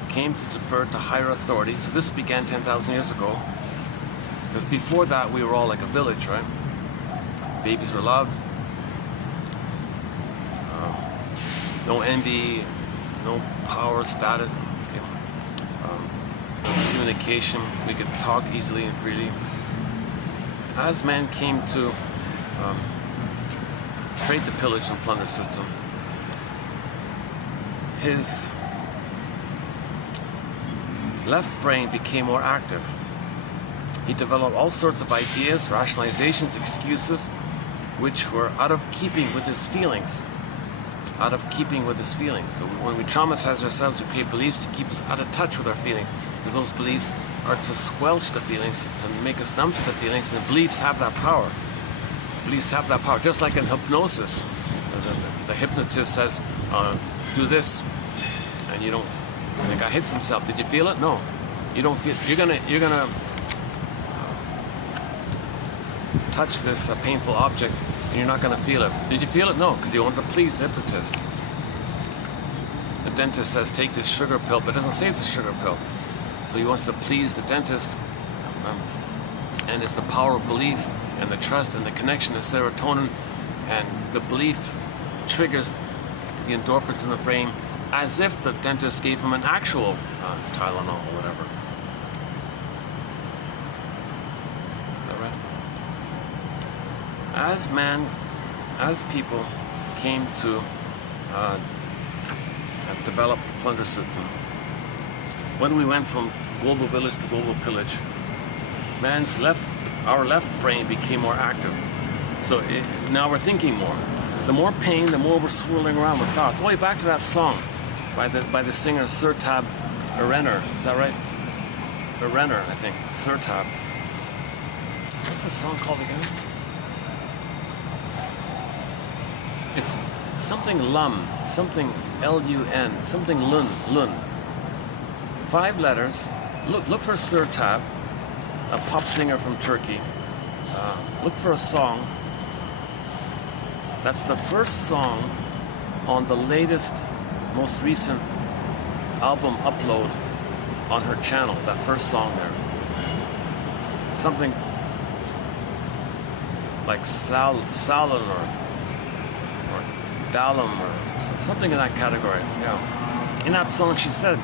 came to defer to higher authority, so this began 10,000 years ago, because before that we were all like a village, right? Babies were loved, no envy, no power, status, okay. There was communication, we could talk easily and freely. As man came to create the pillage and plunder system, his left brain became more active. He developed all sorts of ideas, rationalizations, excuses, which were out of keeping with his feelings. Out of keeping with his feelings. So when we traumatize ourselves, we create beliefs to keep us out of touch with our feelings. Because those beliefs are to squelch the feelings, to make us numb to the feelings, and the beliefs have that power. Beliefs have that power. Just like in hypnosis, the hypnotist says, do this, and you don't. The guy hits himself. Did you feel it? No. You don't feel. You're gonna touch this painful object, and you're not gonna feel it. Did you feel it? No, because you want to please the hypnotist. The dentist says take this sugar pill, but it doesn't say it's a sugar pill. So he wants to please the dentist, and it's the power of belief and the trust and the connection to serotonin, and the belief triggers the endorphins in the brain, as if the dentist gave him an actual Tylenol or whatever. Is that right? As people came to develop the plunder system, when we went from global village to global pillage, our left brain became more active. So now we're thinking more. The more pain, the more we're swirling around with thoughts. Oh, back to that song by the singer Sir Tab Renner. Is that right? Renner, I think. Sir Tab. What's the song called again? It's something Lum, something L-U-N, something Lun. 5 letters. Look for Sir Tab, a pop singer from Turkey. Look for a song. That's the first song on the latest, most recent album upload on her channel. That first song there. Something like Salon or Dalum or something in that category. Yeah. In that song she said,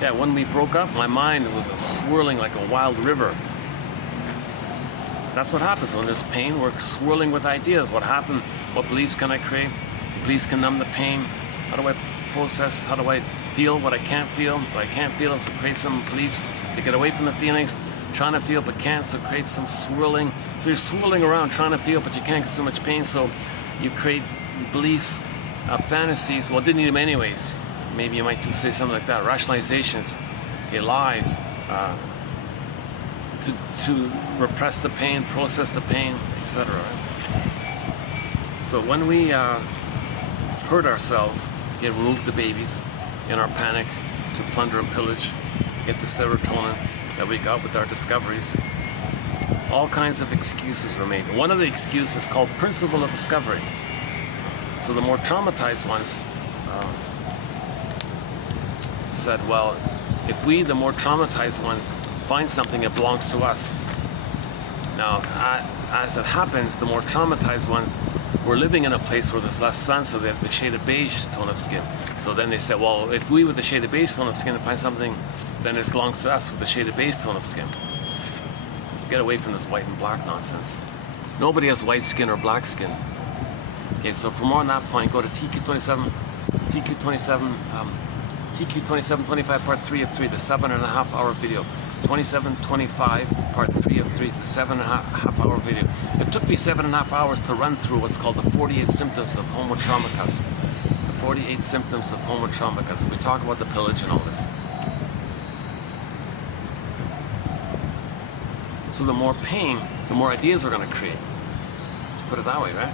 yeah, when we broke up, my mind was swirling like a wild river. That's what happens when there's pain. We're swirling with ideas. What happened? What beliefs can I create? Beliefs can numb the pain. How do I process? How do I feel what I can't feel? What I can't feel, so create some beliefs to get away from the feelings. Trying to feel but can't, so create some swirling. So you're swirling around trying to feel, but you can't because too much pain. So you create beliefs, fantasies. Well, didn't need them anyways. Maybe you might say something like that. Rationalizations, okay, lies. To repress the pain, process the pain, etc. So when we hurt ourselves, remove the babies in our panic to plunder and pillage, to get the serotonin that we got with our discoveries, all kinds of excuses were made. One of the excuses is called principle of discovery. So the more traumatized ones said, well, if we, the more traumatized ones, find something that belongs to us. Now, as it happens, the more traumatized ones were living in a place where there's less sun, so they have the shade of beige tone of skin. So then they said, well, if we with the shade of beige tone of skin find something, then it belongs to us with the shade of beige tone of skin. Let's get away from this white and black nonsense. Nobody has white skin or black skin. Okay, so for more on that point, go to TQ2725 part 3 of 3, the 7.5 hour video. 2725 part 3 of 3, it's a 7.5 hour video. It took me 7.5 hours to run through what's called the 48 symptoms of Homo Traumacus. The 48 symptoms of Homo Traumacus. We talk about the pillage and all this. So the more pain, the more ideas we're going to create. Let's put it that way, right?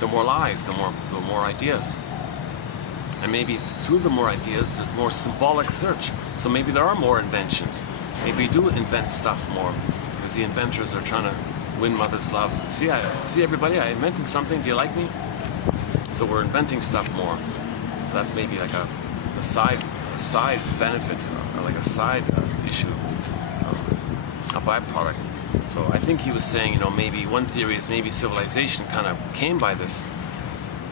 The more lies, the more ideas. And maybe through the more ideas, there's more symbolic search. So maybe there are more inventions. Maybe we do invent stuff more because the inventors are trying to win mother's love. See everybody, I invented something. Do you like me? So we're inventing stuff more. So that's maybe like a side benefit, or like a side issue, a byproduct. So I think he was saying, maybe one theory is maybe civilization kind of came by this.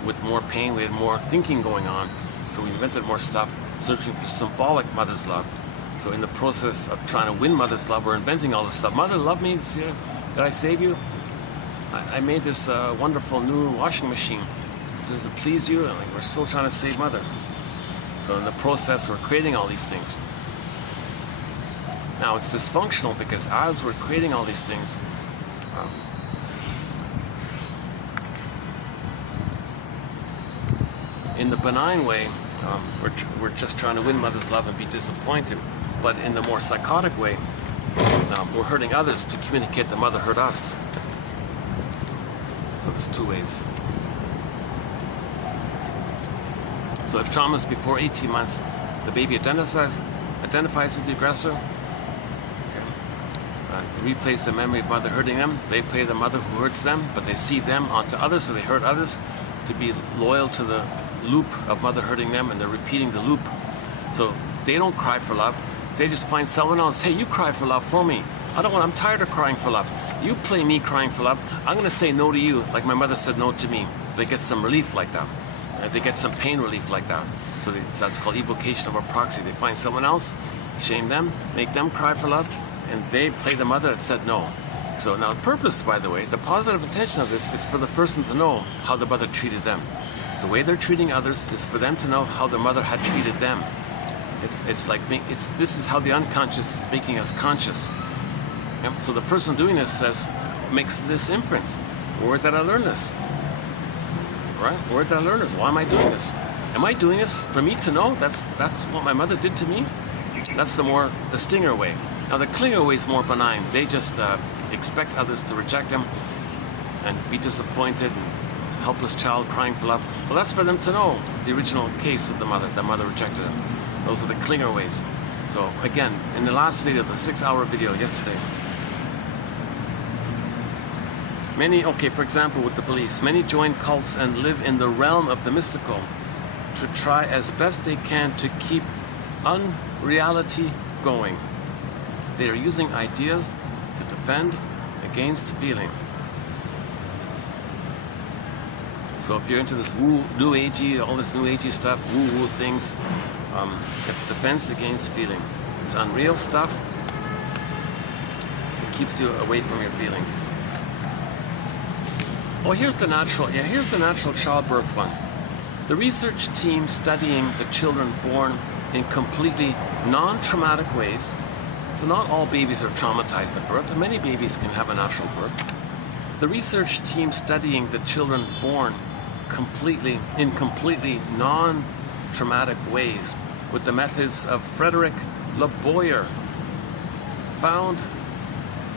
With more pain, we had more thinking going on, so we invented more stuff, searching for symbolic mother's love. So in the process of trying to win mother's love, we're inventing all this stuff. Mother, love me. Did I save you? I made this wonderful new washing machine. Does it please you? We're still trying to save mother. So in the process, we're creating all these things. Now it's dysfunctional because as we're creating all these things, in the benign way, we're just trying to win mother's love and be disappointed. But in the more psychotic way, we're hurting others to communicate the mother hurt us. So there's 2 ways. So if trauma's before 18 months, The baby identifies with the aggressor. Okay. Replays the memory of mother hurting them. They play the mother who hurts them, but they see them onto others, so they hurt others to be loyal to the loop of mother hurting them, and they're repeating the loop. So they don't cry for love. They just find someone else. Hey, you cry for love for me. I'm tired of crying for love. You play me crying for love. I'm going to say no to you, like my mother said no to me. So they get some relief like that. They get some pain relief like that. So that's called evocation of a proxy. They find someone else, shame them, make them cry for love, and they play the mother that said no. So now the purpose, by the way, the positive intention of this is for the person to know how the mother treated them. The way they're treating others is for them to know how their mother had treated them. This is how the unconscious is making us conscious. So the person doing this makes this inference. Where did I learn this? Right? Where did I learn this? Why am I doing this? Am I doing this for me to know? That's what my mother did to me? That's the stinger way. Now the clinger way is more benign. They just expect others to reject them and be disappointed, and helpless child crying for love. Well, that's for them to know the original case with the mother rejected them. Those are the clinger ways. So again, in the last video, the 6-hour video yesterday, for example, with the beliefs, many join cults and live in the realm of the mystical to try as best they can to keep unreality going. They are using ideas to defend against feeling. So if you're into this new agey, all this new agey stuff, woo things, it's a defense against feeling. It's unreal stuff. It keeps you away from your feelings. Oh, here's the natural childbirth one. The research team studying the children born in completely non-traumatic ways. So not all babies are traumatized at birth, and many babies can have a natural birth. The research team studying the children born in completely non-traumatic ways with the methods of Frederick Leboyer found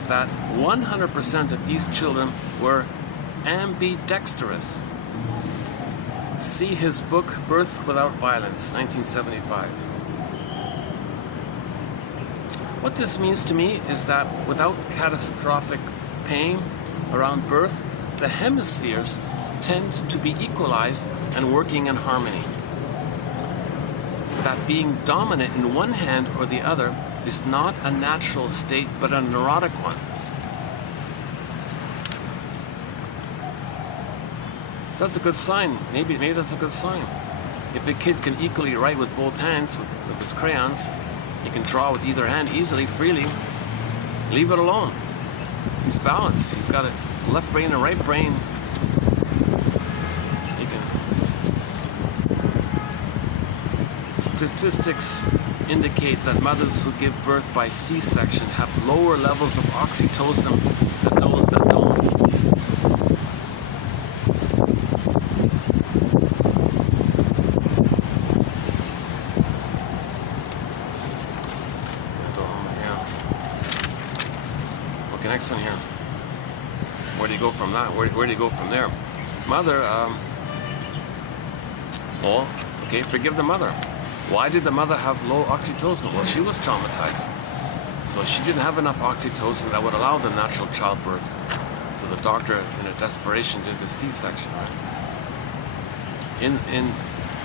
that 100% of these children were ambidextrous. See his book, Birth Without Violence, 1975. What this means to me is that without catastrophic pain around birth, the hemispheres tend to be equalized and working in harmony. That being dominant in one hand or the other is not a natural state, but a neurotic one. So that's a good sign. Maybe that's a good sign. If a kid can equally write with both hands, with his crayons, he can draw with either hand easily, freely, leave it alone. He's balanced. He's got a left brain and a right brain. He can. Statistics indicate that mothers who give birth by C-section have lower levels of oxytocin than those that don't. Next one here. Where do you go from that? Where do you go from there? Mother, forgive the mother. Why did the mother have low oxytocin? Well, she was traumatized. So she didn't have enough oxytocin that would allow the natural childbirth. So the doctor, in a desperation, did the C-section, right?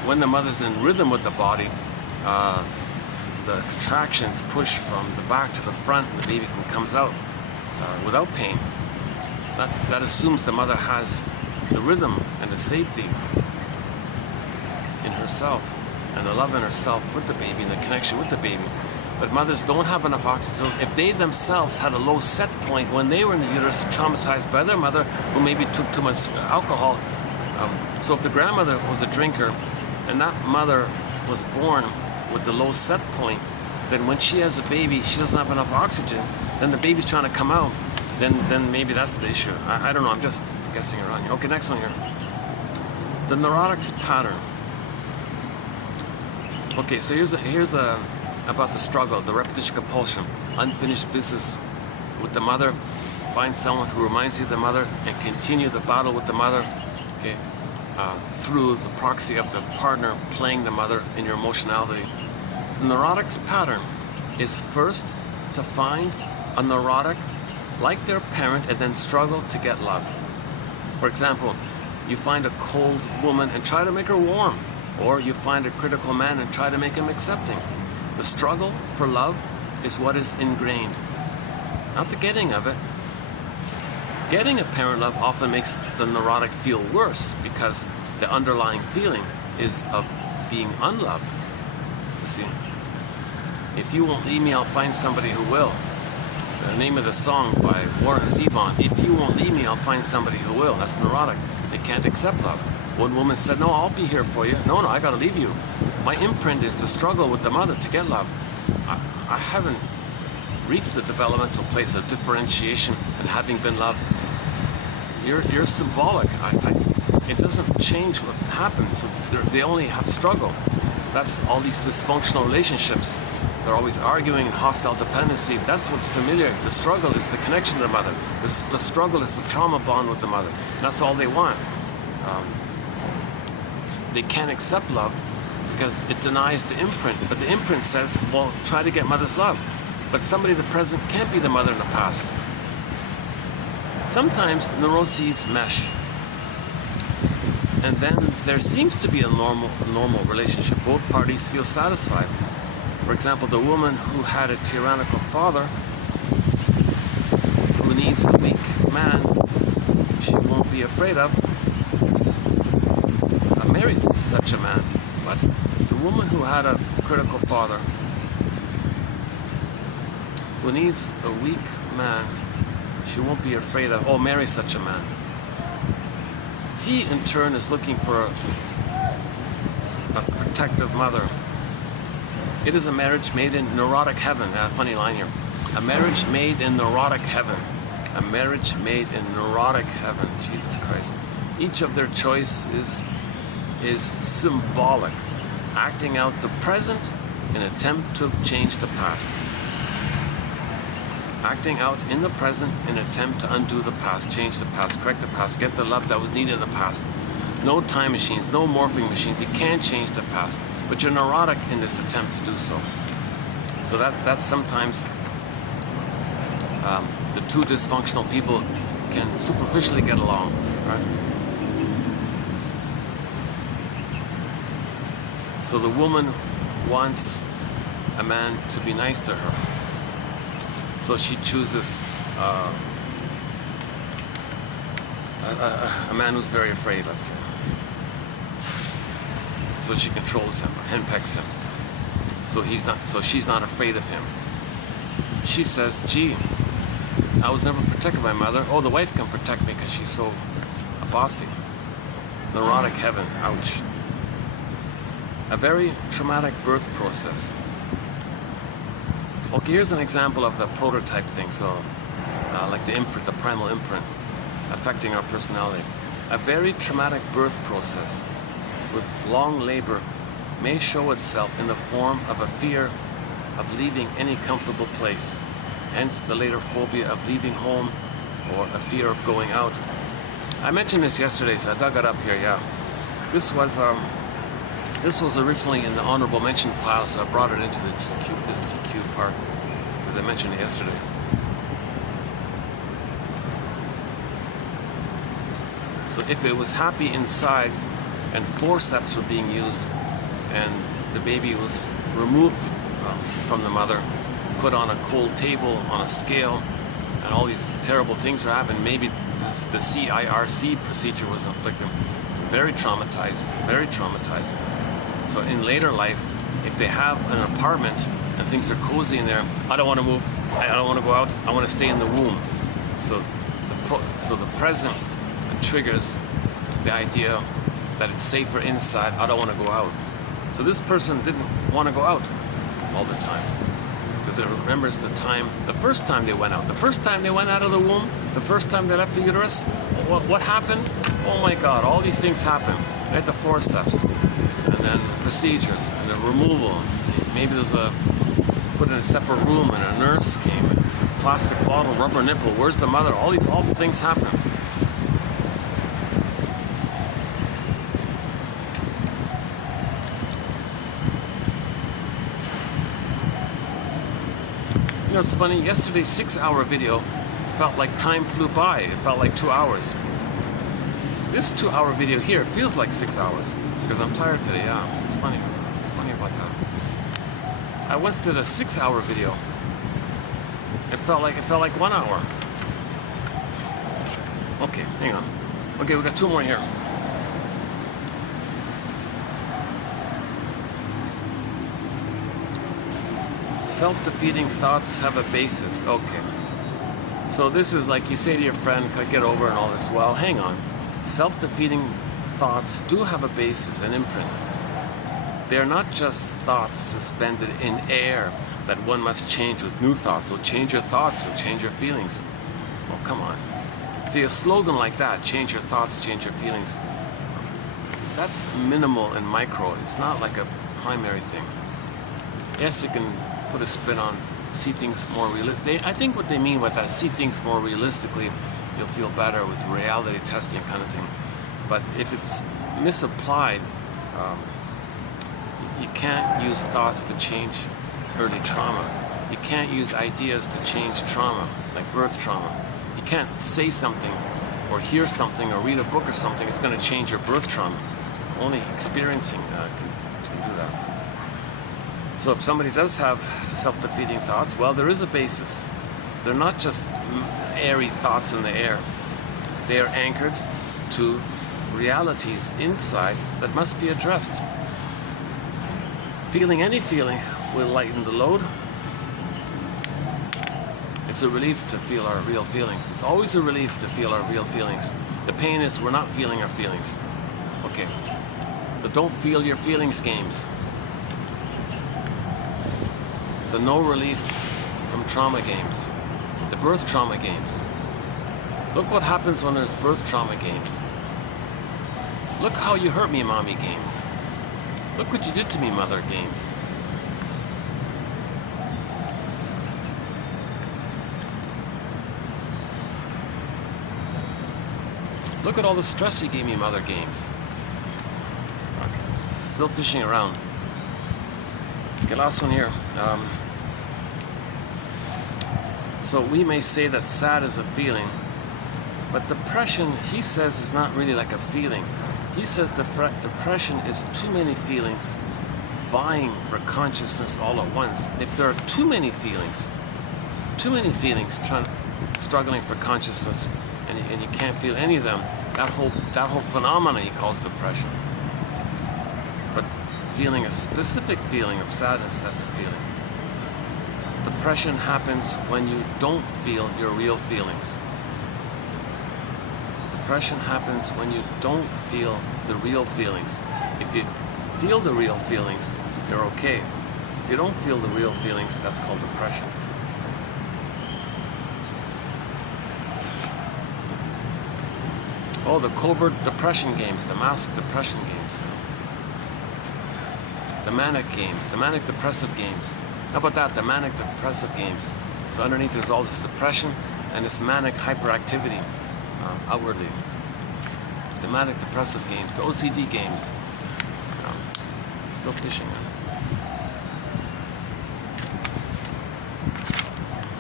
When the mother's in rhythm with the body, the contractions push from the back to the front, and the baby comes out without pain. That assumes the mother has the rhythm and the safety in herself and the love in herself with the baby and the connection with the baby. But mothers don't have enough oxytocin. If they themselves had a low set point when they were in the uterus, traumatized by their mother who maybe took too much alcohol. So if the grandmother was a drinker and that mother was born with the low set point, then when she has a baby, she doesn't have enough oxygen, then the baby's trying to come out, then maybe that's the issue. I don't know, I'm just guessing around here. Okay, next one here. The neurotics pattern. Okay, so here's about the struggle, the repetition compulsion, unfinished business with the mother. Find someone who reminds you of the mother and continue the battle with the mother, okay, through the proxy of the partner playing the mother in your emotionality. The neurotic's pattern is first to find a neurotic like their parent and then struggle to get love. For example, you find a cold woman and try to make her warm, or you find a critical man and try to make him accepting. The struggle for love is what is ingrained, not the getting of it. Getting a parent love often makes the neurotic feel worse because the underlying feeling is of being unloved. You see, if you won't leave me, I'll find somebody who will. The name of the song by Warren Zevon, if you won't leave me, I'll find somebody who will. That's neurotic. They can't accept love. One woman said, no, I'll be here for you. No, I gotta leave you. My imprint is to struggle with the mother to get love. I haven't reached the developmental place of differentiation and having been loved. You're symbolic. It doesn't change what happens. So they only have struggle. So that's all these dysfunctional relationships. They're always arguing and hostile dependency. That's what's familiar. The struggle is the connection to the mother. The struggle is the trauma bond with the mother. That's all they want. They can't accept love because it denies the imprint. But the imprint says, well, try to get mother's love. But somebody in the present can't be the mother in the past. Sometimes neuroses mesh. And then there seems to be a normal relationship. Both parties feel satisfied. For example, the woman who had a tyrannical father, who needs a weak man she won't be afraid of, marries such a man. But the woman who had a critical father, who needs a weak man she won't be afraid of, marries such a man. He, in turn, is looking for a protective mother. It is a marriage made in neurotic heaven. Funny line here. A marriage made in neurotic heaven. A marriage made in neurotic heaven. Jesus Christ. Each of their choice is symbolic, acting out the present in an attempt to change the past. Acting out in the present in an attempt to undo the past, change the past, correct the past, get the love that was needed in the past. No time machines, no morphing machines. You can't change the past, but you're neurotic in this attempt to do so. So that's sometimes the two dysfunctional people can superficially get along, right? So the woman wants a man to be nice to her. So she chooses a man who's very afraid, let's say. So she controls him, henpecks him. So she's not afraid of him. She says, gee, I was never protected by my mother. Oh, the wife can protect me because she's so bossy. Neurotic heaven, ouch. A very traumatic birth process. Okay, here's an example of the prototype thing. So, like the imprint, the primal imprint, affecting our personality. A very traumatic birth process with long labor may show itself in the form of a fear of leaving any comfortable place. Hence the later phobia of leaving home or a fear of going out. I mentioned this yesterday, so I dug it up here, yeah. This was originally in the honorable mention pile, so I brought it into the TQ, this TQ part, as I mentioned it yesterday. So if it was happy inside and forceps were being used and the baby was removed from the mother, put on a cold table, on a scale, and all these terrible things were happening, maybe the CIRC procedure was inflicted. Very traumatized, very traumatized. So in later life, if they have an apartment and things are cozy in there, I don't want to move, I don't want to go out, I want to stay in the womb. So the present triggers the idea that it's safer inside, I don't want to go out. So this person didn't want to go out all the time because it remembers the first time they went out, the first time they went out of the womb, the first time they left the uterus. What happened? Oh my God, all these things happen. They had the forceps, and then procedures, and the removal. Maybe there's put in a separate room, and a nurse came, and plastic bottle, rubber nipple. Where's the mother? All these awful things happen. know, it's funny, yesterday's 6-hour video felt like time flew by. It felt like 2 hours. This 2-hour video here, it feels like 6 hours because I'm tired today. Yeah, it's funny. It's funny about that. I once did a 6-hour video. It felt like 1 hour. Okay, hang on. Okay, we got 2 more here. Self-defeating thoughts have a basis. Okay. So this is like you say to your friend, "Can I get over," and all this. Well, hang on. Self-defeating thoughts do have a basis, an imprint. They are not just thoughts suspended in air that one must change with new thoughts. So change your thoughts, so change your feelings. Oh, come on. See, a slogan like that, change your thoughts, change your feelings, that's minimal and micro. It's not like a primary thing. Yes, you can put a spin on, see things more realistically. I think what they mean by that, see things more realistically, you'll feel better with reality testing kind of thing. But if it's misapplied, you can't use thoughts to change early trauma. You can't use ideas to change trauma, like birth trauma. You can't say something or hear something or read a book or something, it's going to change your birth trauma. Only experiencing can do that. So if somebody does have self-defeating thoughts, well, there is a basis. They're not just airy thoughts in the air. They are anchored to realities inside that must be addressed. Feeling any feeling will lighten the load. It's a relief to feel our real feelings. It's always a relief to feel our real feelings. The pain is we're not feeling our feelings. Okay. The don't feel your feelings games. The no relief from trauma games. The birth trauma games. Look what happens when there's birth trauma games. Look how you hurt me, mommy games. Look what you did to me, mother games. Look at all the stress you gave me, mother games. Okay, still fishing around. Okay, last one here. So we may say that sad is a feeling, but depression, he says, is not really like a feeling. He says depression is too many feelings vying for consciousness all at once. If there are too many feelings struggling for consciousness, and you can't feel any of them, that whole phenomena he calls depression. But feeling a specific feeling of sadness, that's a feeling. Depression happens when you don't feel your real feelings. Depression happens when you don't feel the real feelings. If you feel the real feelings, you're okay. If you don't feel the real feelings, that's called depression. Oh, the covert depression games, the masked depression games, the manic games, the manic depressive games. How about that, the manic depressive games? So underneath there's all this depression and this manic hyperactivity outwardly. The manic depressive games, the OCD games. Still fishing.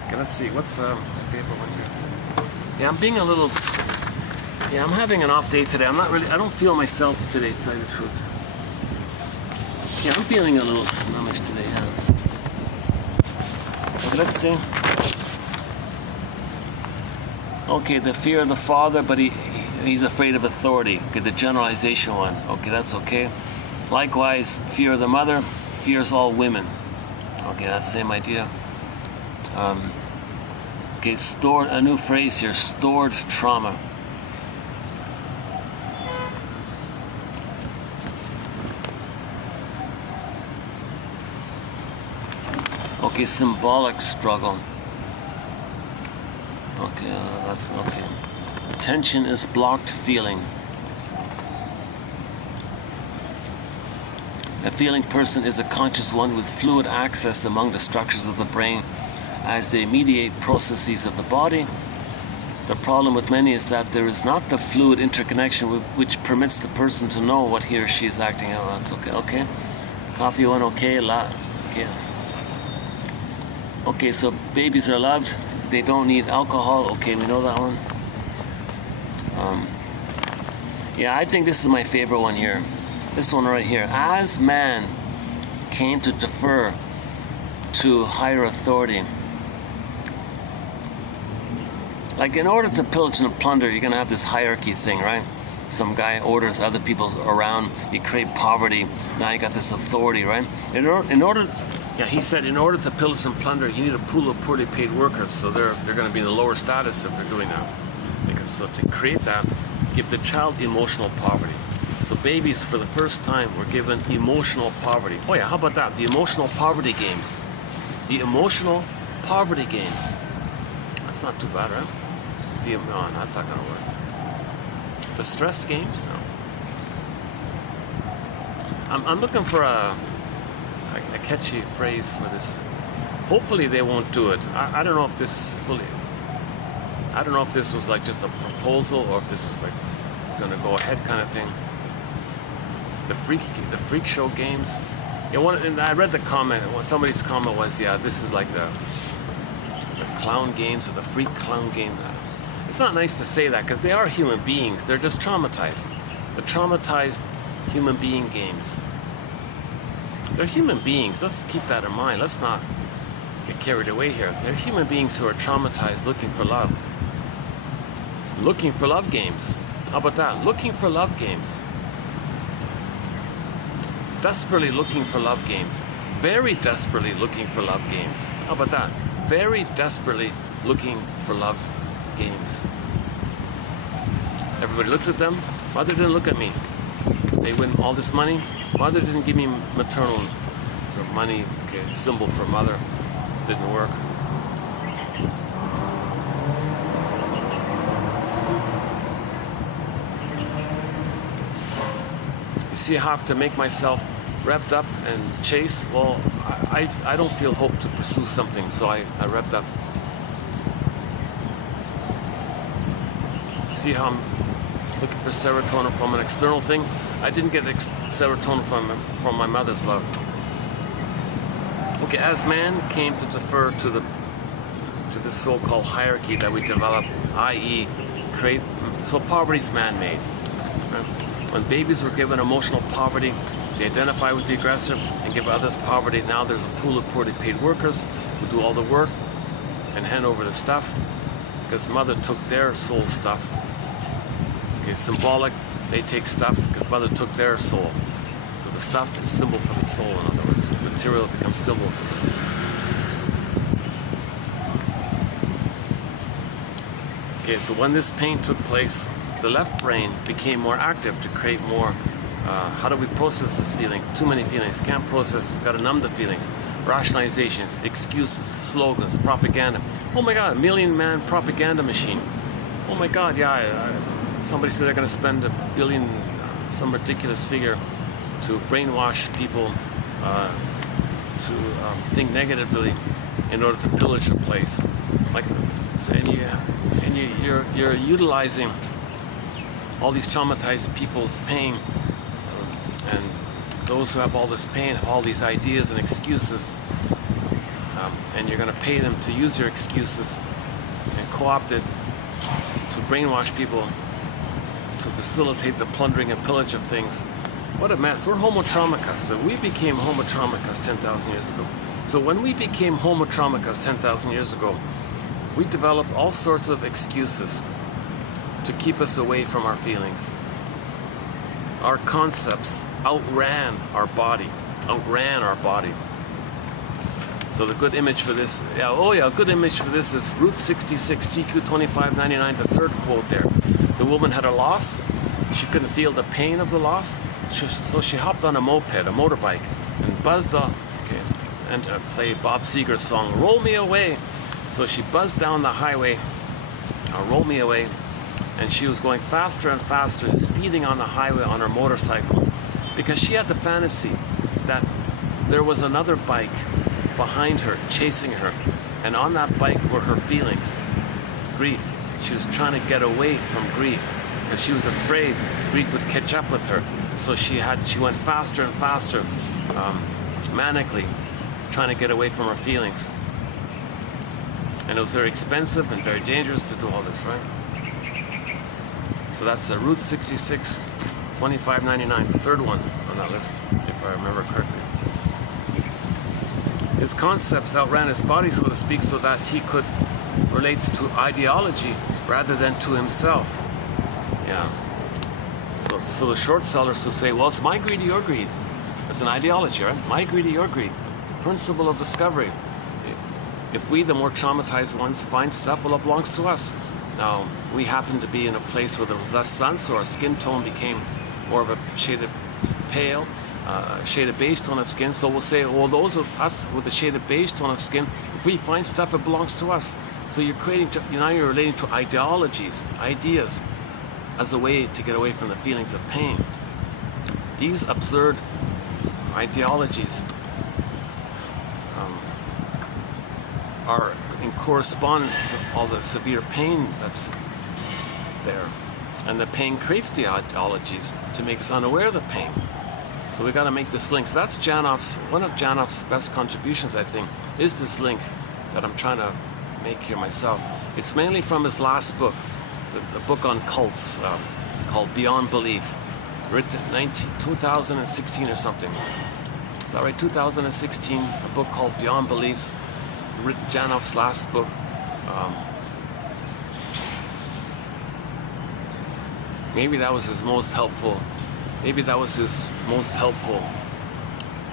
Okay, let's see, what's my favorite one here? Yeah, I'm being a little... Yeah, I'm having an off day today. I don't feel myself today, to tell you the truth. Yeah, I'm feeling a little numbish today, yeah. Okay, let's see. Okay, the fear of the father, but he's afraid of authority. Okay, the generalization one. Okay, that's okay. Likewise, fear of the mother, fears all women. Okay, that's the same idea. Okay, stored, a new phrase here, stored trauma. Okay, symbolic struggle. Okay, that's okay. Tension is blocked feeling. A feeling person is a conscious one with fluid access among the structures of the brain as they mediate processes of the body. The problem with many is that there is not the fluid interconnection which permits the person to know what he or she is acting out. That's okay. Okay. Coffee one, okay. Okay. Okay, so babies are loved. They don't need alcohol. Okay, we know that one. Yeah, I think this is my favorite one here. This one right here. As man came to defer to higher authority. Like, in order to pillage and plunder, you're gonna have this hierarchy thing, right? Some guy orders other people around. You create poverty. Now you got this authority, right? In order, yeah, he said, in order to pillage and plunder, you need a pool of poorly paid workers. So they're going to be in the lower status if they're doing that. Because so to create that, give the child emotional poverty. So babies, for the first time, were given emotional poverty. Oh yeah, how about that? The emotional poverty games. The emotional poverty games. That's not too bad, right? No, that's not going to work. The stress games? No. I'm looking for a catchy phrase for this. Hopefully they won't do it. I don't know if this I don't know if this was like just a proposal or if this is like gonna go ahead kind of thing. The freak show games. Yeah, and I read the comment. Somebody's comment was, yeah, this is like the clown games or the freak clown game. It's not nice to say that because they are human beings. They're just traumatized. The traumatized human being games. They're human beings. Let's keep that in mind. Let's not get carried away here. They're human beings who are traumatized, looking for love. Looking for love games. How about that? Looking for love games. Desperately looking for love games. Very desperately looking for love games. How about that? Very desperately looking for love games. Everybody looks at them. Mother didn't look at me. They win all this money. Mother didn't give me maternal money. Okay, symbol for mother. Didn't work. You see how I have to make myself revved up and chase? Well, I don't feel hope to pursue something, so I revved up. See how I'm looking for serotonin from an external thing? I didn't get serotonin from my mother's love. Okay, as man came to defer to this so-called hierarchy that we developed, i.e., so poverty's man-made. Right? When babies were given emotional poverty, they identify with the aggressor and give others poverty. Now there's a pool of poorly paid workers who do all the work and hand over the stuff because mother took their soul stuff. Okay, symbolic, they take stuff because mother took their soul. So the stuff is symbol for the soul, in other words. Material becomes symbol for them. Okay, so when this pain took place, the left brain became more active to create more. How do we process these feelings? Too many feelings, can't process, got to numb the feelings. Rationalizations, excuses, slogans, propaganda. Oh my God, million-man propaganda machine. Oh my God, yeah, somebody said they're going to spend $1 billion, some ridiculous figure, to brainwash people to think negatively in order to pillage a place. Like, and you're utilizing all these traumatized people's pain, and those who have all this pain, all these ideas and excuses, and you're going to pay them to use your excuses and co-opt it to brainwash people to facilitate the plundering and pillage of things. What a mess. We're homo traumicus. So we became homo traumicus 10,000 years ago. So when we became homo traumicus 10,000 years ago, we developed all sorts of excuses to keep us away from our feelings. Our concepts outran our body. So the good image for this, good image for this is Route 66, GQ 2599, the third quote there. The woman had a loss. She couldn't feel the pain of the loss, so she hopped on a motorbike, and buzzed off, and play Bob Seger's song, Roll Me Away. So she buzzed down the highway, Roll Me Away, and she was going faster and faster, speeding on the highway on her motorcycle, because she had the fantasy that there was another bike behind her, chasing her, and on that bike were her feelings, grief. She was trying to get away from grief, because she was afraid grief would catch up with her. So she went faster and faster, manically, trying to get away from her feelings. And it was very expensive and very dangerous to do all this, right? So that's Route 66, 2599, the third one on that list, if I remember correctly. His concepts outran his body, so to speak, so that he could relate to ideology rather than to himself. Yeah. So the short sellers will say, well, it's my greed or your greed. It's an ideology, right? My greed or your greed. Principle of discovery. If we, the more traumatized ones, find stuff, well, it belongs to us. Now, we happen to be in a place where there was less sun, so our skin tone became more of a shaded pale, shaded beige tone of skin. So we'll say, well, those of us with a shaded beige tone of skin, if we find stuff, it belongs to us. So you're now you're relating to ideologies, ideas, as a way to get away from the feelings of pain. These absurd ideologies are in correspondence to all the severe pain that's there. And the pain creates the ideologies to make us unaware of the pain. So we got to make this link. So that's one of Janoff's best contributions, I think, is this link that I'm trying to make here myself. It's mainly from his last book, the book on cults, called Beyond Belief, written in 2016 or something. Is that right? 2016, a book called Beyond Beliefs, Janoff's last book. Maybe that was his most helpful. Maybe that was his most helpful.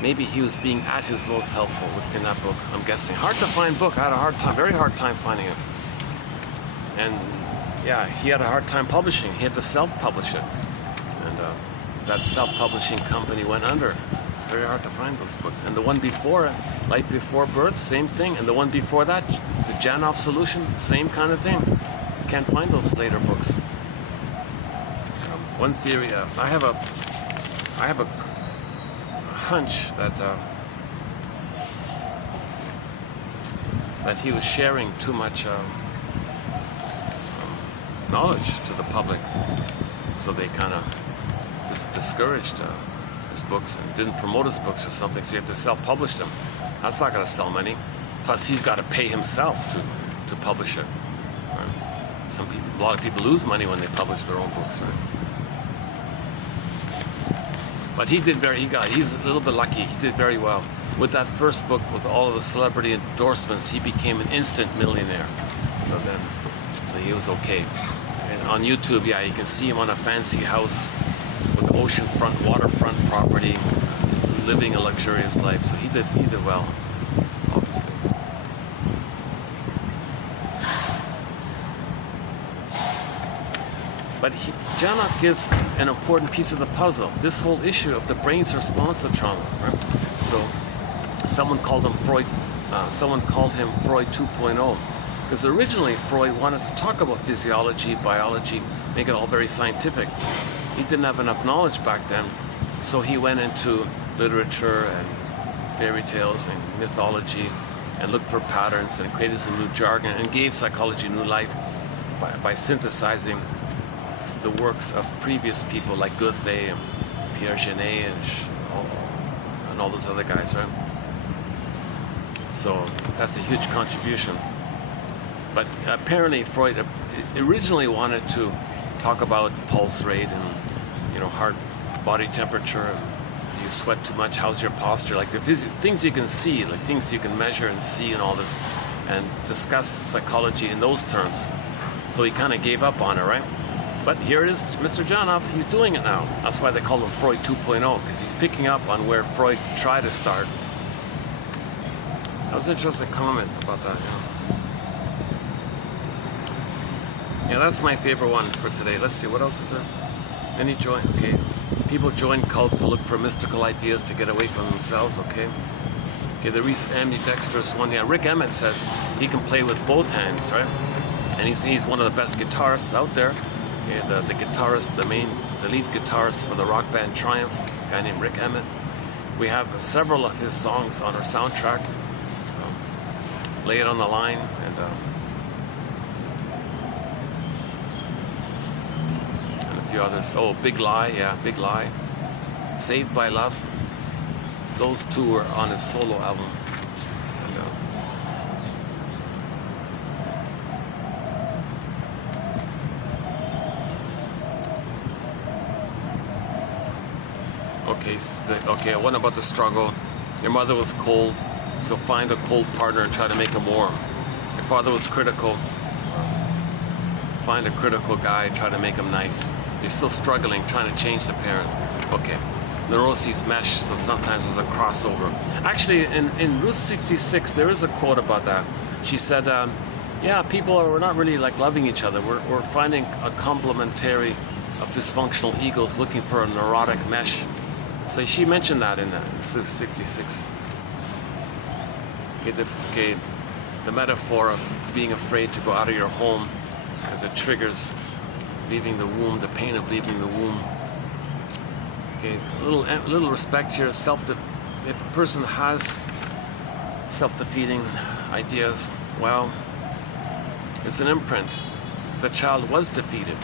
Maybe he was being at his most helpful in that book, I'm guessing. Hard to find book. I had a hard time, very hard time finding it. And yeah, he had a hard time publishing. He had to self-publish it. And that self-publishing company went under. It's very hard to find those books. And the one before it, Life Before Birth, same thing. And the one before that, the Janoff Solution, same kind of thing. You can't find those later books. One theory, I have a hunch that that he was sharing too much knowledge to the public, so they kind of discouraged his books and didn't promote his books or something. So you have to self-publish them. That's not going to sell many. Plus, he's got to pay himself to publish it. Right? A lot of people lose money when they publish their own books, right? But he did he's a little bit lucky. He did very well. With that first book, with all of the celebrity endorsements, he became an instant millionaire. So he was okay. And on YouTube, yeah, you can see him on a fancy house with oceanfront, waterfront property, living a luxurious life. So he did well, obviously. But Janoff gives an important piece of the puzzle. This whole issue of the brain's response to trauma. Right? So someone called him Freud 2.0, because originally Freud wanted to talk about physiology, biology, make it all very scientific. He didn't have enough knowledge back then, so he went into literature and fairy tales and mythology and looked for patterns and created some new jargon and gave psychology new life by synthesizing the works of previous people like Goethe and Pierre Genet and all those other guys, right? So that's a huge contribution. But apparently Freud originally wanted to talk about pulse rate and, heart, body temperature. If you sweat too much, how's your posture? Like the things you can see, like things you can measure and see and all this, and discuss psychology in those terms. So he kind of gave up on it, right? But here it is, Mr. Janoff, he's doing it now. That's why they call him Freud 2.0, because he's picking up on where Freud tried to start. That was an interesting comment about that, yeah, that's my favorite one for today. Let's see, what else is there? Okay. People join cults to look for mystical ideas to get away from themselves, okay? Okay, the ambidextrous one, yeah, Rick Emmett says he can play with both hands, right? And he's one of the best guitarists out there. Okay, the guitarist, the lead guitarist for the rock band Triumph, a guy named Rick Emmett. We have several of his songs on our soundtrack. Lay It on the Line and a few others. Oh, Big Lie, yeah, Big Lie. Saved by Love. Those two were on his solo album. And, Okay, okay, what about the struggle? Your mother was cold, so find a cold partner and try to make him warm. Your father was critical. Find a critical guy, try to make him nice. You're still struggling, trying to change the parent. Okay. Neuroses mesh, so sometimes there's a crossover. Actually, in Route 66, there is a quote about that. She said, yeah, we're not really like loving each other. We're finding a complementary of dysfunctional egos looking for a neurotic mesh. So she mentioned that in that 66. Okay, the metaphor of being afraid to go out of your home as it triggers leaving the womb, the pain of leaving the womb. Okay, a little respect here. If a person has self-defeating ideas, well, it's an imprint. The child was defeated.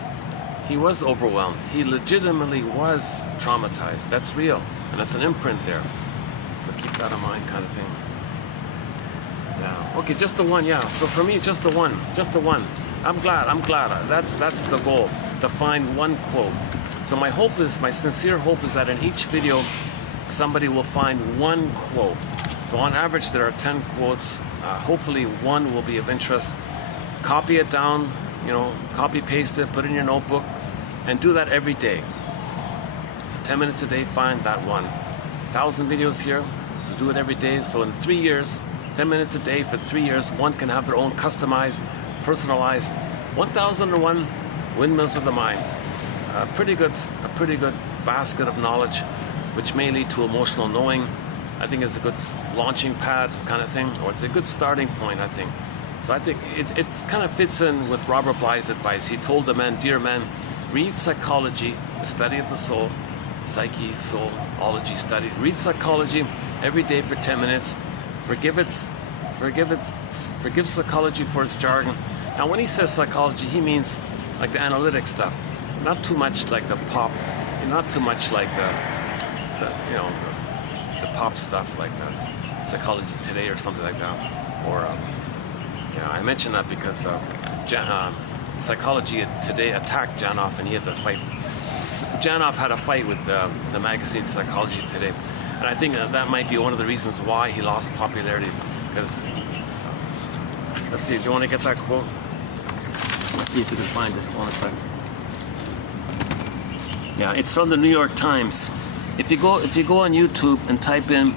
He was overwhelmed. He legitimately was traumatized. That's real, and that's an imprint there. So keep that in mind, kind of thing. Yeah. Okay, just the one. Yeah. So for me, just the one. Just the one. I'm glad. That's the goal. To find one quote. So my sincere hope is that in each video, somebody will find one quote. So on average, there are 10 quotes. Hopefully, one will be of interest. Copy it down. Copy paste it. Put it in your notebook, and do that every day. So 10 minutes a day. Find that one. 1,000 videos here. So do it every day. So in 3 years, 10 minutes a day for 3 years, one can have their own customized, personalized 1001 windmills of the mind. A pretty good basket of knowledge, which may lead to emotional knowing. I think it's a good launching pad kind of thing, or it's a good starting point, I think. So I think it kind of fits in with Robert Bly's advice. He told the men, dear men, read psychology, the study of the soul, psyche, soulology study. Read psychology every day for 10 minutes. Forgive psychology for its jargon. Now, when he says psychology, he means like the analytic stuff, not too much like the pop, not too much like the pop stuff like the Psychology Today or something like that. Or I mention that because Psychology Today attacked Janoff, and he had to fight. Janoff had a fight with the magazine Psychology Today, and I think that might be one of the reasons why he lost popularity. Because let's see, do you want to get that quote? Let's see if we can find it. Hold on a second. Yeah, it's from the New York Times. If you go on YouTube and type in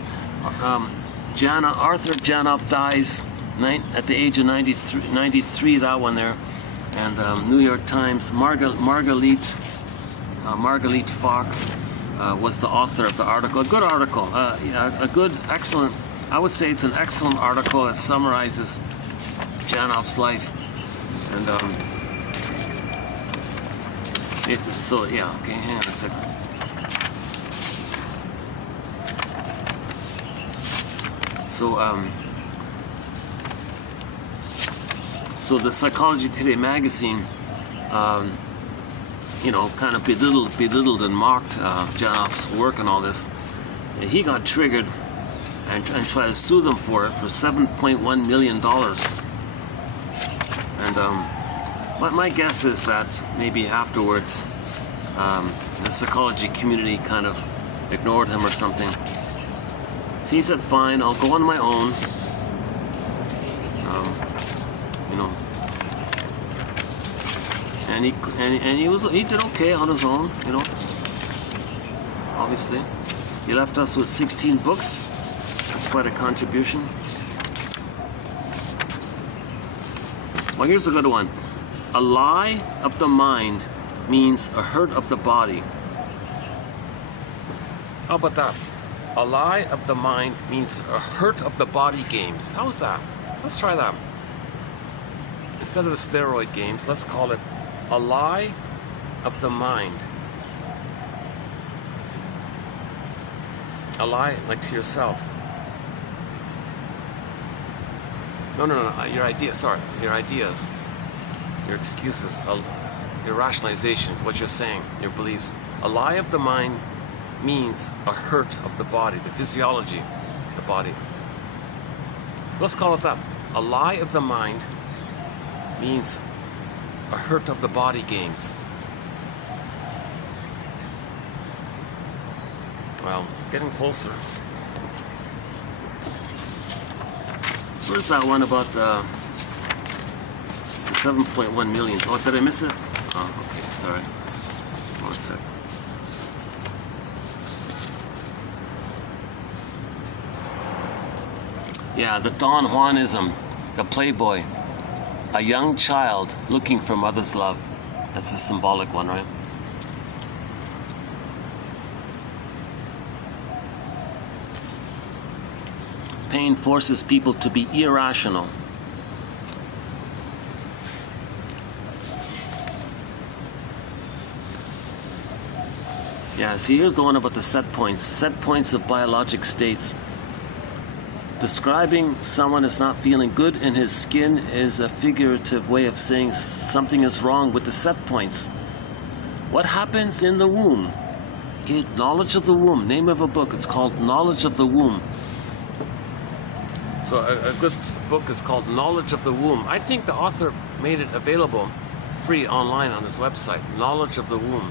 Arthur Janoff dies at the age of 93, that one there, and New York Times, Margalit Fox was the author of the article. A good article, excellent. I would say it's an excellent article that summarizes Janoff's life. And okay, hang on a second. So the Psychology Today magazine, kind of belittled and mocked Janoff's work and all this. And he got triggered and tried to sue them for it for $7.1 million. And my guess is that maybe afterwards the psychology community kind of ignored him or something. So he said, fine, I'll go on my own. And he did okay on his own, Obviously. He left us with 16 books. That's quite a contribution. Well, here's a good one. A lie of the mind means a hurt of the body. How about that? A lie of the mind means a hurt of the body games. How's that? Let's try that. Instead of the steroid games, let's call it a lie of the mind. A lie like to yourself. No, your ideas, your excuses, your rationalizations, what you're saying, your beliefs. A lie of the mind means a hurt of the body, the physiology of the body. Let's call it that. A lie of the mind means a hurt of the body games. Well, getting closer. Where's that one about the 7.1 million? Oh, did I miss it? Oh, okay, sorry. 1 sec. Yeah, the Don Juanism, the playboy, a young child looking for mother's love. That's a symbolic one, right? Pain forces people to be irrational. Yeah, see, here's the one about the set points. Set points of biologic states. Describing someone as not feeling good in his skin is a figurative way of saying something is wrong with the set points. What happens in the womb? Okay, knowledge of the womb. Name of a book. It's called Knowledge of the Womb. So a good book is called Knowledge of the Womb. I think the author made it available free online on his website. Knowledge of the Womb.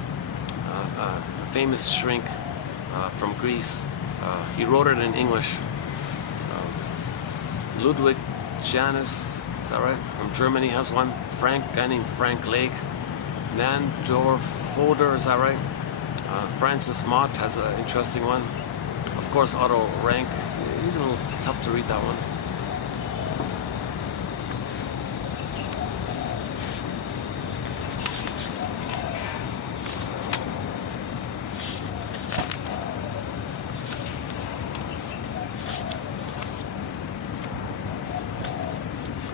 A famous shrink from Greece. He wrote it in English. Ludwig Janus, is that right? From Germany has one. Guy named Frank Lake. Nandor Foder, is that right? Francis Mott has an interesting one. Of course, Otto Rank. He's a little tough to read, that one.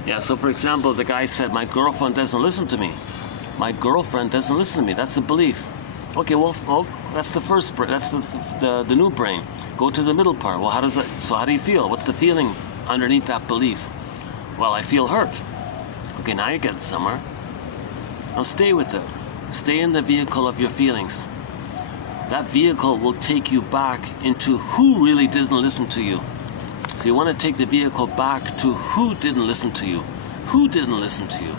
Yeah, so for example, the guy said, my girlfriend doesn't listen to me. My girlfriend doesn't listen to me. That's a belief. Okay, well, that's the first brain. That's the new brain. Go to the middle part. Well, how does that? So how do you feel? What's the feeling underneath that belief? Well, I feel hurt. Okay, now you're getting somewhere. Now stay with it. Stay in the vehicle of your feelings. That vehicle will take you back into who really didn't listen to you. So you want to take the vehicle back to who didn't listen to you. Who didn't listen to you?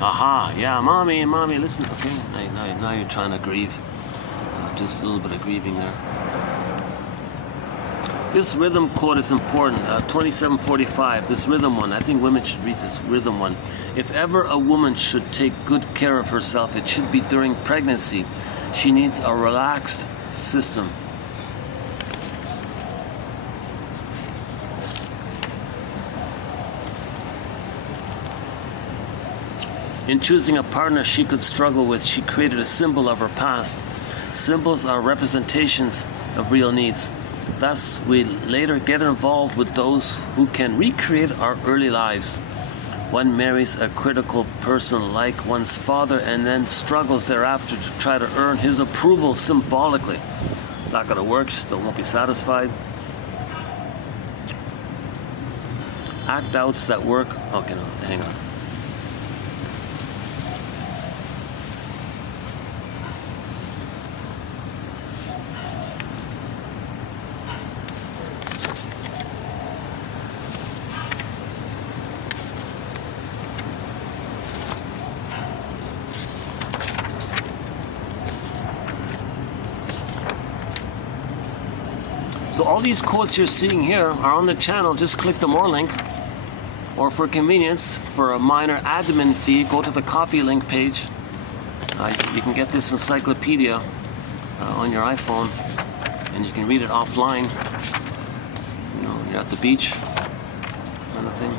Aha, yeah, mommy, listen. Okay, now you're trying to grieve. Just a little bit of grieving there. This rhythm quote is important. 2745, this rhythm one. I think women should read this rhythm one. If ever a woman should take good care of herself, it should be during pregnancy. She needs a relaxed system. In choosing a partner she could struggle with, she created a symbol of her past. Symbols are representations of real needs. Thus, we later get involved with those who can recreate our early lives. One marries a critical person like one's father and then struggles thereafter to try to earn his approval symbolically. It's not going to work, still won't be satisfied. Act outs that work. Okay, no, hang on. So all these quotes you're seeing here are on the channel. Just click the more link, or for convenience, for a minor admin fee, go to the coffee link page. You can get this encyclopedia on your iPhone, and you can read it offline. You know, you're at the beach, kind of thing.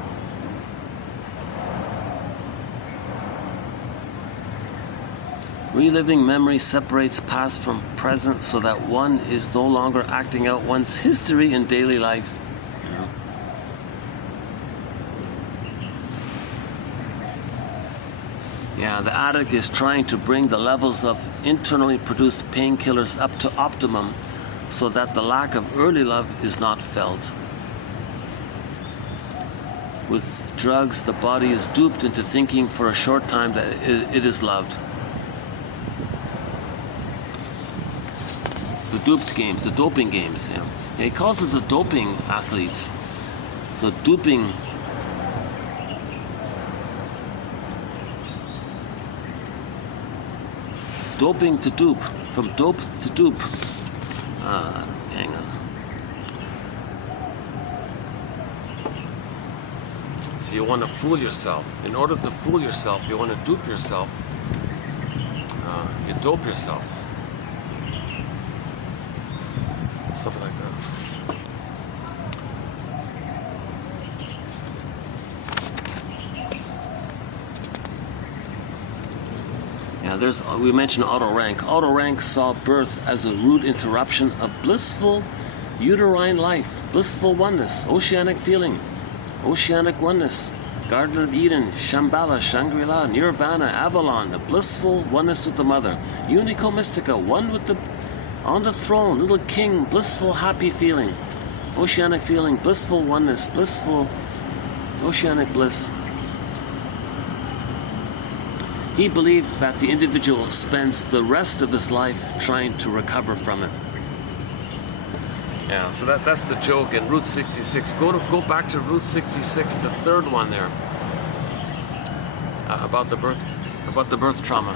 Reliving memory separates past from present so that one is no longer acting out one's history in daily life. Yeah, the addict is trying to bring the levels of internally produced painkillers up to optimum so that the lack of early love is not felt. With drugs, the body is duped into thinking for a short time that it is loved. The duped games, the doping games. Yeah. He calls it the doping athletes. So duping. Doping to dupe. From dope to dupe. So you want to fool yourself. In order to fool yourself, you want to dupe yourself. You dope yourself. Something like that. Yeah, we mentioned auto rank. Auto rank saw birth as a rude interruption of blissful uterine life, blissful oneness, oceanic feeling, oceanic oneness, Garden of Eden, Shambhala, Shangri-La, Nirvana, Avalon, a blissful oneness with the Mother, Unico Mystica, one with the on the throne, little king, blissful happy feeling, oceanic feeling, blissful oneness, blissful oceanic bliss. He believes that the individual spends the rest of his life trying to recover from it. Yeah, so that's the joke in Route 66. Go back to Route 66, the third one there, about the birth trauma.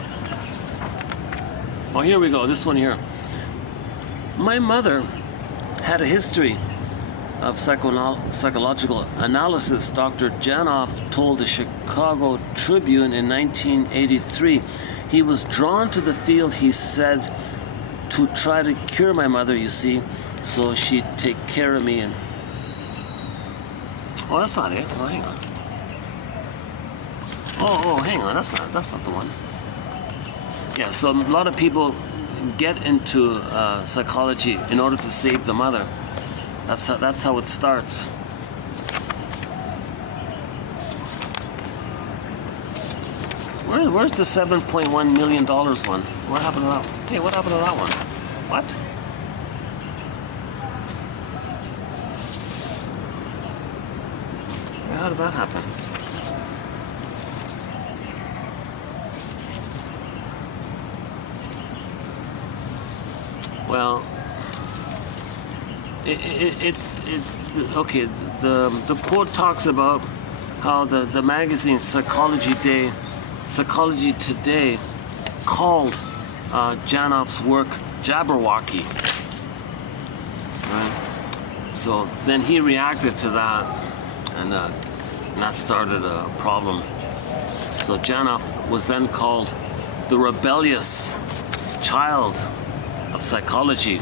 Oh, here we go. This one here. My mother had a history of psychological analysis. Dr. Janoff told the Chicago Tribune in 1983 he was drawn to the field, he said, to try to cure my mother, you see, so she'd take care of me. And oh, that's not it. Oh, hang on. Oh, hang on. That's not the one. Yeah, so a lot of people get into psychology in order to save the mother. That's how it starts. Where's the $7.1 million one? What happened to that? Hey, what happened to that one? What? How did that happen? Well, it's okay. The quote talks about how the magazine Psychology Today called Janoff's work Jabberwocky. Right? So then he reacted to that, and that started a problem. So Janoff was then called the rebellious child of psychology.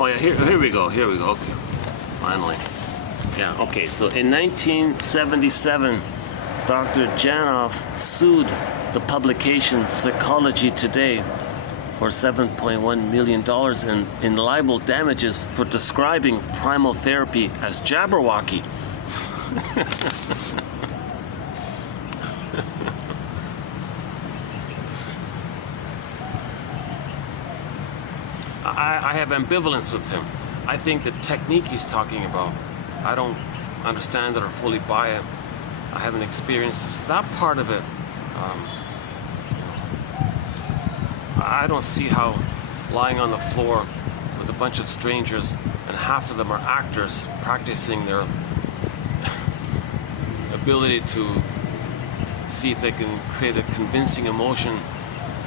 Oh yeah, here we go. Okay, finally. Yeah, okay. So in 1977, Dr. Janoff sued the publication Psychology Today for $7.1 million in libel damages for describing primal therapy as Jabberwocky. I have ambivalence with him. I think the technique he's talking about, I don't understand it or fully buy it. I haven't experienced that part of it. I don't see how lying on the floor with a bunch of strangers, and half of them are actors practicing their ability to see if they can create a convincing emotion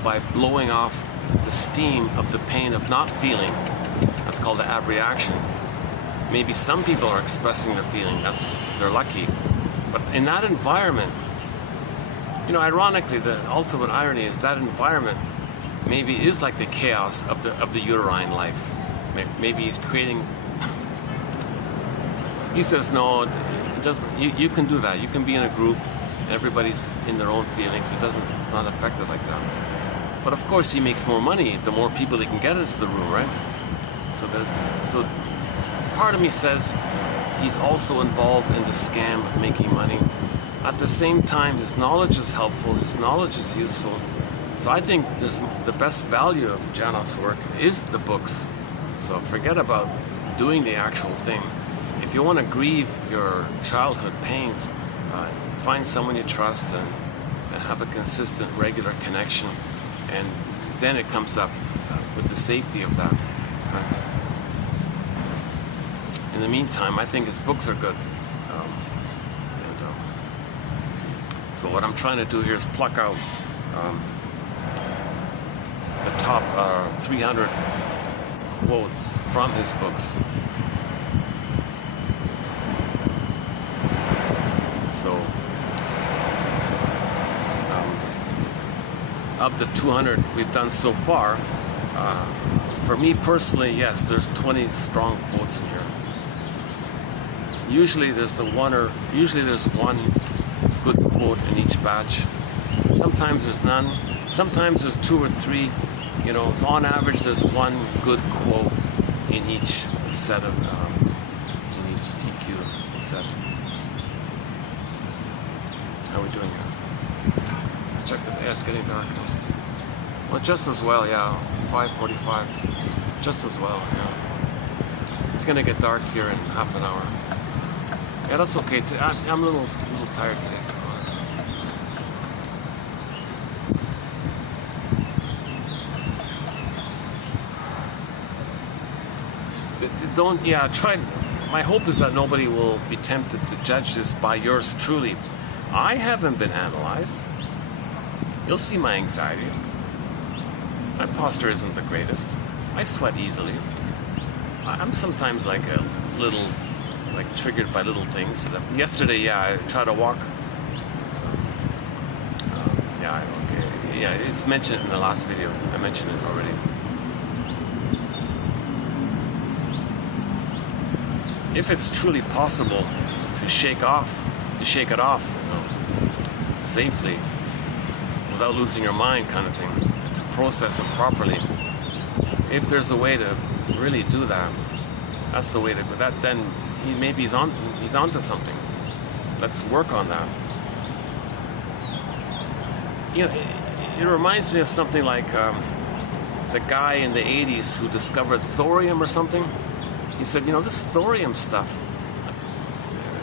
by blowing off the steam of the pain of not feeling. That's called the abreaction. Maybe some people are expressing their feeling, they're lucky. But in that environment, ironically, the ultimate irony is that environment maybe is like the chaos of the uterine life. Maybe he's creating. He says no, it doesn't. You can do that. You can be in a group, and everybody's in their own feelings. It's not affected like that. But of course, he makes more money the more people he can get into the room, right? So part of me says he's also involved in the scam of making money. At the same time, his knowledge is helpful, his knowledge is useful. So I think the best value of Janoff's work is the books. So forget about doing the actual thing. if you want to grieve your childhood pains, find someone you trust and have a consistent, regular connection, and then it comes up with the safety of that. In the meantime, I think his books are good. So what I'm trying to do here is pluck out the top 300 quotes from his books. So of the 200 we've done so far, for me personally, yes, there's 20 strong quotes in here. Usually there's one good quote in each batch. Sometimes there's none. Sometimes there's 2 or 3. You know, so on average there's one good quote in each set of in each TQ set. How are we doing here? Let's check this. Yeah, it's getting dark. Well, just as well, yeah. 5:45. Just as well, yeah. It's gonna get dark here in half an hour. Yeah, that's okay. I'm a little tired today. Try. My hope is that nobody will be tempted to judge this by yours truly. I haven't been analyzed. You'll see my anxiety. My posture isn't the greatest. I sweat easily. I'm sometimes like a little, triggered by little things. Yesterday, yeah, I tried to walk. It's mentioned in the last video. I mentioned it already. If it's truly possible to shake it off, safely, without losing your mind, kind of thing, to process it properly. If there's a way to really do that, that's the way to go. Then he's onto something. Let's work on that. You know, it reminds me of something like the guy in the 80s who discovered thorium or something. He said, you know, this thorium stuff,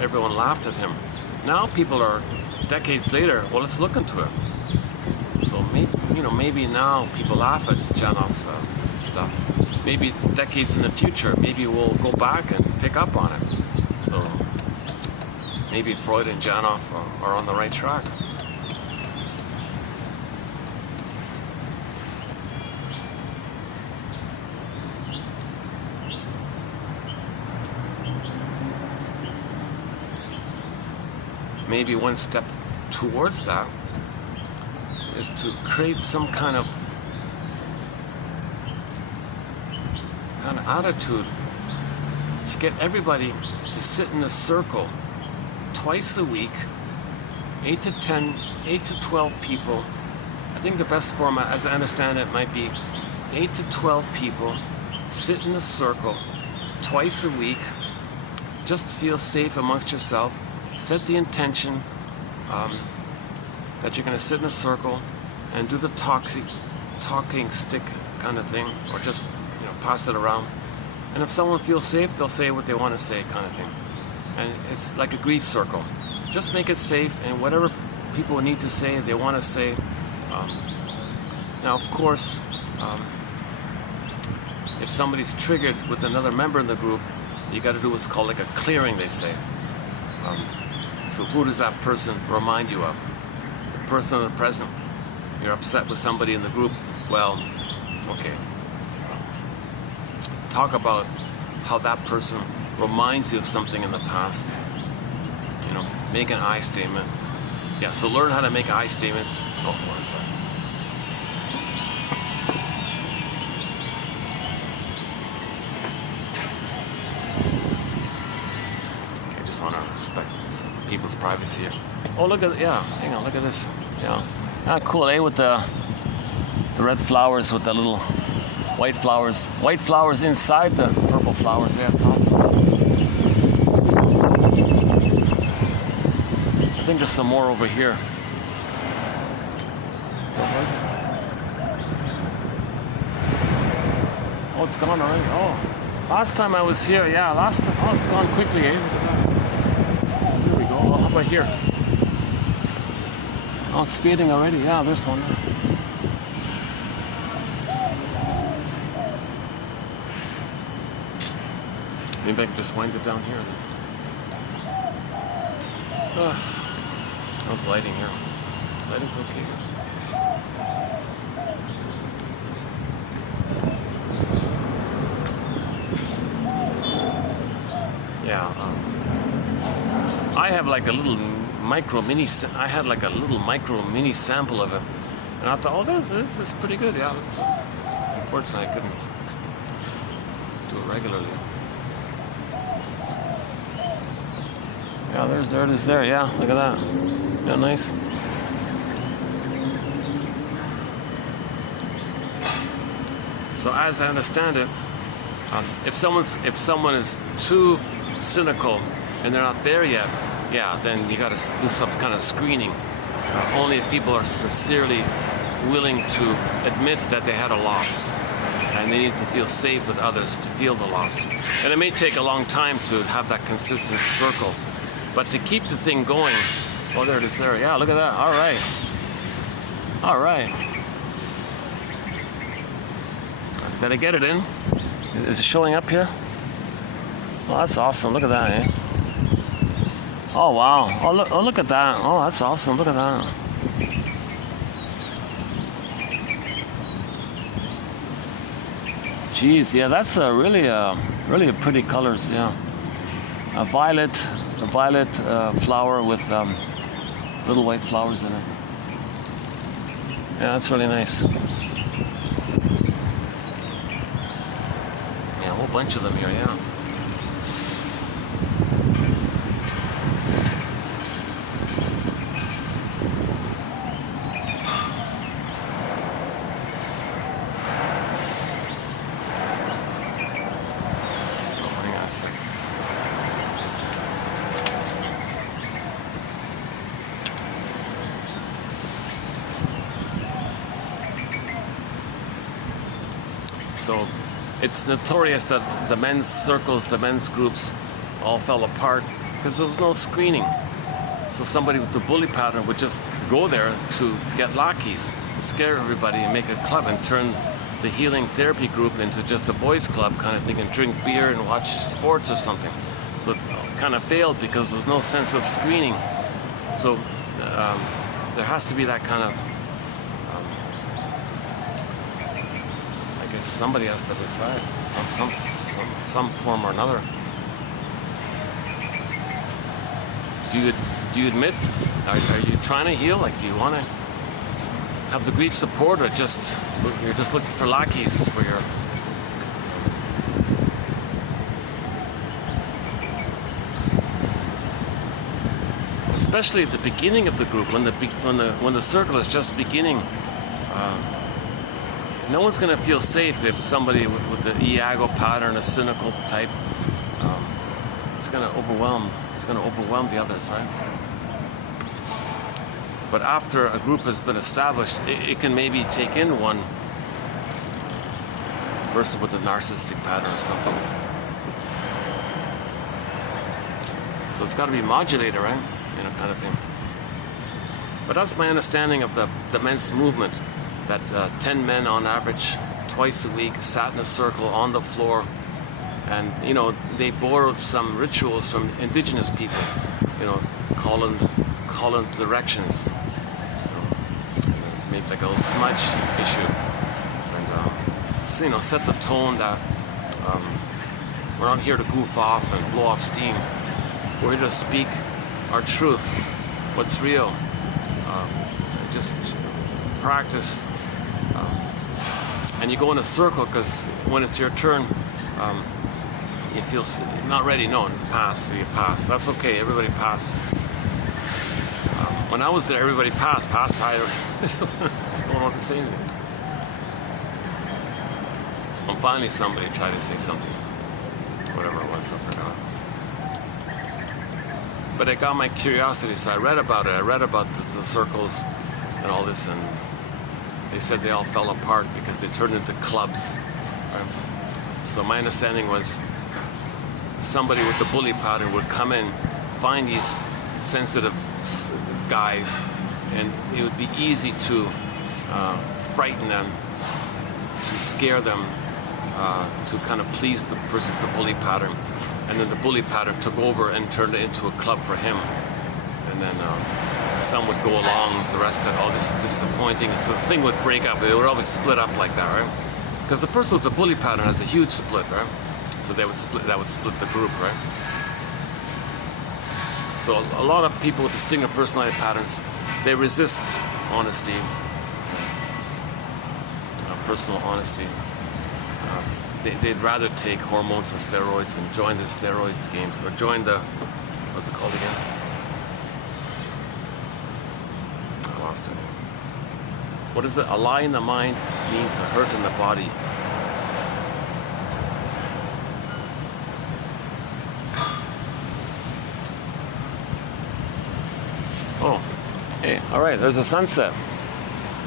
everyone laughed at him. Now people are, decades later, well, let's look into it. So maybe now people laugh at Janov's stuff. Maybe decades in the future, maybe we'll go back and pick up on it. So maybe Freud and Janov are on the right track. Maybe one step towards that is to create some kind of attitude to get everybody to sit in a circle twice a week, 8 to 12 people. I think the best format, as I understand it, might be 8 to 12 people sit in a circle twice a week. Just feel safe amongst yourself. Set the intention that you're going to sit in a circle and do the talking stick kind of thing, or just pass it around. And if someone feels safe, they'll say what they want to say, kind of thing. And it's like a grief circle. Just make it safe, and whatever people need to say, they want to say. Now, of course, if somebody's triggered with another member in the group, you got to do what's called like a clearing, they say. So who does that person remind you of? The person in the present. You're upset with somebody in the group. Well, okay. Talk about how that person reminds you of something in the past. Make an I statement. Yeah, so learn how to make I statements. Oh, 1 second. Okay, just want to respect some people's privacy here. Oh, look at, hang on, look at this. Cool, eh, with the red flowers with the little white flowers. White flowers inside the purple flowers. Yeah, it's awesome. I think there's some more over here. What was it? Oh, it's gone already. Oh, Last time I was here, yeah, last time, oh, it's gone quickly, eh? Look at that. Here we go. Oh, how about here? Oh, it's fading already. Yeah, there's one. Maybe I can just wind it down here. How's lighting here? Lighting's okay. Yeah, I have like a little micro mini. I had like a little micro mini sample of it, and I thought, oh, this is pretty good. Yeah, this unfortunately I couldn't do it regularly. Yeah, there it is. There, yeah, look at that. Yeah, nice. So as I understand it, if someone is too cynical and they're not there yet, yeah, then you got to do some kind of screening. Only if people are sincerely willing to admit that they had a loss, and they need to feel safe with others to feel the loss. And it may take a long time to have that consistent circle, but to keep the thing going. Oh, there it is. There. Yeah, look at that. All right. All right. Did I get it in? Is it showing up here? Oh, that's awesome. Look at that, eh? Oh, wow. Oh, look at that. Oh, that's awesome. Look at that. Jeez, yeah, that's really pretty colors, yeah. A violet flower with little white flowers in it. Yeah, that's really nice. Yeah, a whole bunch of them here, yeah. So it's notorious that the men's circles, the men's groups all fell apart because there was no screening. So somebody with the bully pattern would just go there to get lackeys, scare everybody and make a club and turn the healing therapy group into just a boys club kind of thing and drink beer and watch sports or something. So it kind of failed because there was no sense of screening. So there has to be that kind of somebody has to decide some form or another. Do you admit? Are you trying to heal? Like, do you want to have the grief support, or you're just looking for lackeys for your? Especially at the beginning of the group, when the circle is just beginning. No one's going to feel safe if somebody with the Iago pattern, a cynical type, it's going to overwhelm the others, right? But after a group has been established, it can maybe take in one person with a narcissistic pattern or something. So it's got to be modulated, right? You know, kind of thing. But that's my understanding of the men's movement. That 10 men on average twice a week sat in a circle on the floor, and you know, they borrowed some rituals from indigenous people, you know, calling directions, maybe like a little smudge issue, and you know, set the tone that we're not here to goof off and blow off steam. We're here to speak our truth, what's real, just practice. And you go in a circle because when it's your turn, you feel not ready. No, pass. So you pass. That's okay. Everybody pass. When I was there, everybody passed. Passed by. I don't know what to say anything. And finally, somebody tried to say something. Whatever it was, I forgot. But it got my curiosity, so I read about it. I read about the circles and all this, and they said they all fell apart because they turned into clubs. Right? So my understanding was somebody with the bully pattern would come in, find these sensitive guys, and it would be easy to frighten them, to scare them, to kind of please the person with the bully pattern. And then the bully pattern took over and turned it into a club for him. And then some would go along, the rest said, oh, this is disappointing. And so the thing would break up. It would always split up like that, right? Because the person with the bully pattern has a huge split, right? So they would split, that would split the group, right? So a lot of people with distinctive personality patterns, they resist honesty, personal honesty. They'd rather take hormones and steroids and join the steroids games, or join the, what's it called again? I lost it. What is it? A lie in the mind means a hurt in the body. Oh, hey, all right, there's a sunset.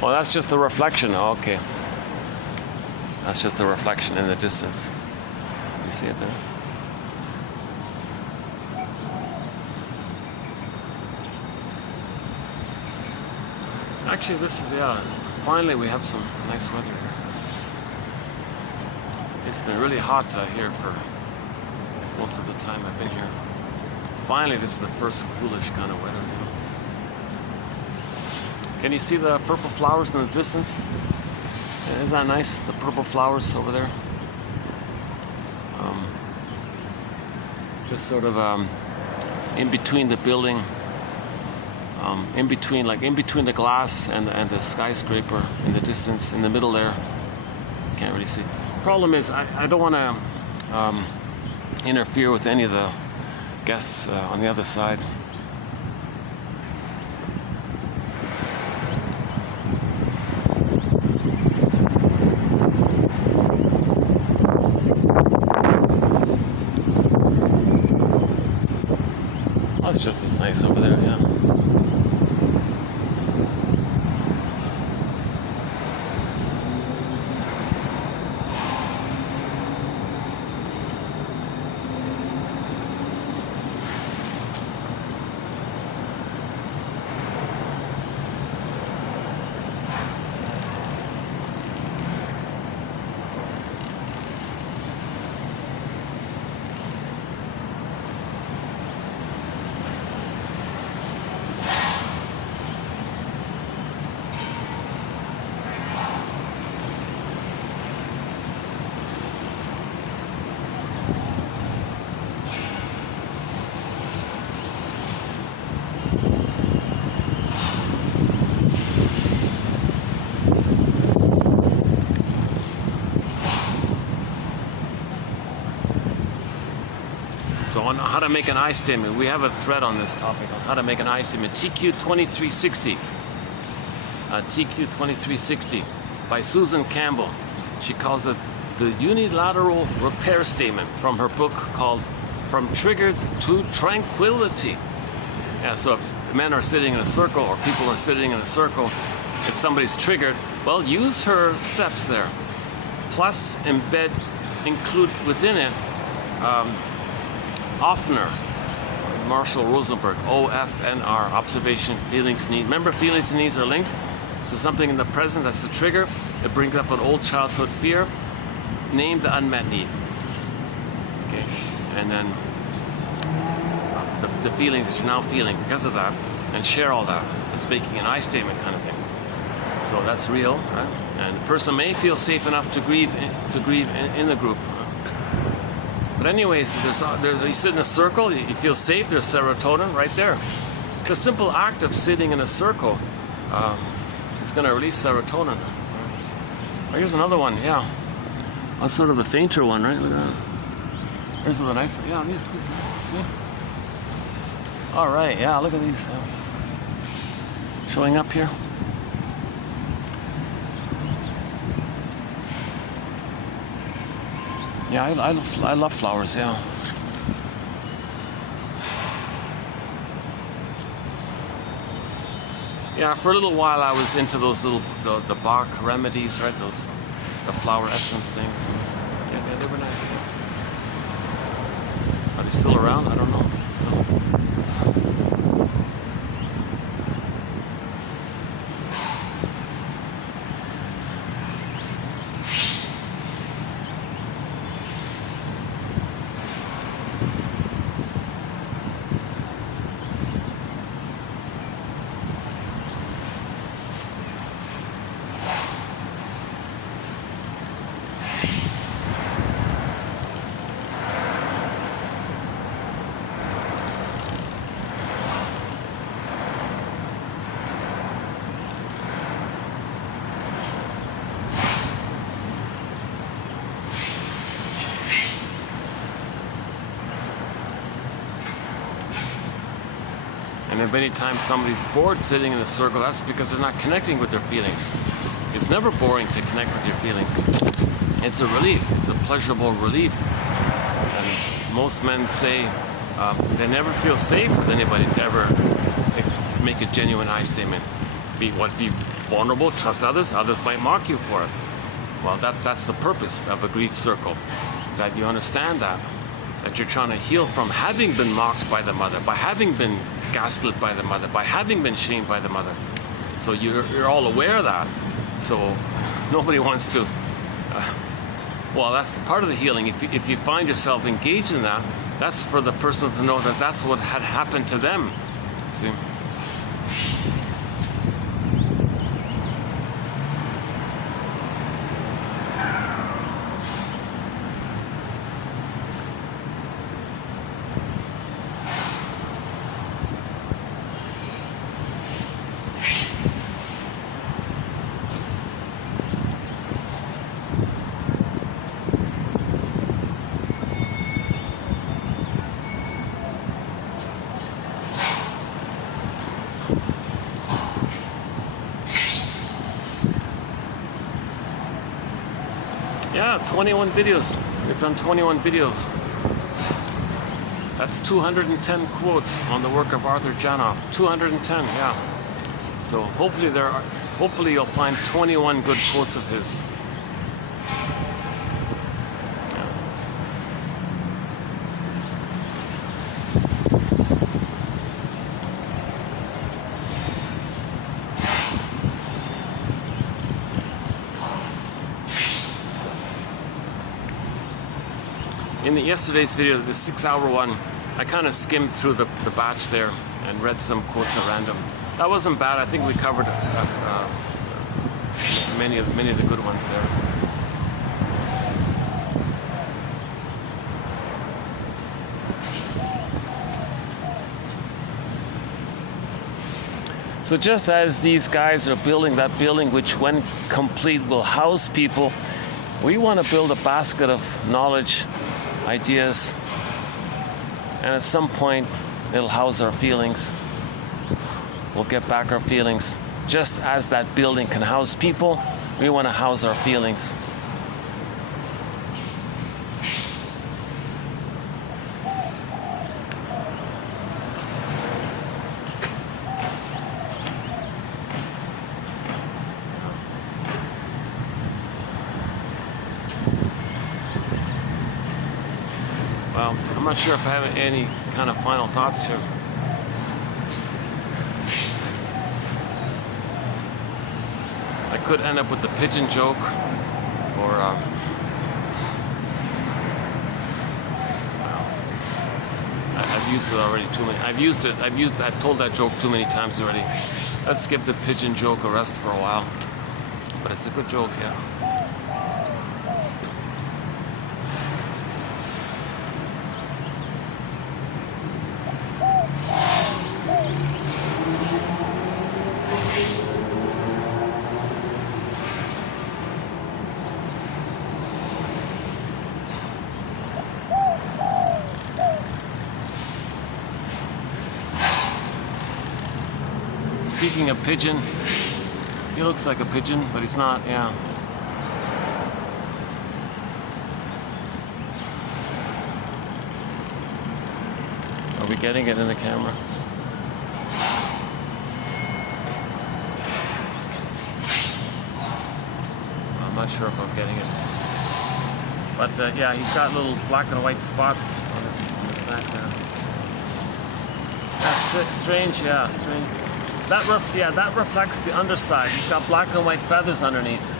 Oh, that's just a reflection. Oh, okay. That's just a reflection in the distance. You see it there? Actually, this is, yeah, finally we have some nice weather here. It's been really hot here for most of the time I've been here. Finally, this is the first coolish kind of weather. Can you see the purple flowers in the distance? Isn't that nice? The purple flowers over there. Just sort of in between the building, in between the glass and the skyscraper in the distance, in the middle there. Can't really see. Problem is, I don't want to interfere with any of the guests on the other side. It's just as nice over there, yeah. So on how to make an I statement, we have a thread on this topic on how to make an I statement. TQ2360. TQ2360 by Susan Campbell. She calls it the unilateral repair statement from her book called From Triggered to Tranquility. Yeah, so if men are sitting in a circle or people are sitting in a circle, if somebody's triggered, well, use her steps there. Plus include within it Offner, Marshall Rosenberg, OFNR, observation, feelings, need. Remember, feelings and needs are linked. So something in the present, that's the trigger. It brings up an old childhood fear. Name the unmet need. Okay, and then the feelings that you're now feeling because of that, and share all that. It's making an I statement kind of thing. So that's real, right? And the person may feel safe enough to grieve in the group. But anyways, you sit in a circle, you feel safe, there's serotonin right there. The simple act of sitting in a circle is going to release serotonin. Oh, here's another one, yeah. That's sort of a fainter one, right? Look at that. Here's the nice one. Yeah, see? All right, yeah, look at these showing up here. Yeah, I love flowers, yeah. Yeah, for a little while I was into those little, the Bach remedies, right? The flower essence things. Yeah, they were nice. Are they still around? I don't know. And many times somebody's bored sitting in a circle, that's because they're not connecting with their feelings. It's never boring to connect with your feelings. It's a relief. It's a pleasurable relief. And most men say they never feel safe with anybody to ever make a genuine I statement. Be vulnerable, trust others. Others might mock you for it. Well, that's the purpose of a grief circle. That you understand that you're trying to heal from having been mocked by the mother, by having been gaslit by the mother, by having been shamed by the mother. So you're all aware of that. So nobody wants to. Well, that's part of the healing. If you find yourself engaged in that, that's for the person to know that that's what had happened to them. See. Yeah, 21 videos. We've done 21 videos. That's 210 quotes on the work of Arthur Janoff. 210, yeah. So hopefully you'll find 21 good quotes of his. In yesterday's video, the 6-hour one, I kind of skimmed through the batch there and read some quotes at random. That wasn't bad. I think we covered many of the good ones there. So just as these guys are building that building, which when complete will house people, we want to build a basket of knowledge, ideas, and at some point it'll house our feelings. We'll get back our feelings. Just as that building can house people, we want to house our feelings. Well, I'm not sure if I have any kind of final thoughts here. I could end up with the pigeon joke, or I've used it already too many. I've told that joke too many times already. Let's give the pigeon joke a rest for a while. But it's a good joke, yeah. Speaking of pigeon, he looks like a pigeon, but he's not, yeah. Are we getting it in the camera? I'm not sure if I'm getting it. But yeah, he's got little black and white spots on his neck there. That's strange, yeah, strange. That reflects the underside. He's got black and white feathers underneath.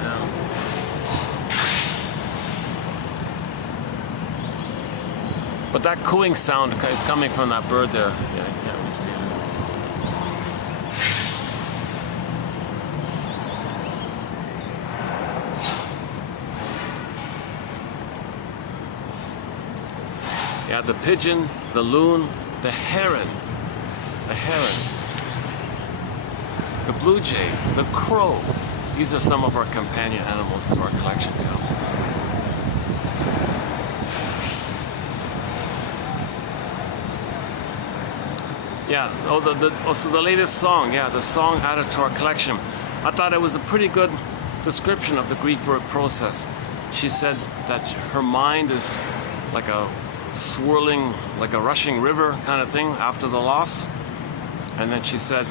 Yeah. But that cooing sound is coming from that bird there. Yeah, you can't really see it. Yeah, the pigeon, the loon, the heron, the blue jay, the crow. These are some of our companion animals to our collection now. Yeah, also the latest song, yeah, the song added to our collection. I thought it was a pretty good description of the grief work process. She said that her mind is like a swirling, like a rushing river kind of thing after the loss. And then she said,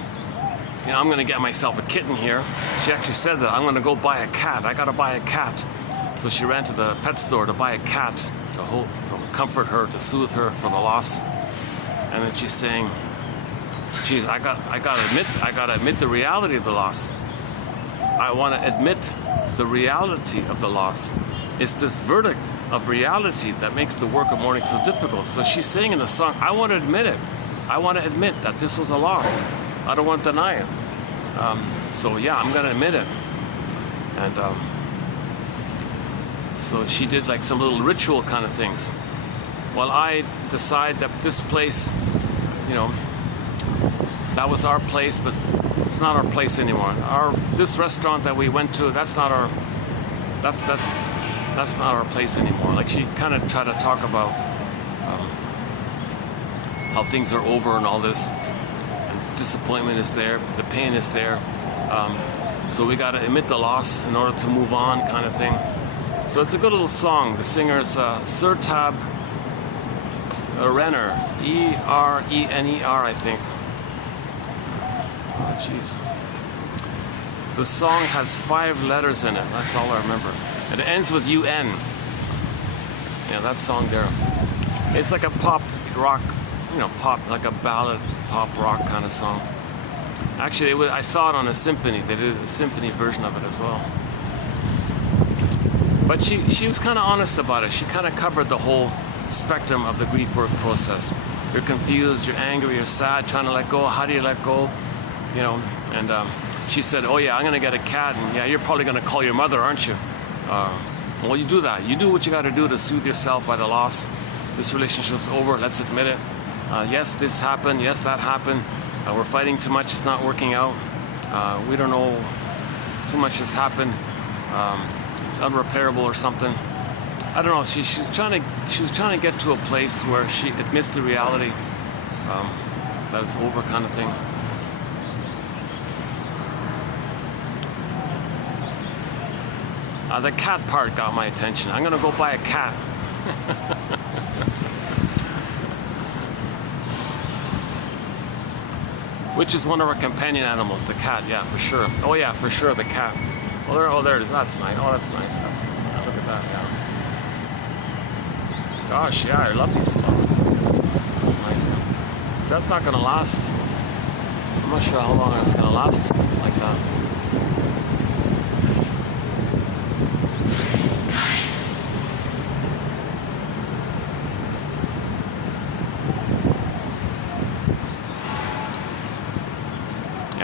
you know, I'm going to get myself a kitten here. She actually said that, I'm going to go buy a cat. I got to buy a cat. So she ran to the pet store to buy a cat to comfort her, to soothe her for the loss. And then she's saying, geez, I gotta admit the reality of the loss. I want to admit the reality of the loss. It's this verdict of reality that makes the work of mourning so difficult. So she's saying in the song, I want to admit it. I want to admit that this was a loss. I don't want to deny it. So yeah, I'm going to admit it. And so she did like some little ritual kind of things. Well, I decide that this place, you know, that was our place, but it's not our place anymore. This restaurant that we went to, that's not our place anymore. Like she kind of tried to talk about how things are over and all this. And disappointment is there, the pain is there. So we got to admit the loss in order to move on, kind of thing. So it's a good little song. The singer's Sertab Renner, E-R-E-N-E-R, I think. Oh, jeez. The song has 5 letters in it. That's all I remember. And it ends with UN. Yeah, that song there. It's like a pop rock, you know, pop, like a ballad, pop rock kind of song. Actually, I saw it on a symphony. They did a symphony version of it as well. But she was kind of honest about it. She kind of covered the whole spectrum of the grief work process. You're confused, you're angry, you're sad, trying to let go. How do you let go? You know, and she said, oh yeah, I'm gonna get a cat, and yeah, you're probably gonna call your mother, aren't you? Well, you do that. You do what you gotta do to soothe yourself by the loss. This relationship's over, let's admit it. Yes, this happened, yes, that happened. We're fighting too much, it's not working out. We don't know, too much has happened. It's unrepairable or something. I don't know, she was trying to get to a place where she admits the reality that it's over, kind of thing. The cat part got my attention. I'm gonna go buy a cat. Which is one of our companion animals, the cat, yeah, for sure. Oh yeah, for sure, the cat. Oh, there it is. That's nice. Oh, that's nice. Yeah, look at that, yeah. Gosh, yeah, I love these flowers. That's nice. Yeah. So that's not gonna last. I'm not sure how long it's gonna last like that.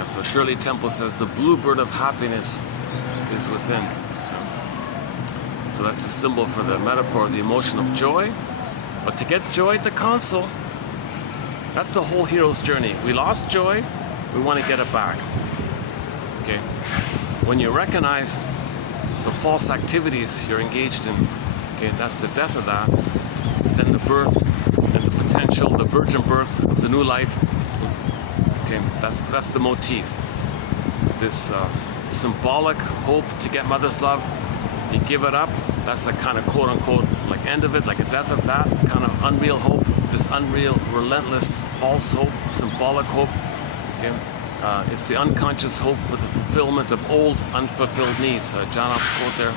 So Shirley Temple says the bluebird of happiness is within. So that's a symbol for the metaphor of the emotion of joy. But to get joy at the console, that's the whole hero's journey. We lost joy, we want to get it back. Okay. When you recognize the false activities you're engaged in, okay, that's the death of that, then the birth and the potential, the virgin birth of the new life. Okay, that's the motif. This symbolic hope to get mother's love, you give it up, that's a kind of quote-unquote like end of it, like a death of that kind of unreal hope, this unreal, relentless, false hope, symbolic hope. Okay, it's the unconscious hope for the fulfillment of old, unfulfilled needs. John Off's quote there.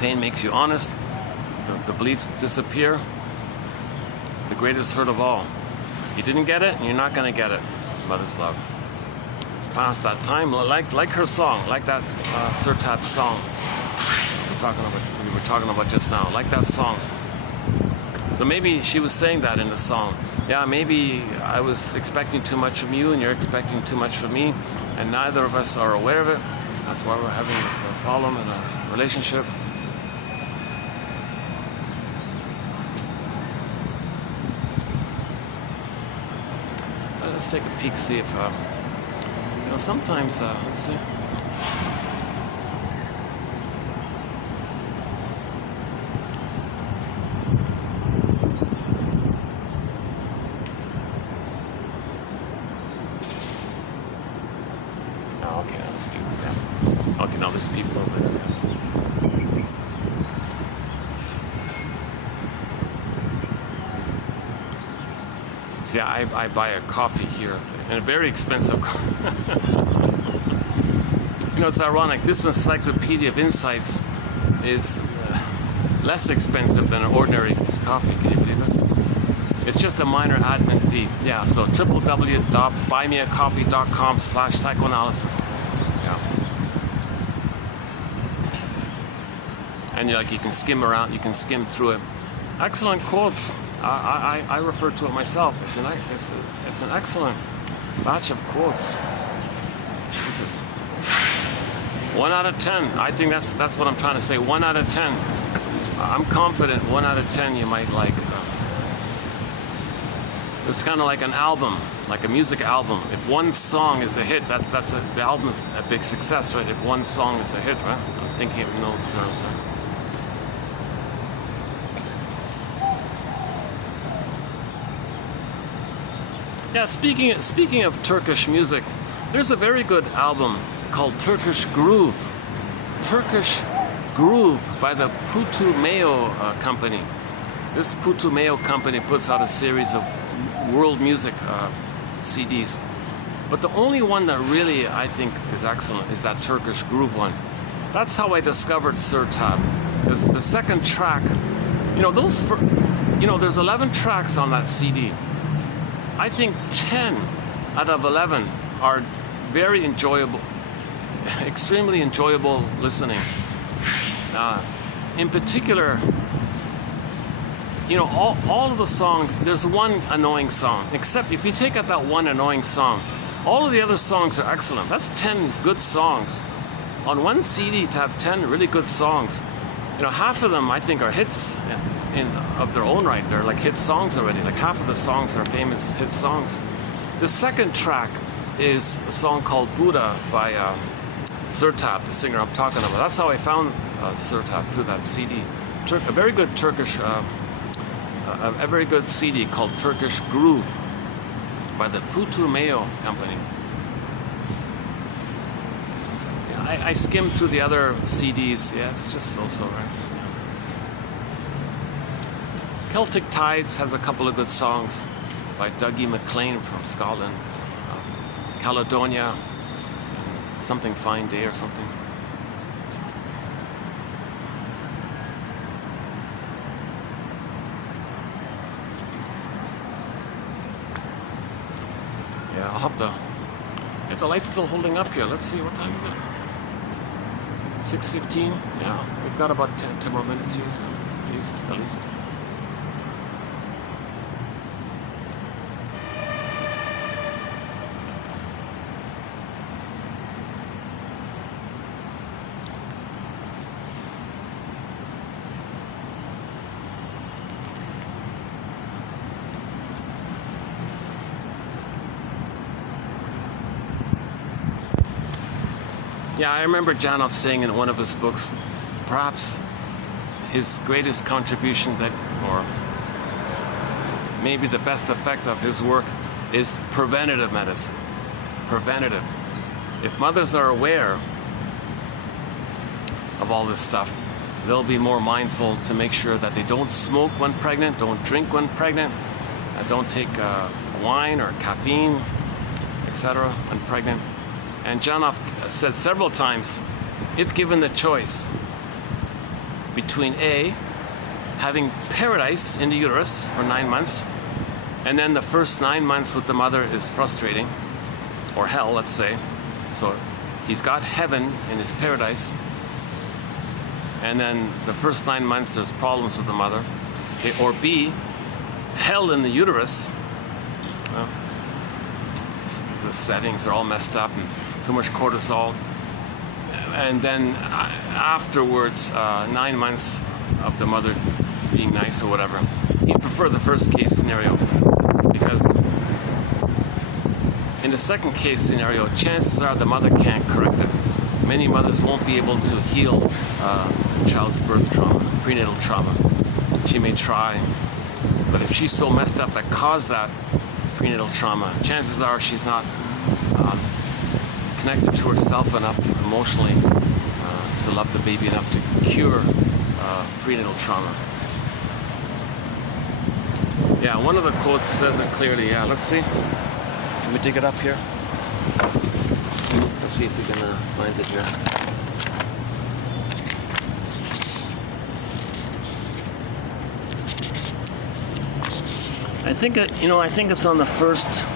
Pain makes you honest. The beliefs disappear. The greatest hurt of all. You didn't get it, and you're not going to get it. Mother's love. It's past that time. Like her song, like that Surtap song we were talking about just now. Like that song. So maybe she was saying that in the song. Yeah, maybe I was expecting too much from you, and you're expecting too much from me, and neither of us are aware of it. That's why we're having this problem in a relationship. Let's take a peek, see if, sometimes, let's see. Oh, okay, now there's people, yeah. Okay, now there's people over there. See, I buy a coffee here, and a very expensive coffee. It's ironic. This encyclopedia of insights is less expensive than an ordinary coffee. Can you believe it? It's just a minor admin fee. Yeah, so www.buymeacoffee.com/psychoanalysis. Yeah. And you can skim around, you can skim through it. Excellent quotes. I refer to it myself. It's an excellent batch of quotes. Jesus. 1 out of 10. I think that's what I'm trying to say. 1 out of 10. I'm confident 1 out of 10 you might like. It's kind of like an album, like a music album. If one song is a hit, the album is a big success, right? If one song is a hit, right? I'm thinking of those terms. Right? Yeah, speaking of Turkish music, there's a very good album called Turkish Groove. Turkish Groove by the Putumayo company. This Putumayo company puts out a series of world music CDs. But the only one that really I think is excellent is that Turkish Groove one. That's how I discovered Surtap. Because the second track, there's 11 tracks on that CD. I think 10 out of 11 are very enjoyable, extremely enjoyable listening. In particular, all of the songs, there's one annoying song, except if you take out that one annoying song, all of the other songs are excellent. That's 10 good songs. On one CD to have 10 really good songs, half of them I think are hits of their own right. They're like hit songs already. Like half of the songs are famous hit songs. The second track is a song called Buddha by Surtap, the singer I'm talking about. That's how I found Surtap, through that CD. A very good Turkish, a very good CD called Turkish Groove by the Putumayo company. Yeah, I skimmed through the other CDs. Yeah, it's just so-so, right? Celtic Tides has a couple of good songs by Dougie MacLean from Scotland. Caledonia, something Fine Day or something. Yeah, I'll have to. If the light's still holding up here, let's see, what time is it? 6:15. Yeah, we've got about 10 more minutes here, at least. Yeah, I remember Janov saying in one of his books, perhaps his greatest contribution or maybe the best effect of his work is preventative medicine. Preventative. If mothers are aware of all this stuff, they'll be more mindful to make sure that they don't smoke when pregnant, don't drink when pregnant, and don't take wine or caffeine, etc. when pregnant. And Janov said several times, if given the choice between A, having paradise in the uterus for 9 months, and then the first 9 months with the mother is frustrating, or hell, let's say. So he's got heaven in his paradise, and then the first 9 months there's problems with the mother. Okay, or B, hell in the uterus. Well, the settings are all messed up and too much cortisol. And then afterwards, 9 months of the mother being nice or whatever. He'd prefer the first case scenario, because in the second case scenario, chances are the mother can't correct it. Many mothers won't be able to heal child's birth trauma, prenatal trauma. She may try, but if she's so messed up that caused that prenatal trauma, chances are she's not connected to herself enough emotionally to love the baby enough to cure prenatal trauma. Yeah, one of the quotes says it clearly. Yeah, let's see. Can we dig it up here? Let's see if we can find it here. I think I think it's on the first.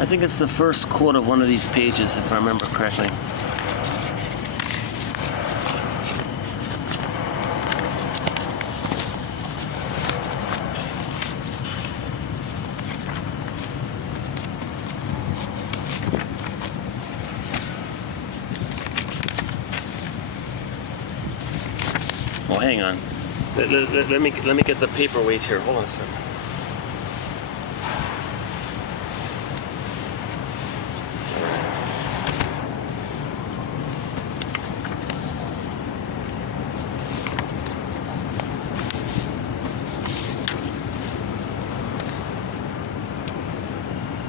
I think it's the first quote of one of these pages, if I remember correctly. Oh, hang on. Let me get the paperweight here. Hold on a second.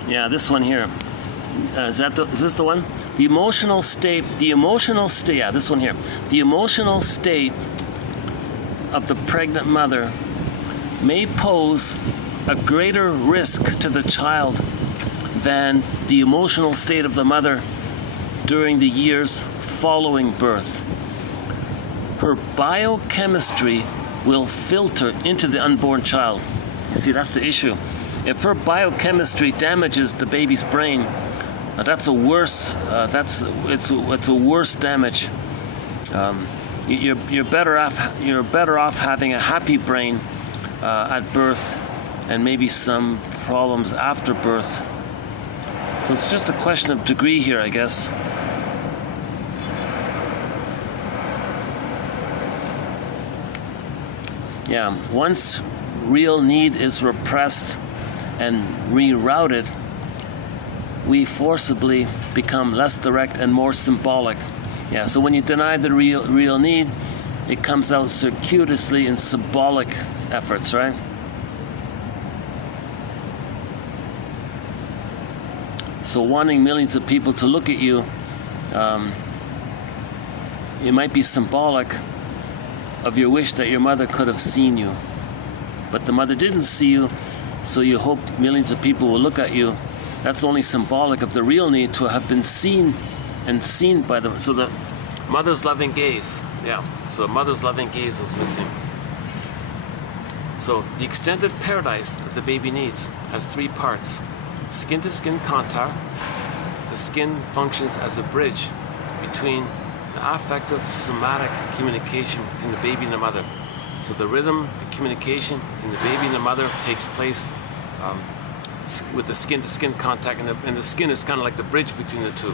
Yeah, this one here. Is this the one? The emotional state. Yeah, this one here. The emotional state of the pregnant mother may pose a greater risk to the child than the emotional state of the mother during the years following birth. Her biochemistry will filter into the unborn child. You see, that's the issue. If her biochemistry damages the baby's brain, that's a worse. It's a worse damage. You're better off having a happy brain at birth, and maybe some problems after birth. So it's just a question of degree here, I guess. Yeah, once real need is repressed and rerouted, we forcibly become less direct and more symbolic. Yeah, so when you deny the real need, it comes out circuitously in symbolic efforts, right? So wanting millions of people to look at you, it might be symbolic of your wish that your mother could have seen you. But the mother didn't see you, so you hope millions of people will look at you. That's only symbolic of the real need to have been seen and seen by them. So the mother's loving gaze, yeah, so mother's loving gaze was missing. So the extended paradise that the baby needs has 3 parts. Skin-to-skin contact. The skin functions as a bridge between the affective somatic communication between the baby and the mother. So the rhythm, the communication between the baby and the mother takes place with the skin-to-skin contact, and the skin is kind of like the bridge between the two.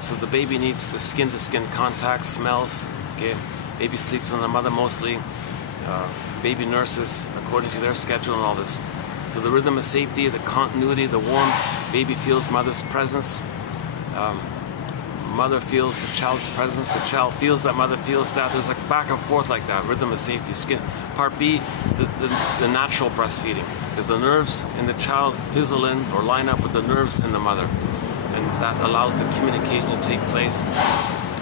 So the baby needs the skin-to-skin contact, smells. Okay, baby sleeps on the mother mostly. Baby nurses according to their schedule and all this. So the rhythm of safety, the continuity, the warm. Baby feels mother's presence. Mother feels the child's presence. The child feels that mother feels that. There's like back and forth like that. Rhythm of safety, skin. Part B, the natural breastfeeding, because the nerves in the child fizzle in or line up with the nerves in the mother, and that allows the communication to take place.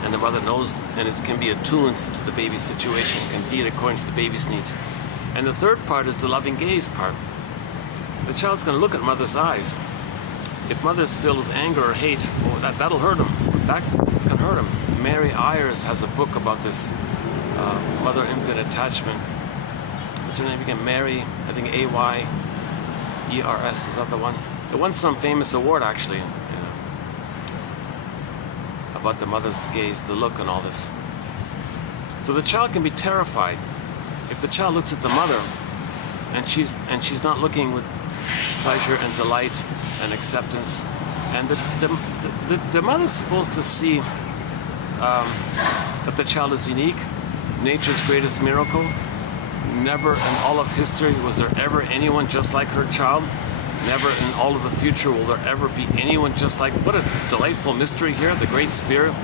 And the mother knows, and it can be attuned to the baby's situation, can feed according to the baby's needs. And the third part is the loving gaze part. The child's going to look at mother's eyes. If mother's filled with anger or hate, well, that'll hurt him. That can hurt him. Mary Ayers has a book about this. mother-infant attachment. What's her name again? Mary, I think A-Y-E-R-S, is that the one? It won some famous award actually, about the mother's gaze, the look and all this. So the child can be terrified if the child looks at the mother and she's not looking with pleasure and delight and acceptance. And the mother's supposed to see that the child is unique, nature's greatest miracle. Never in all of history was there ever anyone just like her child. Never in all of the future will there ever be anyone just like. What a delightful mystery here. The Great Spirit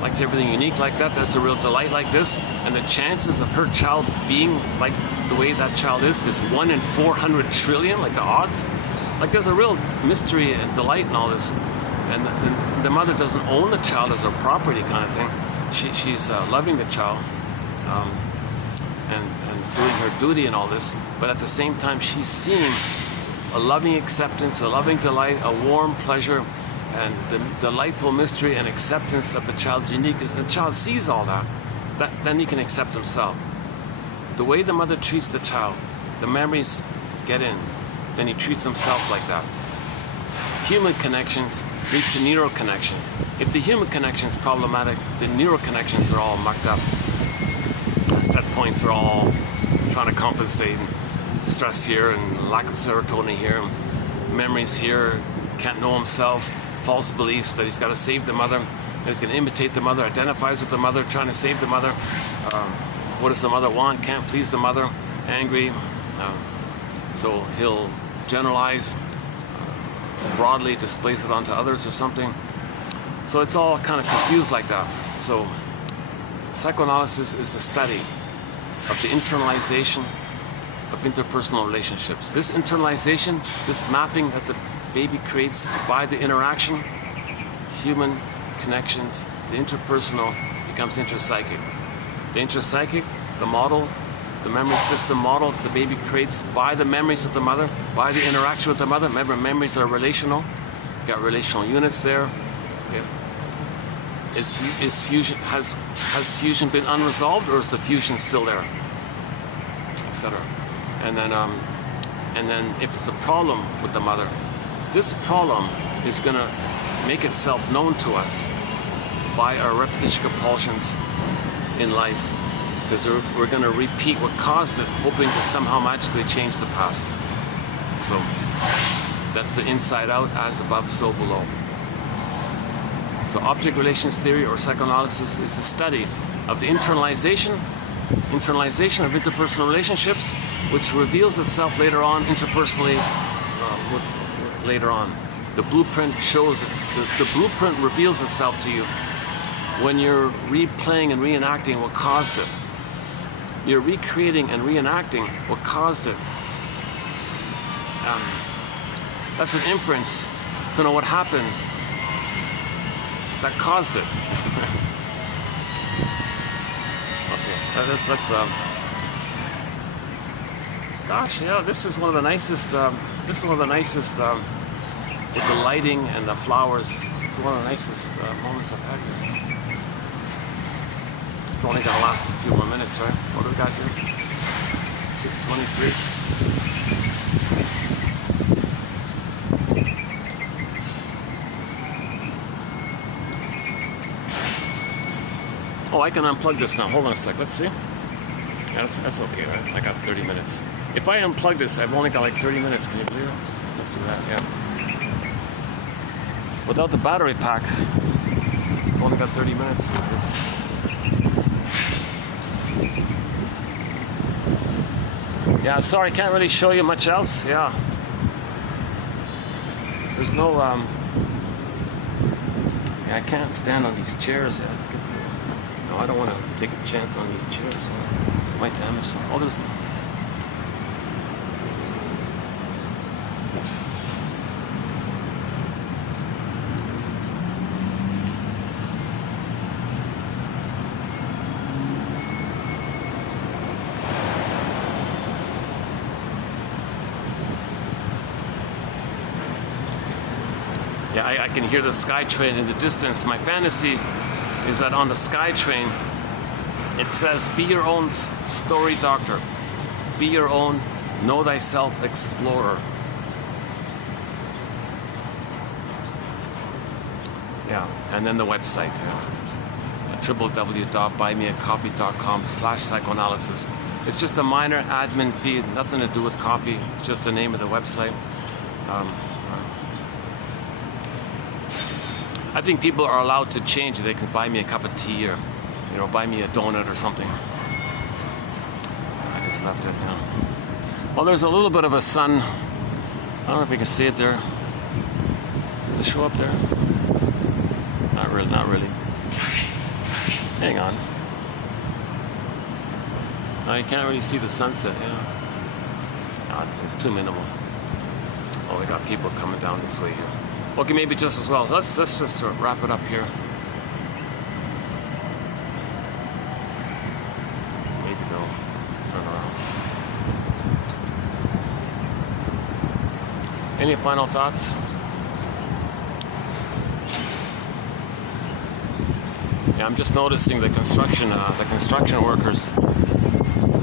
likes everything unique like that. That's a real delight like this. And the chances of her child being like the way that child is 1 in 400 trillion, like the odds. Like there's a real mystery and delight in all this. And the mother doesn't own the child as her property kind of thing. She's loving the child and doing her duty and all this. But at the same time, she's seeing a loving acceptance, a loving delight, a warm pleasure, and the delightful mystery and acceptance of the child's uniqueness. And the child sees all that, then he can accept himself. The way the mother treats the child, the memories get in, then he treats himself like that. Human connections lead to neural connections. If the human connection is problematic, the neural connections are all mucked up. Set points are all trying to compensate. Stress here and lack of serotonin here, memories here, can't know himself, false beliefs that he's got to save the mother, that he's going to imitate the mother, identifies with the mother, trying to save the mother. What does the mother want? Can't please the mother, angry. So he'll generalize, broadly displace it onto others or something. So it's all kind of confused like that. So psychoanalysis is the study of the internalization of interpersonal relationships. This internalization, this mapping that the baby creates by the interaction, human connections, the interpersonal becomes intrapsychic. The intrapsychic, the model, the memory system model that the baby creates by the memories of the mother, by the interaction with the mother. Remember, memories are relational. You've got relational units there. Okay. Has fusion been unresolved, or is the fusion still there, etc.? And then if it's a problem with the mother, this problem is going to make itself known to us by our repetition compulsions in life, because we're going to repeat what caused it, hoping to somehow magically change the past. So that's the inside out, as above, so below. So object relations theory or psychoanalysis is the study of the internalization of interpersonal relationships, which reveals itself later on interpersonally later on. The blueprint shows it. The blueprint reveals itself to you when you're replaying and reenacting what caused it. You're recreating and reenacting what caused it. That's an inference to know what happened that caused it. Okay, gosh, yeah, this is one of the nicest. With the lighting and the flowers. It's one of the nicest moments I've had here. It's only gonna last a few more minutes, right? What do we got here? 6:23. Oh, I can unplug this now. Hold on a sec. Let's see. Yeah, that's okay, right? I got 30 minutes. If I unplug this, I've only got like 30 minutes. Can you believe it? Let's do that, yeah. Without the battery pack, I've only got 30 minutes. Yeah, sorry, I can't really show you much else. Yeah. There's no, yeah, I can't stand on these chairs. Yeah, no, I don't want to take a chance on these chairs. It might damage some. Oh, there's. Yeah, I can hear the SkyTrain in the distance. My fantasy is that on the SkyTrain, It says, be your own story doctor. Be your own know thyself explorer. Yeah, and then the website. www.buymeacoffee.com/psychoanalysis. It's just a minor admin fee, nothing to do with coffee, just the name of the website. I think people are allowed to change. They can buy me a cup of tea or, you know, buy me a donut or something. I just left it now. Well, there's a little bit of a sun. I don't know if you can see it there. Does it show up there? Not really, not really. Hang on. No, you can't really see the sunset, yeah. No, it's too minimal. Oh, we got people coming down this way here. Okay, maybe just as well. Let's just wrap it up here. Maybe they'll turn around. Any final thoughts? Yeah, I'm just noticing the construction workers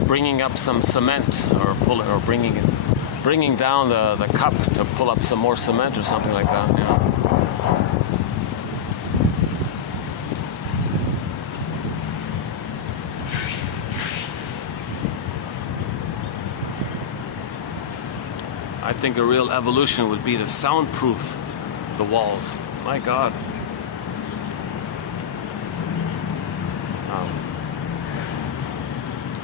bringing up some cement or bringing down the cup to pull up some more cement or something like that. You know. I think a real evolution would be to soundproof the walls. My God.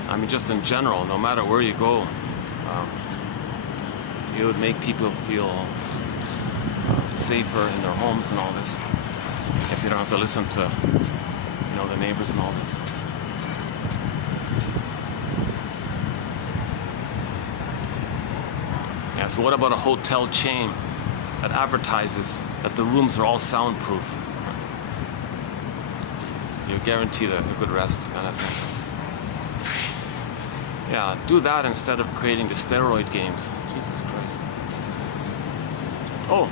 I mean, just in general, no matter where you go, it would make people feel safer in their homes and all this, if they don't have to listen to, you know, the neighbors and all this. Yeah, so what about a hotel chain that advertises that the rooms are all soundproof? You're guaranteed a good rest, kind of thing. Yeah, do that instead of creating the steroid games. Jesus Christ. Oh,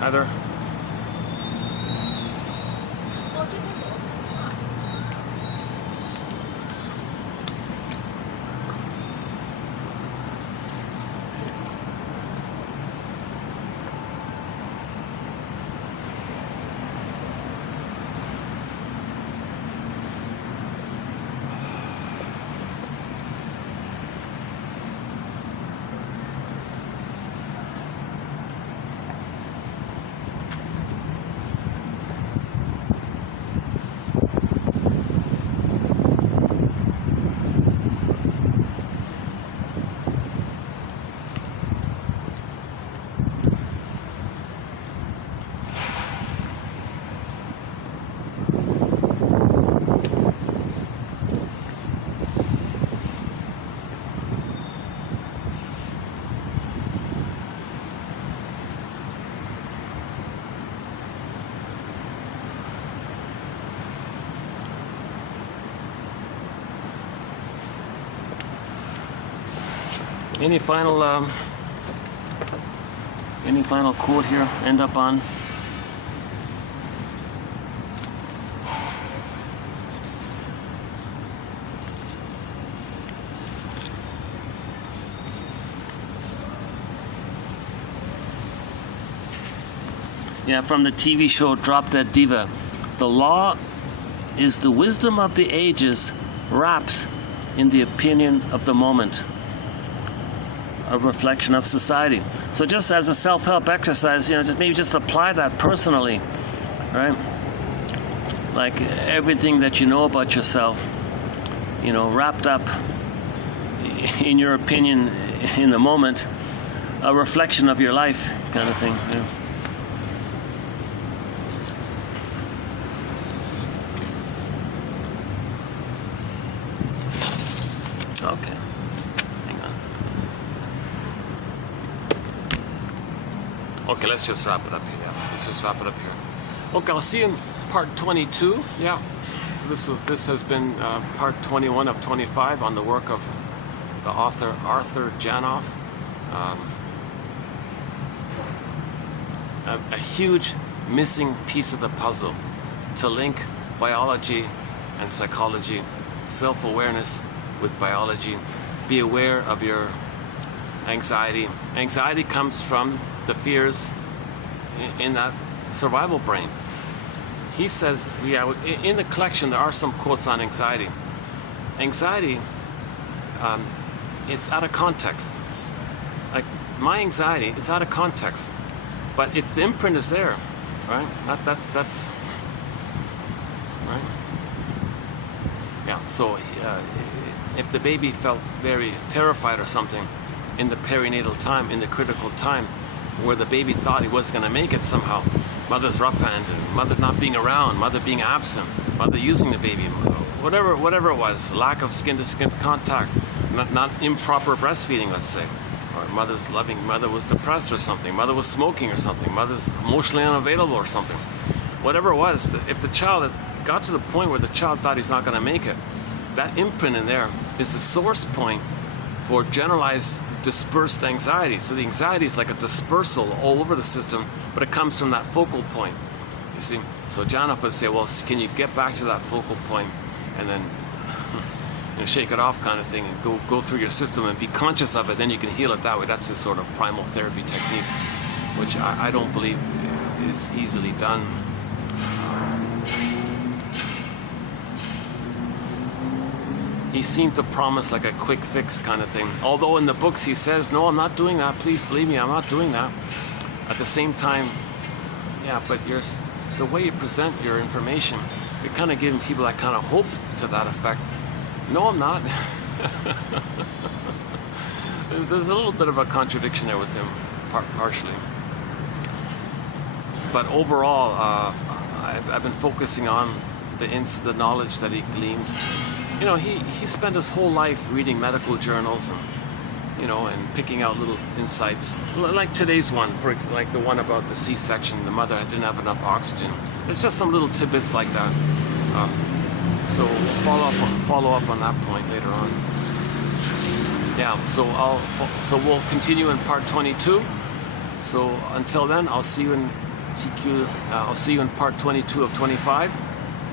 Heather. Any final quote here? End up on? Yeah, from the TV show Drop Dead Diva. The law is the wisdom of the ages wrapped in the opinion of the moment. A reflection of society. So just as a self-help exercise, you know, just apply that personally, right? Like everything that you know about yourself, you know, wrapped up in your opinion in the moment, a reflection of your life, kind of thing. You know? Okay. Okay, let's just wrap it up here. Yeah. Let's just wrap it up here. Okay, I'll see you in part 22. Yeah. So this has been part 21 of 25 on the work of the author Arthur Janoff. A huge missing piece of the puzzle to link biology and psychology, self-awareness with biology. Be aware of your anxiety. Anxiety comes from the fears in that survival brain. He says, yeah, in the collection there are some quotes on anxiety. Anxiety, it's out of context. Like my anxiety, it's out of context, but it's the imprint is there, right? That's right. Yeah. So if the baby felt very terrified or something in the perinatal time, in the critical time, where the baby thought he wasn't going to make it somehow, mother's rough-handed, mother not being around, mother being absent, mother using the baby, whatever it was, lack of skin-to-skin contact, not improper breastfeeding, let's say, or mother was depressed or something, mother was smoking or something, mother's emotionally unavailable or something, whatever it was. If the child had got to the point where the child thought he's not going to make it, that imprint in there is the source point for generalized dispersed anxiety. So the anxiety is like a dispersal all over the system, but it comes from that focal point, you see. So Janov would say, well, can you get back to that focal point and then shake it off kind of thing, and go through your system and be conscious of it, then you can heal it that way. That's a sort of primal therapy technique, which I don't believe is easily done. He seemed to promise like a quick fix kind of thing. Although in the books he says, no, I'm not doing that. Please believe me, I'm not doing that. At the same time, yeah, but the way you present your information, you're kind of giving people that kind of hope to that effect. No, I'm not. There's a little bit of a contradiction there with him, partially. But overall, I've been focusing on the knowledge that he gleaned. You know, he spent his whole life reading medical journals and, you know, and picking out little insights. Like today's one, for example, like the one about the C-section, the mother didn't have enough oxygen. It's just some little tidbits like that. So we'll follow up on that point later on. Yeah, so we'll continue in part 22. So until then, I'll see you in TQ. I'll see you in part 22 of 25.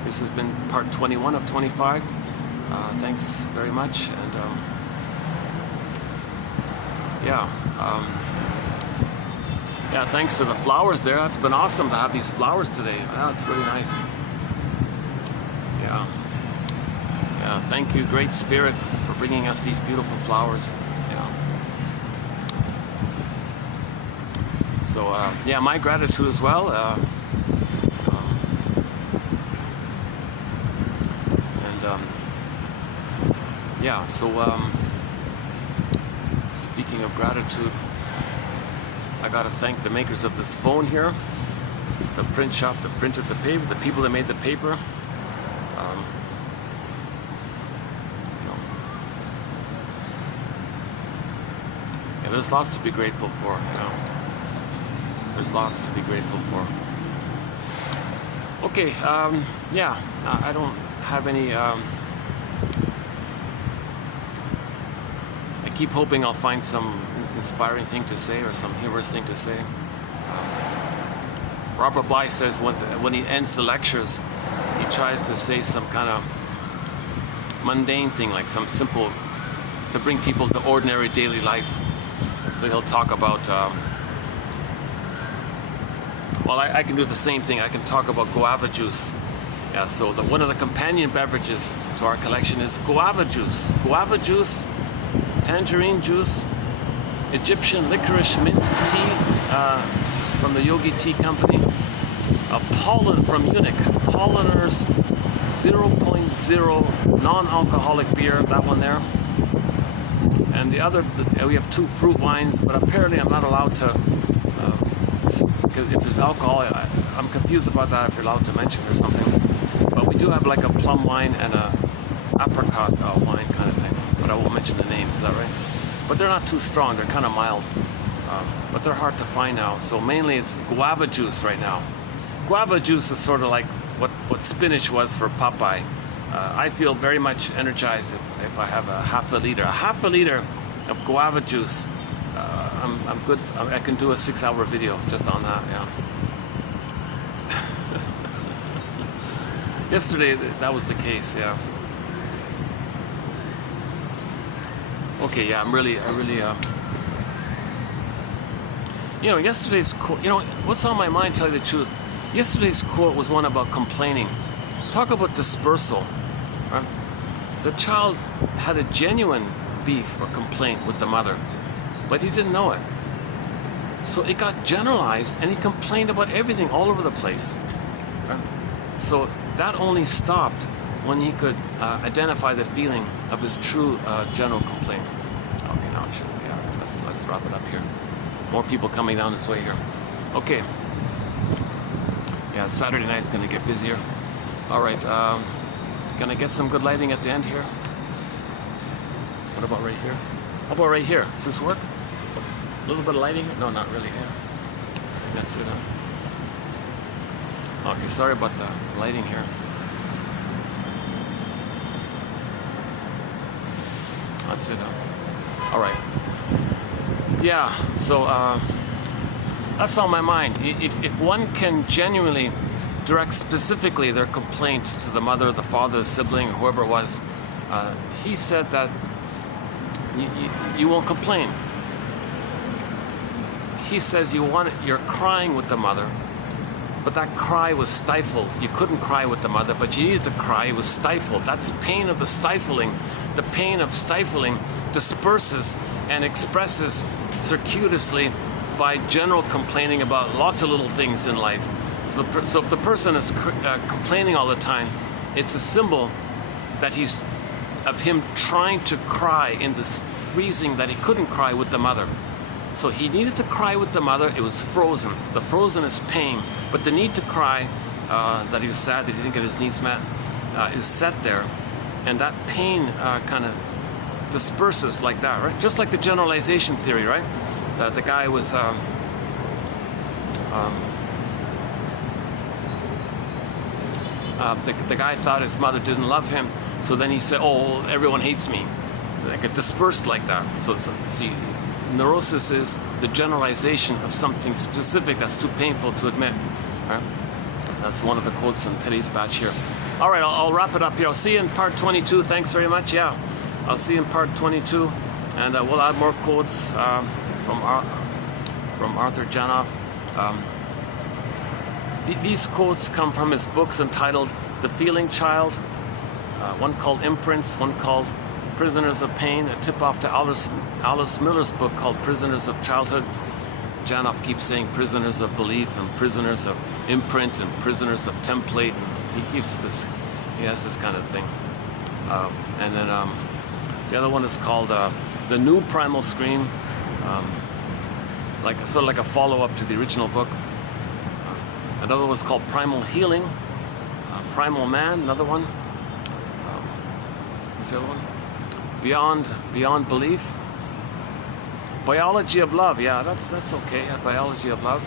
This has been part 21 of 25. Thanks very much, and yeah, thanks to the flowers there. It's been awesome to have these flowers today. That's really nice. Yeah, thank you, Great Spirit, for bringing us these beautiful flowers. Yeah. So yeah, my gratitude as well. Yeah, so speaking of gratitude, I gotta thank the makers of this phone here, the print shop that printed the paper, the people that made the paper. You know, yeah, there's lots to be grateful for. You know, there's lots to be grateful for. Okay, yeah, I don't have any. I keep hoping I'll find some inspiring thing to say or some humorous thing to say. Robert Bly says when he ends the lectures, he tries to say some kind of mundane thing, like some simple, to bring people to ordinary daily life. So he'll talk about, well, I can do the same thing. I can talk about guava juice. Yeah, so one of the companion beverages to our collection is guava juice. Guava juice, tangerine juice, Egyptian licorice mint tea from the Yogi Tea Company, pollen from Munich, Polleners 0.0 non-alcoholic beer, that one there. And the other, we have 2 fruit wines, but apparently I'm not allowed to, because if there's alcohol, I'm confused about that, if you're allowed to mention or something. But we do have like a plum wine and a apricot wine kind of thing. But I won't mention the names, is that right? But they're not too strong, they're kind of mild. But they're hard to find now. So mainly it's guava juice right now. Guava juice is sort of like what spinach was for Popeye. I feel very much energized if I have a half a liter of guava juice. I'm good. I can do a 6-hour video just on that. Yeah. Yesterday, that was the case, yeah. Okay, yeah, I really, you know, yesterday's quote, you know, what's on my mind, tell you the truth, yesterday's quote was one about complaining. Talk about dispersal, right? The child had a genuine beef or complaint with the mother, but he didn't know it. So it got generalized, and he complained about everything all over the place. Right? So that only stopped when he could identify the feeling of his true general complaint. Okay, now I should, yeah, let's wrap it up here. More people coming down this way here. Okay. Yeah, Saturday night's gonna get busier. All right, gonna get some good lighting at the end here. What about right here? How about right here? Does this work? A little bit of lighting? No, not really. Yeah. I think that's it. Huh? Okay, sorry about the lighting here. That's it. All right. Yeah. So that's on my mind. If one can genuinely direct specifically their complaint to the mother, the father, the sibling, or whoever it was, he said that you won't complain. He says you're crying with the mother, but that cry was stifled. You couldn't cry with the mother, but you needed to cry. It was stifled. That's pain of the stifling. The pain of stifling disperses and expresses circuitously by general complaining about lots of little things in life. So if the person is complaining all the time, it's a symbol that he's of him trying to cry in this freezing that he couldn't cry with the mother. So he needed to cry with the mother. It was frozen. The frozen is pain, but the need to cry, that he was sad that he didn't get his needs met, is set there, and that pain kind of disperses like that, right? Just like the generalization theory, right? The guy was the guy thought his mother didn't love him, so then he said, "Oh, everyone hates me." Like it dispersed like that. So see, neurosis is the generalization of something specific that's too painful to admit. Right? That's one of the quotes from today's batch here. All right, I'll wrap it up here. I'll see you in part 22. Thanks very much. Yeah, I'll see you in part 22, and we'll add more quotes from Arthur Janoff. These quotes come from his books entitled The Feeling Child, one called Imprints, one called Prisoners of Pain, a tip-off to Alice Miller's book called Prisoners of Childhood. Janoff keeps saying prisoners of belief and prisoners of imprint and prisoners of template. He keeps this, he has this kind of thing. And then the other one is called The New Primal Scream, sort of like a follow-up to the original book. Another one is called Primal Healing, Primal Man, another one. What's the other one? Beyond Belief. Biology of Love, yeah, that's okay. Biology of Love.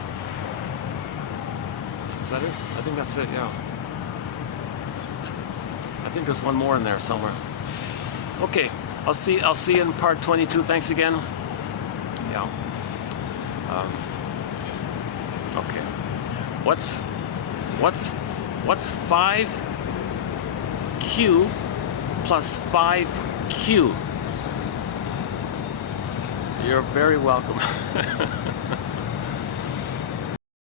Is that it? I think that's it, yeah. I think there's one more in there somewhere. Okay, I'll see you in part 22. Thanks again. Yeah. Okay. What's 5Q plus 5Q? You're very welcome.